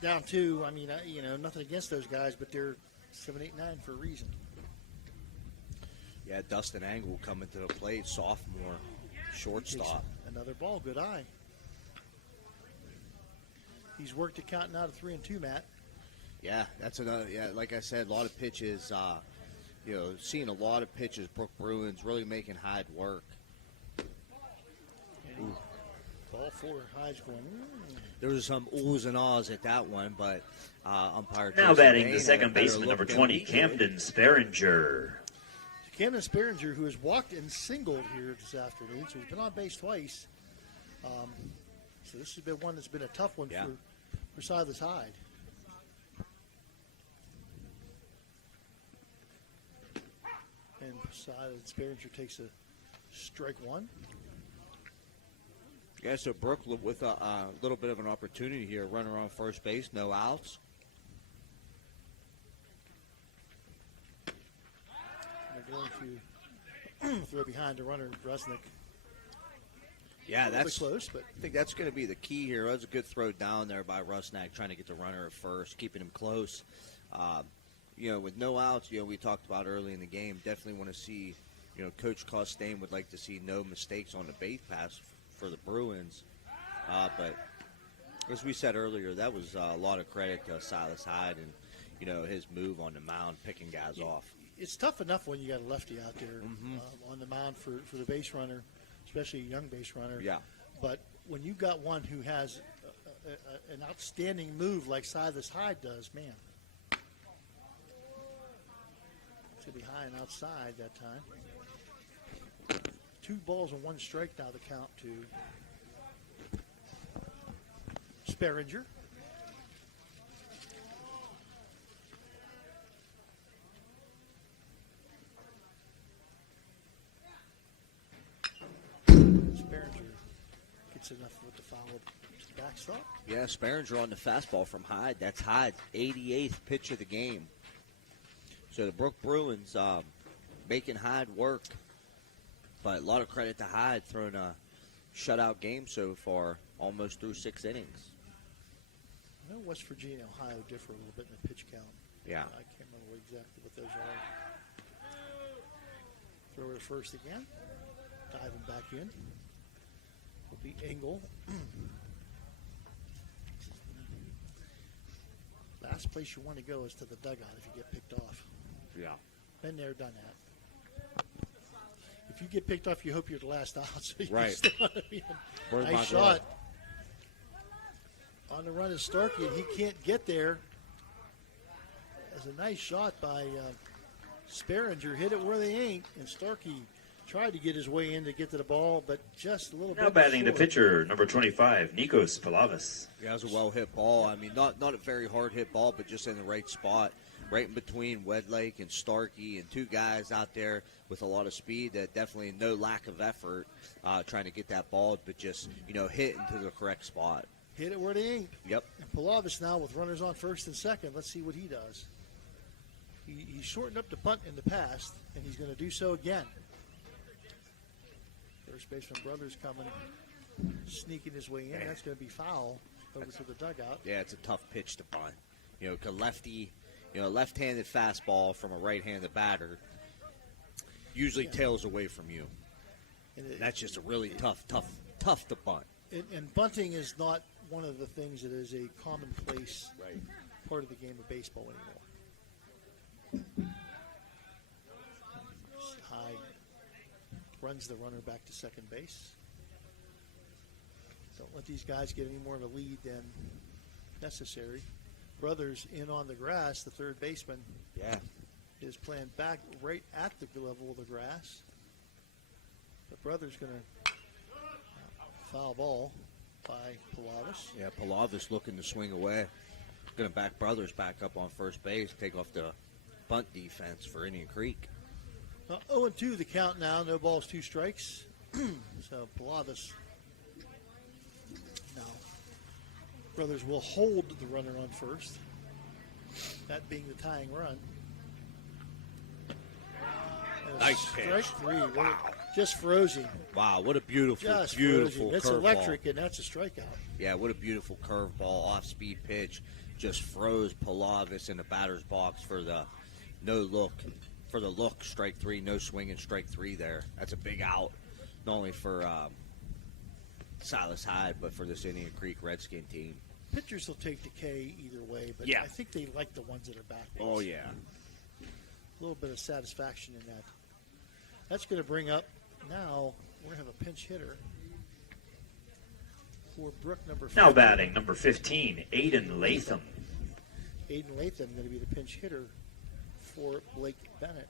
Down 2, I mean, nothing against those guys, but they're 7, 8, 9 for a reason. Yeah, Dustin Angle coming to the plate, sophomore, shortstop. Another ball, good eye. He's worked at counting out of 3 and 2, Matt. Yeah, that's another. Yeah, like I said, a lot of pitches. Seeing a lot of pitches. Brooke Bruins really making Hyde work. Ball 4, Hyde's going. There was some oohs and ahs at that one, but umpire. Now batting the second baseman, number 20, Camden Sperringer. Camden Sperringer, who has walked and singled here this afternoon, so he's been on base twice. So this has been one that's been a tough one for Silas Hyde. And Sperringer takes a strike 1. Yeah, so Brooke with a little bit of an opportunity here. Runner on first base, no outs. They're going to throw behind the runner, Rusnick. Yeah, that's close, but I think that's going to be the key here. That was a good throw down there by Rusnak, trying to get the runner at first, keeping him close. With no outs, we talked about early in the game. Definitely want to see, Coach Costain would like to see no mistakes on the base pass for the Bruins. But as we said earlier, that was a lot of credit to Silas Hyde and his move on the mound, picking guys off. It's tough enough when you got a lefty out there on the mound for the base runner, especially a young base runner. Yeah. But when you got one who has an outstanding move like Silas Hyde does, man. To be high and outside that time. 2 balls and 1 strike now the count to Sperringer. Gets enough with the foul to the backstop. Yeah, Sperringer on the fastball from Hyde. That's Hyde's 88th pitch of the game. So the Brooke Bruins making Hyde work. But a lot of credit to Hyde, throwing a shutout game so far, almost through 6 innings. I know West Virginia and Ohio differ a little bit in the pitch count. Yeah. I can't remember exactly what those are. Throw it first again. Diving back in. Will be Engel. Last place you want to go is to the dugout if you get picked off. Yeah. Been there, done that. If you get picked off, you hope you're the last out. So you right. Nice shot. On the run is Starkey, and he can't get there. That's a nice shot by Sperringer. Hit it where they ain't, and Starkey tried to get his way in to get to the ball, but just a little bit. Now batting the pitcher, number 25, Nikos Palavas. Yeah, it was a well-hit ball. I mean, not a very hard-hit ball, but just in the right spot, right in between Wedlake and Starkey, and 2 guys out there with a lot of speed. That definitely no lack of effort trying to get that ball, but just, hit into the correct spot. Hit it where they ain't. Yep. And Palavas now with runners on first and second. Let's see what he does. He shortened up the punt in the past, and he's going to do so again. First baseman Brothers coming, sneaking his way in. That's going to be foul over to the dugout. Yeah, it's a tough pitch to bunt. A lefty, left-handed fastball from a right-handed batter usually tails away from you. And that's just a really tough to bunt. And bunting is not one of the things that is a commonplace part of the game of baseball anymore. Hyde runs the runner back to second base. Don't let these guys get any more of a lead than necessary. Brothers in on the grass, the third baseman. Yeah. Is playing back right at the level of the grass. The Brothers going to foul ball by Palavas. Yeah, Palavas looking to swing away. Going to back Brothers back up on first base, take off the bunt defense for Indian Creek. 0-2 the count now. No balls, 2 strikes. So Palavas now Brothers will hold the runner on first, that being the tying run. Nice pitch. Strike three. Wow. Just froze him. Wow, what a beautiful Just curveball. That's electric, and that's a strikeout. Yeah, what a beautiful curveball, off-speed pitch. Just froze Polavis in the batter's box for the look, strike three, no swing and strike three there. That's a big out, not only for Silas Hyde, but for this Indian Creek Redskin team. Pitchers will take the K either way, but Yeah. I think they like the ones that are backwards. Oh, yeah. A little bit of satisfaction in that. That's going to bring up, now we're going to have a pinch hitter for Brook number 15. Now batting number 15, Aiden Latham. Aiden Latham going to be the pinch hitter for Blake Bennett.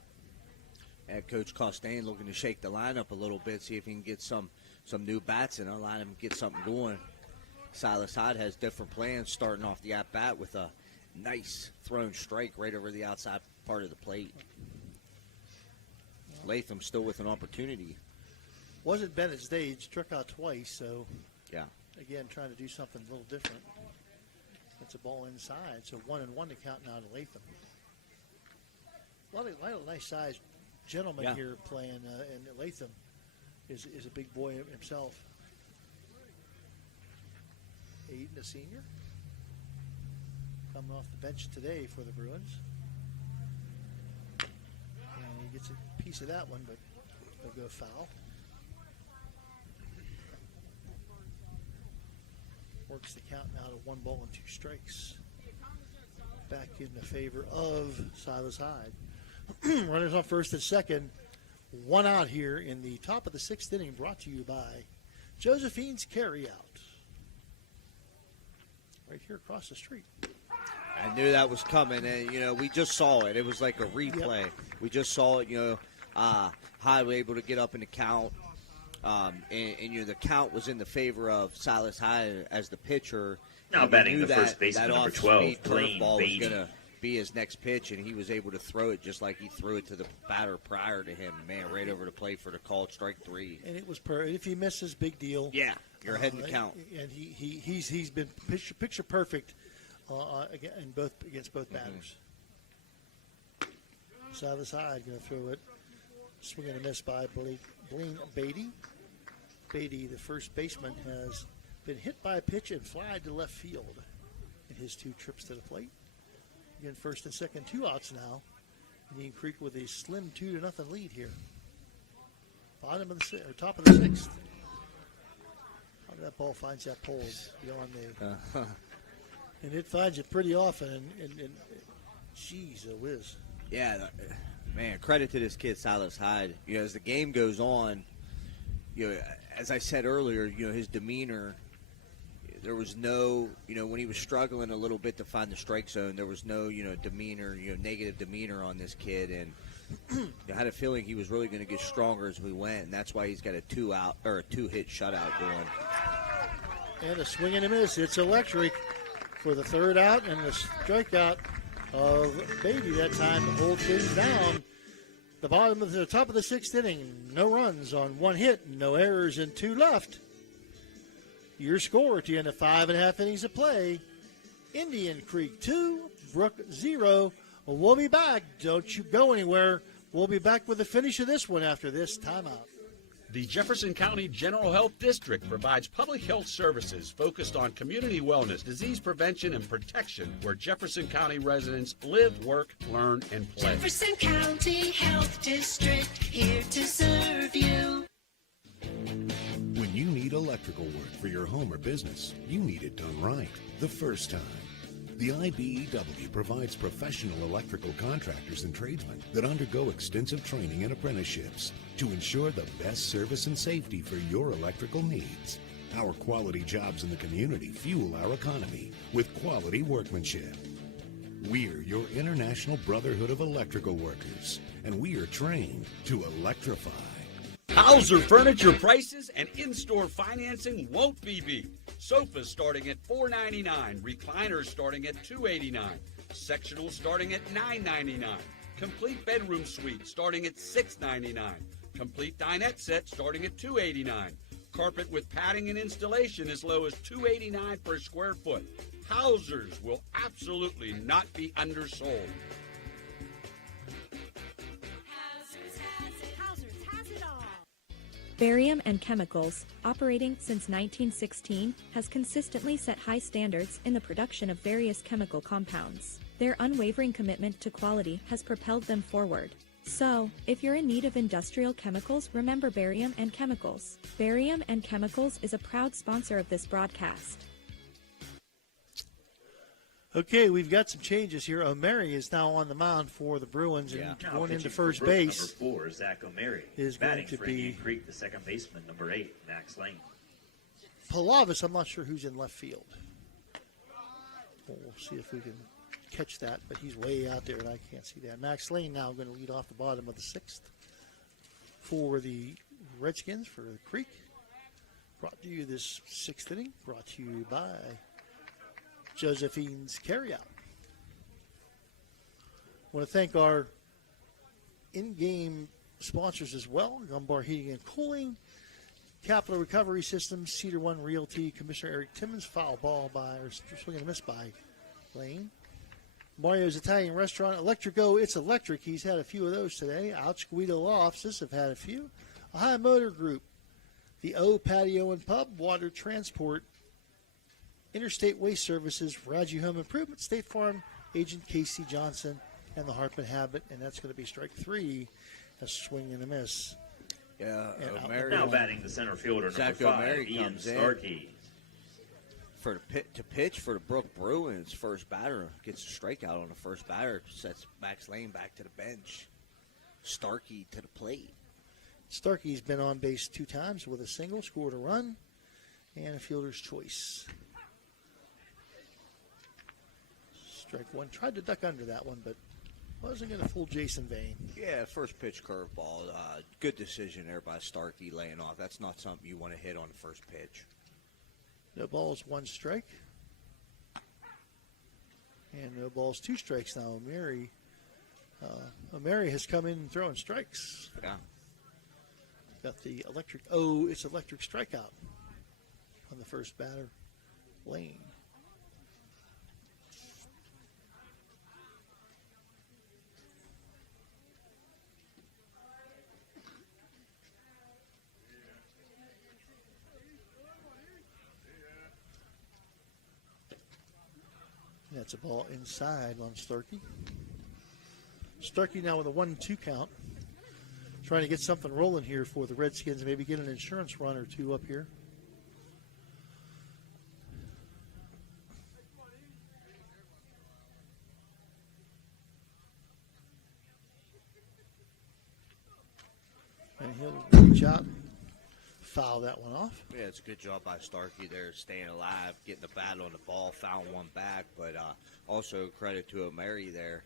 And Coach Costain looking to shake the lineup a little bit, see if he can get some new bats in, line him, get something going. Silas Hyde has different plans, starting off the at-bat with a nice thrown strike right over the outside part of the plate. Latham still with an opportunity. Wasn't Bennett's day. He struck out twice, so yeah. Again, trying to do something a little different. That's a ball inside, so 1-1 to count now to Latham. A lot of nice-sized gentlemen here playing, and Latham is a big boy himself. Aiden, a senior, coming off the bench today for the Bruins. And he gets a piece of that one, but they'll go foul. Works the count now to 1-2 strikes. Back in the favor of Silas Hyde. Runners on first and second. One out here in the top of the sixth inning, brought to you by Josephine's Carryout. Right here across the street. I knew that was coming, and, we just saw it. It was like a replay. Yep. We just saw it, Hyde was able to get up in the count. And the count was in the favor of Silas Hyde as the pitcher. Now batting the first baseman, number 12, Blaine ball was Beatty. going to be his next pitch, and he was able to throw it just like he threw it to the batter prior to him. Man, right over the plate for the called strike three. And it was if he misses, big deal. Yeah, you're ahead in the count. And he's been picture perfect against both batters. Silas Hyde going to throw it. Swing and a miss by Blaine Beatty. Beatty, the first baseman, has been hit by a pitch and fly to left field in his two trips to the plate. Again, first and second, 2 outs now. Indian Creek with a slim 2-0 lead here. Top of the sixth. How did that ball finds that pole beyond the? And it finds it pretty often. And geez, a whiz. Yeah, man. Credit to this kid, Silas Hyde. As the game goes on, as I said earlier, his demeanor. There was no, when he was struggling a little bit to find the strike zone, there was no, demeanor, negative demeanor on this kid. And I had a feeling he was really going to get stronger as we went, and that's why he's got a 2-hit shutout going. And a swing and a miss. It's electric for the third out, and the strikeout of Beatty that time to hold things down. The top of the sixth inning, no runs on 1 hit, no errors, and 2 left. Your score at the end of 5.5 innings of play, Indian Creek 2, Brook 0. We'll be back. Don't you go anywhere. We'll be back with the finish of this one after this timeout. The Jefferson County General Health District provides public health services focused on community wellness, disease prevention, and protection where Jefferson County residents live, work, learn, and play. Jefferson County Health District, here to serve you. When you need electrical work for your home or business, you need it done right the first time. The IBEW provides professional electrical contractors and tradesmen that undergo extensive training and apprenticeships to ensure the best service and safety for your electrical needs. Our quality jobs in the community fuel our economy with quality workmanship. We're your International Brotherhood of Electrical Workers, and we are trained to electrify. Hauser Furniture prices and in-store financing won't be beat. Sofas starting at $4.99, recliners starting at $2.89, sectionals starting at $9.99, complete bedroom suite starting at $6.99, complete dinette set starting at $2.89, Carpet with padding and installation as low as $289 per square foot. Hauser's will absolutely not be undersold. Barium and Chemicals, operating since 1916, has consistently set high standards in the production of various chemical compounds. Their unwavering commitment to quality has propelled them forward. So, if you're in need of industrial chemicals, remember Barium and Chemicals. Barium and Chemicals is a proud sponsor of this broadcast. Okay, we've got some changes here. O'Mary is now on the mound for the Bruins, and going into first base. Number 4, Zach O'Mary. Is batting going to for be Indian Creek, the second baseman, number 8, Max Lane. Palavis. I'm not sure who's in left field. We'll see if we can catch that, but he's way out there, and I can't see that. Max Lane now going to lead off the bottom of the 6th for the Redskins, for the Creek. Brought to you this 6th inning, brought to you by Josephine's Carryout. I want to thank our in-game sponsors as well, Gumbar Heating and Cooling, Capital Recovery Systems, Cedar One Realty, Commissioner Eric Timmons, foul ball by, or swing and a miss by Lane. Mario's Italian Restaurant, Electrico, it's electric. He's had a few of those today. Ouch Guido Law Offices have had a few. Ohio Motor Group, the O Patio and Pub, Water Transport, Interstate Waste Services, Raji Home Improvement, State Farm, Agent Casey Johnson, and the Hartman Habit, and that's going to be strike 3, a swing and a miss. Yeah, O'Mary. Now batting the center fielder, Zach number 5, O'Mary Ian comes Starkey. For to pitch for the Brook Bruins, first batter gets a strikeout on the first batter, sets Max Lane back to the bench. Starkey to the plate. Starkey's been on base 2 times with a single, scored a run, and a fielder's choice. Strike 1. Tried to duck under that one, but wasn't going to fool Jason Vane. Yeah, first pitch curveball. Good decision there by Starkey laying off. That's not something you want to hit on the first pitch. No balls, 1 strike. And no balls, 2 strikes now. O'Mary has come in throwing strikes. Yeah. Got the electric, it's electric strikeout on the first batter, Lane. That's a ball inside on Starkey. Starkey now with a 1-2 count. Trying to get something rolling here for the Redskins. Maybe get an insurance run or 2 up here. And he'll reach out and foul that one off. Yeah, it's a good job by Starkey there, staying alive, getting the bat on the ball, fouling one back. But also credit to O'Mary there.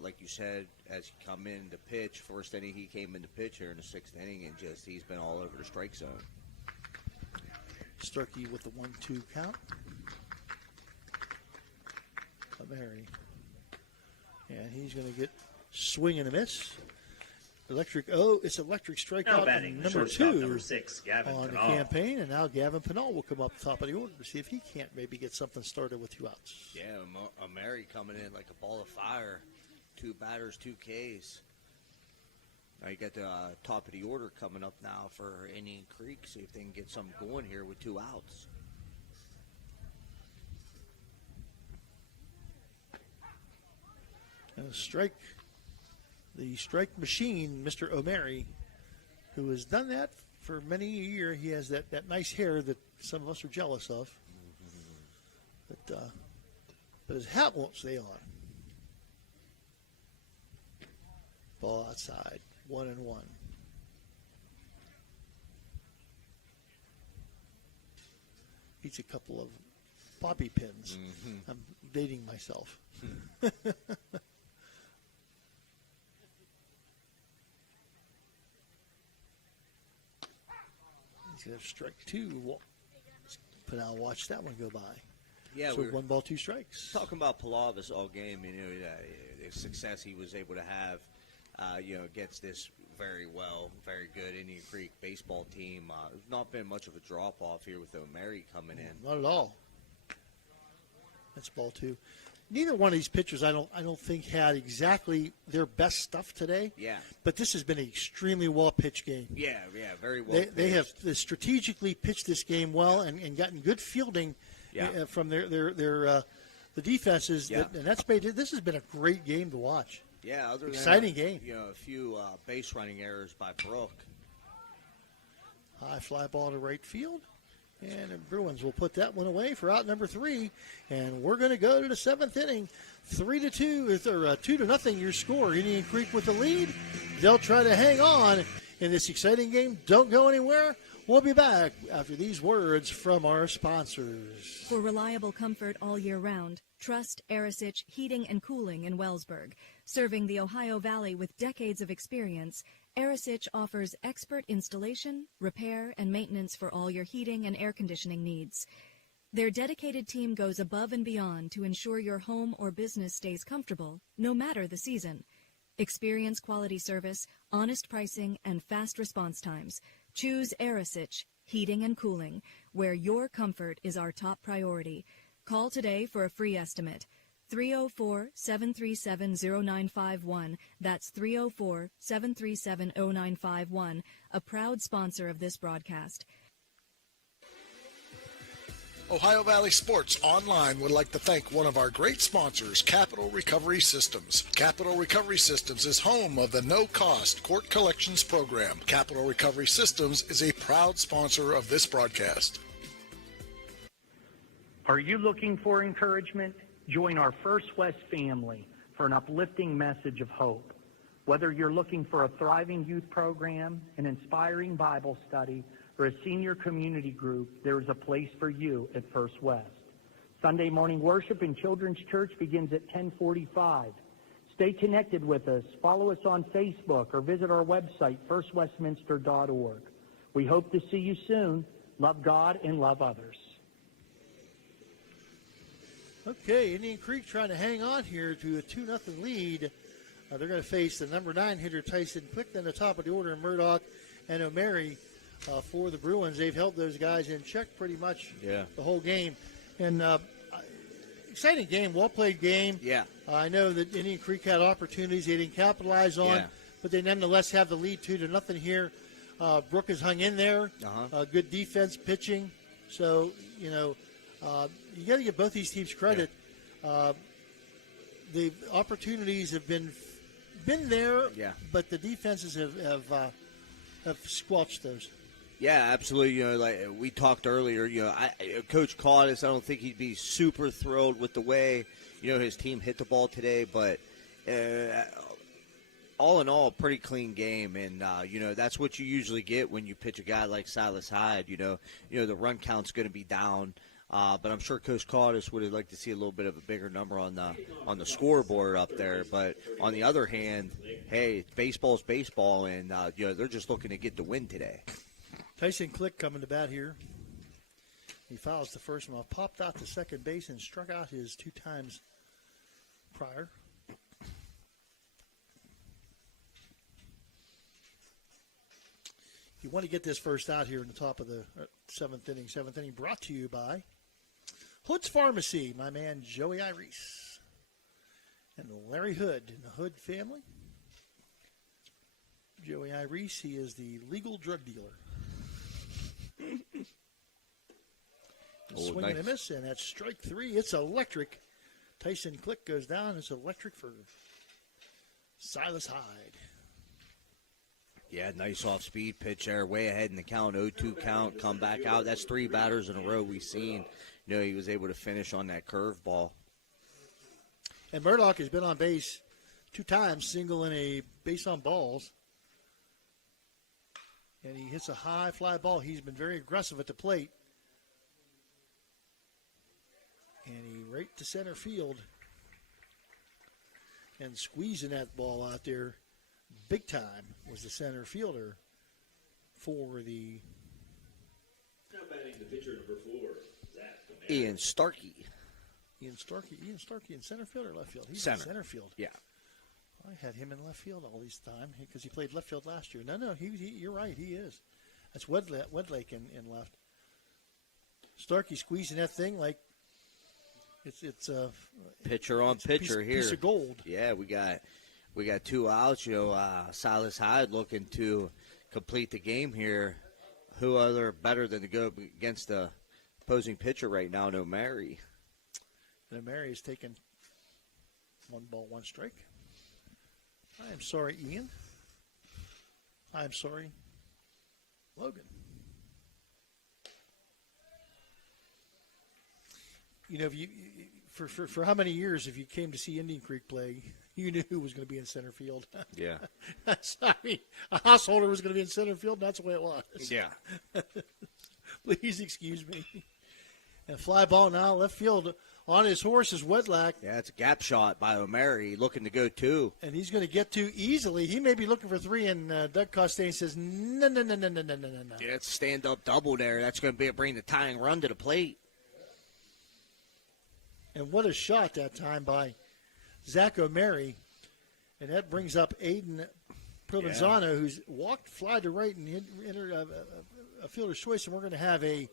Like you said, as he come in to pitch, first inning he came in to pitch here in the 6th inning, and he's been all over the strike zone. Starkey with the 1-2 count. O'Mary. And he's going to get swing and a miss. It's electric strikeout number 2 number 6, Gavin on Pinal. the campaign, and now Gavin Pinal will come up the top of the order to see if he can't maybe get something started with 2 outs. Yeah, O'Mary coming in like a ball of fire. 2 batters, 2 Ks. Now you got the top of the order coming up now for Indian Creek. See if they can get something going here with 2 outs. And the strike machine, Mr. O'Mary, who has done that for many a year. He has that nice hair that some of us are jealous of. But his hat won't stay on. Ball outside, 1-1. Eats a couple of bobby pins. I'm dating myself. He's going to strike 2. Pinal watch that one go by. Yeah, so we were 1 ball, 2 strikes. Talking about Palavis all game, the success he was able to have against this very good Indian Creek baseball team. There's not been much of a drop-off here with O'Mary coming in. Not at all. That's ball two. Neither one of these pitchers, I don't think, had exactly their best stuff today. Yeah. But this has been an extremely well-pitched game. Yeah, very well. They have strategically pitched this game well and gotten good fielding from the defenses. Yeah. And that's made this has been a great game to watch. Yeah, exciting game. A few base running errors by Brooke. High fly ball to right field. And the Bruins will put that one away for out number 3. And we're going to go to the 7th inning. 3-2, or 2-0 your score. Indian Creek with the lead. They'll try to hang on in this exciting game. Don't go anywhere. We'll be back after these words from our sponsors. For reliable comfort all year round, trust Arisich Heating and Cooling in Wellsburg. Serving the Ohio Valley with decades of experience, Arisich offers expert installation, repair, and maintenance for all your heating and air conditioning needs. Their dedicated team goes above and beyond to ensure your home or business stays comfortable, no matter the season. Experience quality service, honest pricing, and fast response times. Choose Arisich Heating and Cooling, where your comfort is our top priority. Call today for a free estimate. 304-737-0951. That's 304-737-0951, a proud sponsor of this broadcast. Ohio Valley Sports Online would like to thank one of our great sponsors, Capital Recovery Systems. Capital Recovery Systems is home of the no-cost court collections program. Capital Recovery Systems is a proud sponsor of this broadcast. Are you looking for encouragement? Join our First West family for an uplifting message of hope. Whether you're looking for a thriving youth program, an inspiring Bible study, or a senior community group, there is a place for you at First West. Sunday morning worship in Children's Church begins at 10:45. Stay connected with us. Follow us on Facebook or visit our website, firstwestminster.org. We hope to see you soon. Love God and love others. Okay, Indian Creek trying to hang on here to a 2-0 lead. They're going to face the number 9 hitter, Tyson Quick, then the top of the order, Murdoch and O'Mary for the Bruins. They've held those guys in check pretty much the whole game. And exciting game, well-played game. Yeah. I know that Indian Creek had opportunities they didn't capitalize on, but they nonetheless have the lead 2-0 here. Brooke has hung in there. Good defense, pitching. So, you got to give both these teams credit. The opportunities have been there, but the defenses have squelched those. Yeah, absolutely. Like we talked earlier, Coach Caudice, I don't think he'd be super thrilled with the way his team hit the ball today, but all in all, pretty clean game, and that's what you usually get when you pitch a guy like Silas Hyde. The run count's going to be down. But I'm sure Coach Caudice would have liked to see a little bit of a bigger number on the scoreboard up there. But on the other hand, hey, baseball's baseball, and they're just looking to get the win today. Tyson Click coming to bat here. He fouls the first one off, popped out to second base, and struck out his 2 times prior. You want to get this first out here in the top of the 7th inning. 7th inning brought to you by Hood's Pharmacy, my man Joey Iris, and Larry Hood and the Hood family. Joey Iris, he is the legal drug dealer. Swing and a miss, and that's strike 3. It's electric. Tyson Click goes down. It's electric for Silas Hyde. Yeah, nice off-speed pitch there, way ahead in the count, 0-2 count, come back out. That's 3 batters in a row we've seen. He was able to finish on that curveball. And Murdoch has been on base 2 times, single and a base on balls. And he hits a high fly ball. He's been very aggressive at the plate. And he right to center field. And squeezing that ball out there big time was the center fielder for the... Now batting the pitcher number 4, Zach Ian Starkey. Ian Starkey in center field or left field? He's center. in center field. Yeah. I had him in left field all this time because he played left field last year. No, you're right. He is. That's Wedlake in left. Starkey squeezing that thing like it's pitcher on pitcher here. Piece of gold. Yeah, we got 2 outs. Silas Hyde looking to complete the game here. Who other better than to go against the opposing pitcher right now? No, Mary. No, Mary is taking 1 ball, 1 strike. I am sorry, Ian. I am sorry, Logan. If you for how many years, if you came to see Indian Creek play, you knew who was going to be in center field. Yeah. A householder was going to be in center field, and that's the way it was. Yeah. Please excuse me. And fly ball now, left field on his horse is Wedlock. Yeah, it's a gap shot by O'Mary, looking to go 2. And he's going to get 2 easily. He may be looking for 3, and Doug Costain says, no. Yeah, it's a stand-up double there. That's going to bring the tying run to the plate. And what a shot that time by Zach O'Mary. And that brings up Aiden Provenzano, who's walked, fly to right, and entered a fielder's choice. And we're going to have a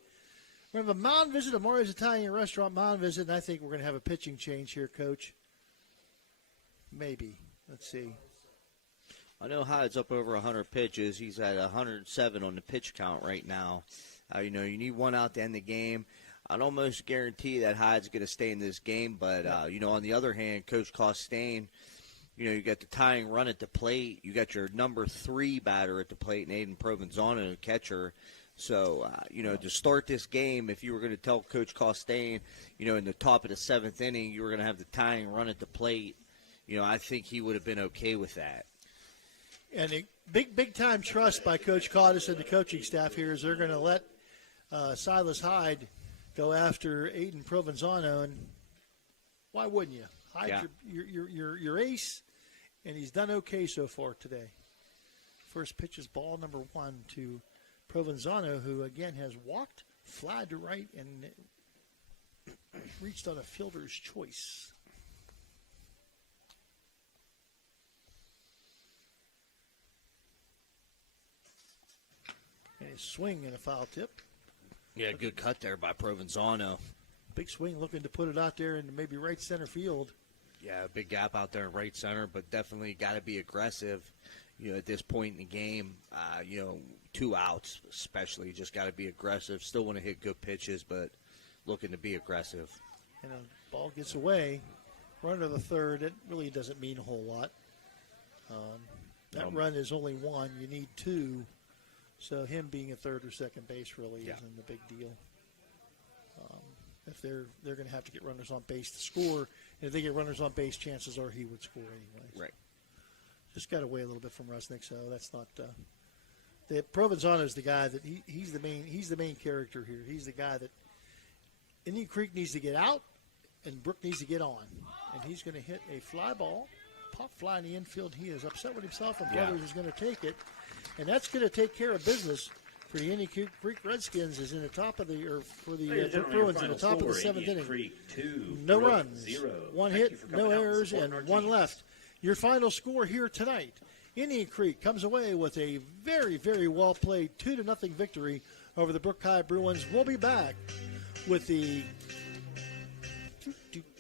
mound visit at Mario's Italian Restaurant mound visit, and I think we're going to have a pitching change here, Coach. Maybe. Let's see. I know Hyde's up over 100 pitches. He's at 107 on the pitch count right now. You need 1 out to end the game. I'd almost guarantee that Hyde's going to stay in this game, but, on the other hand, Coach Costain, you got the tying run at the plate. You got your number 3 batter at the plate, and Aiden Provenzano, the catcher. So, to start this game, if you were going to tell Coach Costain, in the top of the 7th inning, you were going to have the tying run at the plate, I think he would have been okay with that. And a big-time trust by Coach Cottis and the coaching staff here is they're going to let Silas Hyde go after Aiden Provenzano, and why wouldn't you? Hyde's your ace, and he's done okay so far today. First pitch is ball number 1 to Provenzano, who again has walked, fly to right, and reached on a fielder's choice. And a swing and a foul tip. Yeah, good cut there by Provenzano. Big swing, looking to put it out there in maybe right center field. Yeah, a big gap out there in right center, but definitely got to be aggressive. At this point in the game, 2 outs especially, just got to be aggressive. Still want to hit good pitches, but looking to be aggressive. And a ball gets away. Run to the third, it really doesn't mean a whole lot. That run is only 1. You need 2. So him being a third or second base really isn't a big deal. If they're going to have to get runners on base to score, and if they get runners on base, chances are he would score anyway. Right. Just got away a little bit from Rusnick, so that's not. Provenzano is the guy that he's the main character here. He's the guy that Indian Creek needs to get out, and Brook needs to get on, and he's going to hit a fly ball, pop fly in the infield. He is upset with himself, and Brothers is going to take it, and that's going to take care of business for the Indian Creek Redskins. Is in the top of for the Bruins in the top of the 7th inning. 2, no runs, 0. 1 hit, no errors, and 1 left. Your final score here tonight: Indian Creek comes away with a very, very well played 2-0 victory over the Brook High Bruins. We'll be back with the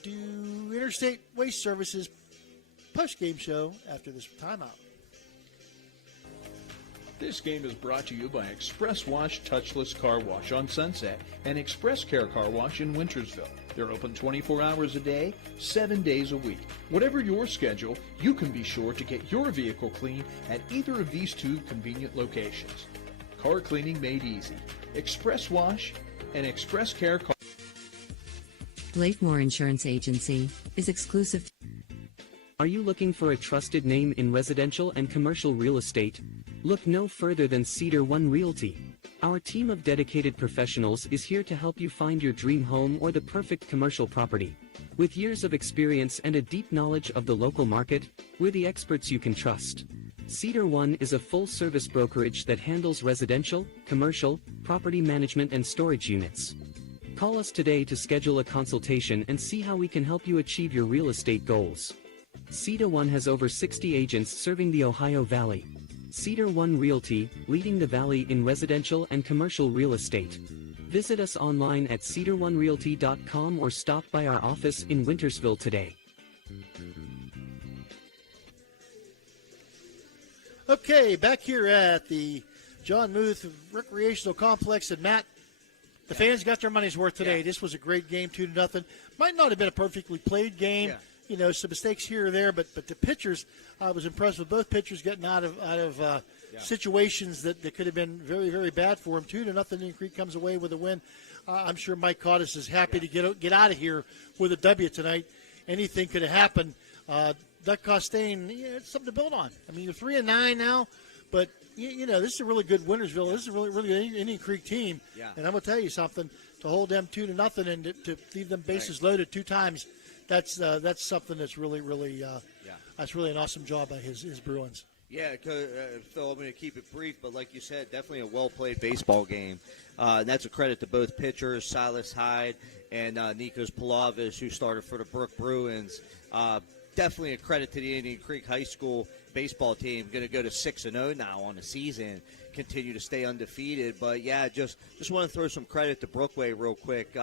Interstate Waste Services post-game show after this timeout. This game is brought to you by Express Wash Touchless Car Wash on Sunset and Express Care Car Wash in Wintersville. They're open 24 hours a day, 7 days a week. Whatever your schedule, you can be sure to get your vehicle clean at either of these 2 convenient locations. Car cleaning made easy. Express Wash and Express Care Car. Blakemore Insurance Agency is exclusive. Are you looking for a trusted name in residential and commercial real estate? Look no further than Cedar One Realty. Our team of dedicated professionals is here to help you find your dream home or the perfect commercial property. With years of experience and a deep knowledge of the local market, we're the experts you can trust. Cedar One is a full-service brokerage that handles residential, commercial, property management and storage units. Call us today to schedule a consultation and see how we can help you achieve your real estate goals. Cedar One has over 60 agents serving the Ohio Valley. Cedar One Realty, leading the valley in residential and commercial real estate. Visit us online at cedaronerealty.com or stop by our office in Wintersville today. Okay, back here at the John Muth Recreational Complex, and Matt, the fans got their money's worth today. This was a great game, 2-0. Might not have been a perfectly played game. You know, some mistakes here or there, but the pitchers, I was impressed with both pitchers getting out of situations that could have been very, very bad for them. 2-0. Indian Creek comes away with a win. I'm sure Mike Cottis is happy to get out of here with a W tonight. Anything could have happened. Doug Costain, it's something to build on. I mean, you're 3-9 now, but you know this is a really good Wintersville. This is a really an Indian Creek team, and I'm gonna tell you something. To hold them 2-0 and to leave them bases loaded 2 times. That's something that's really that's really an awesome job by his Bruins. Yeah, Phil, I'm going to keep it brief, but like you said, definitely a well-played baseball game. And that's a credit to both pitchers, Silas Hyde and Nikos Palavis, who started for the Brook Bruins. Definitely a credit to the Indian Creek High School baseball team. Going to go to 6-0 now on the season, continue to stay undefeated. But yeah, just want to throw some credit to Brookway real quick.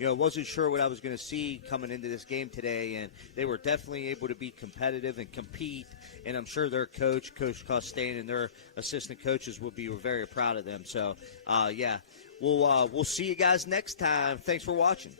Wasn't sure what I was going to see coming into this game today, and they were definitely able to be competitive and compete. And I'm sure their Coach Costain, and their assistant coaches will be very proud of them. So we'll see you guys next time. Thanks for watching.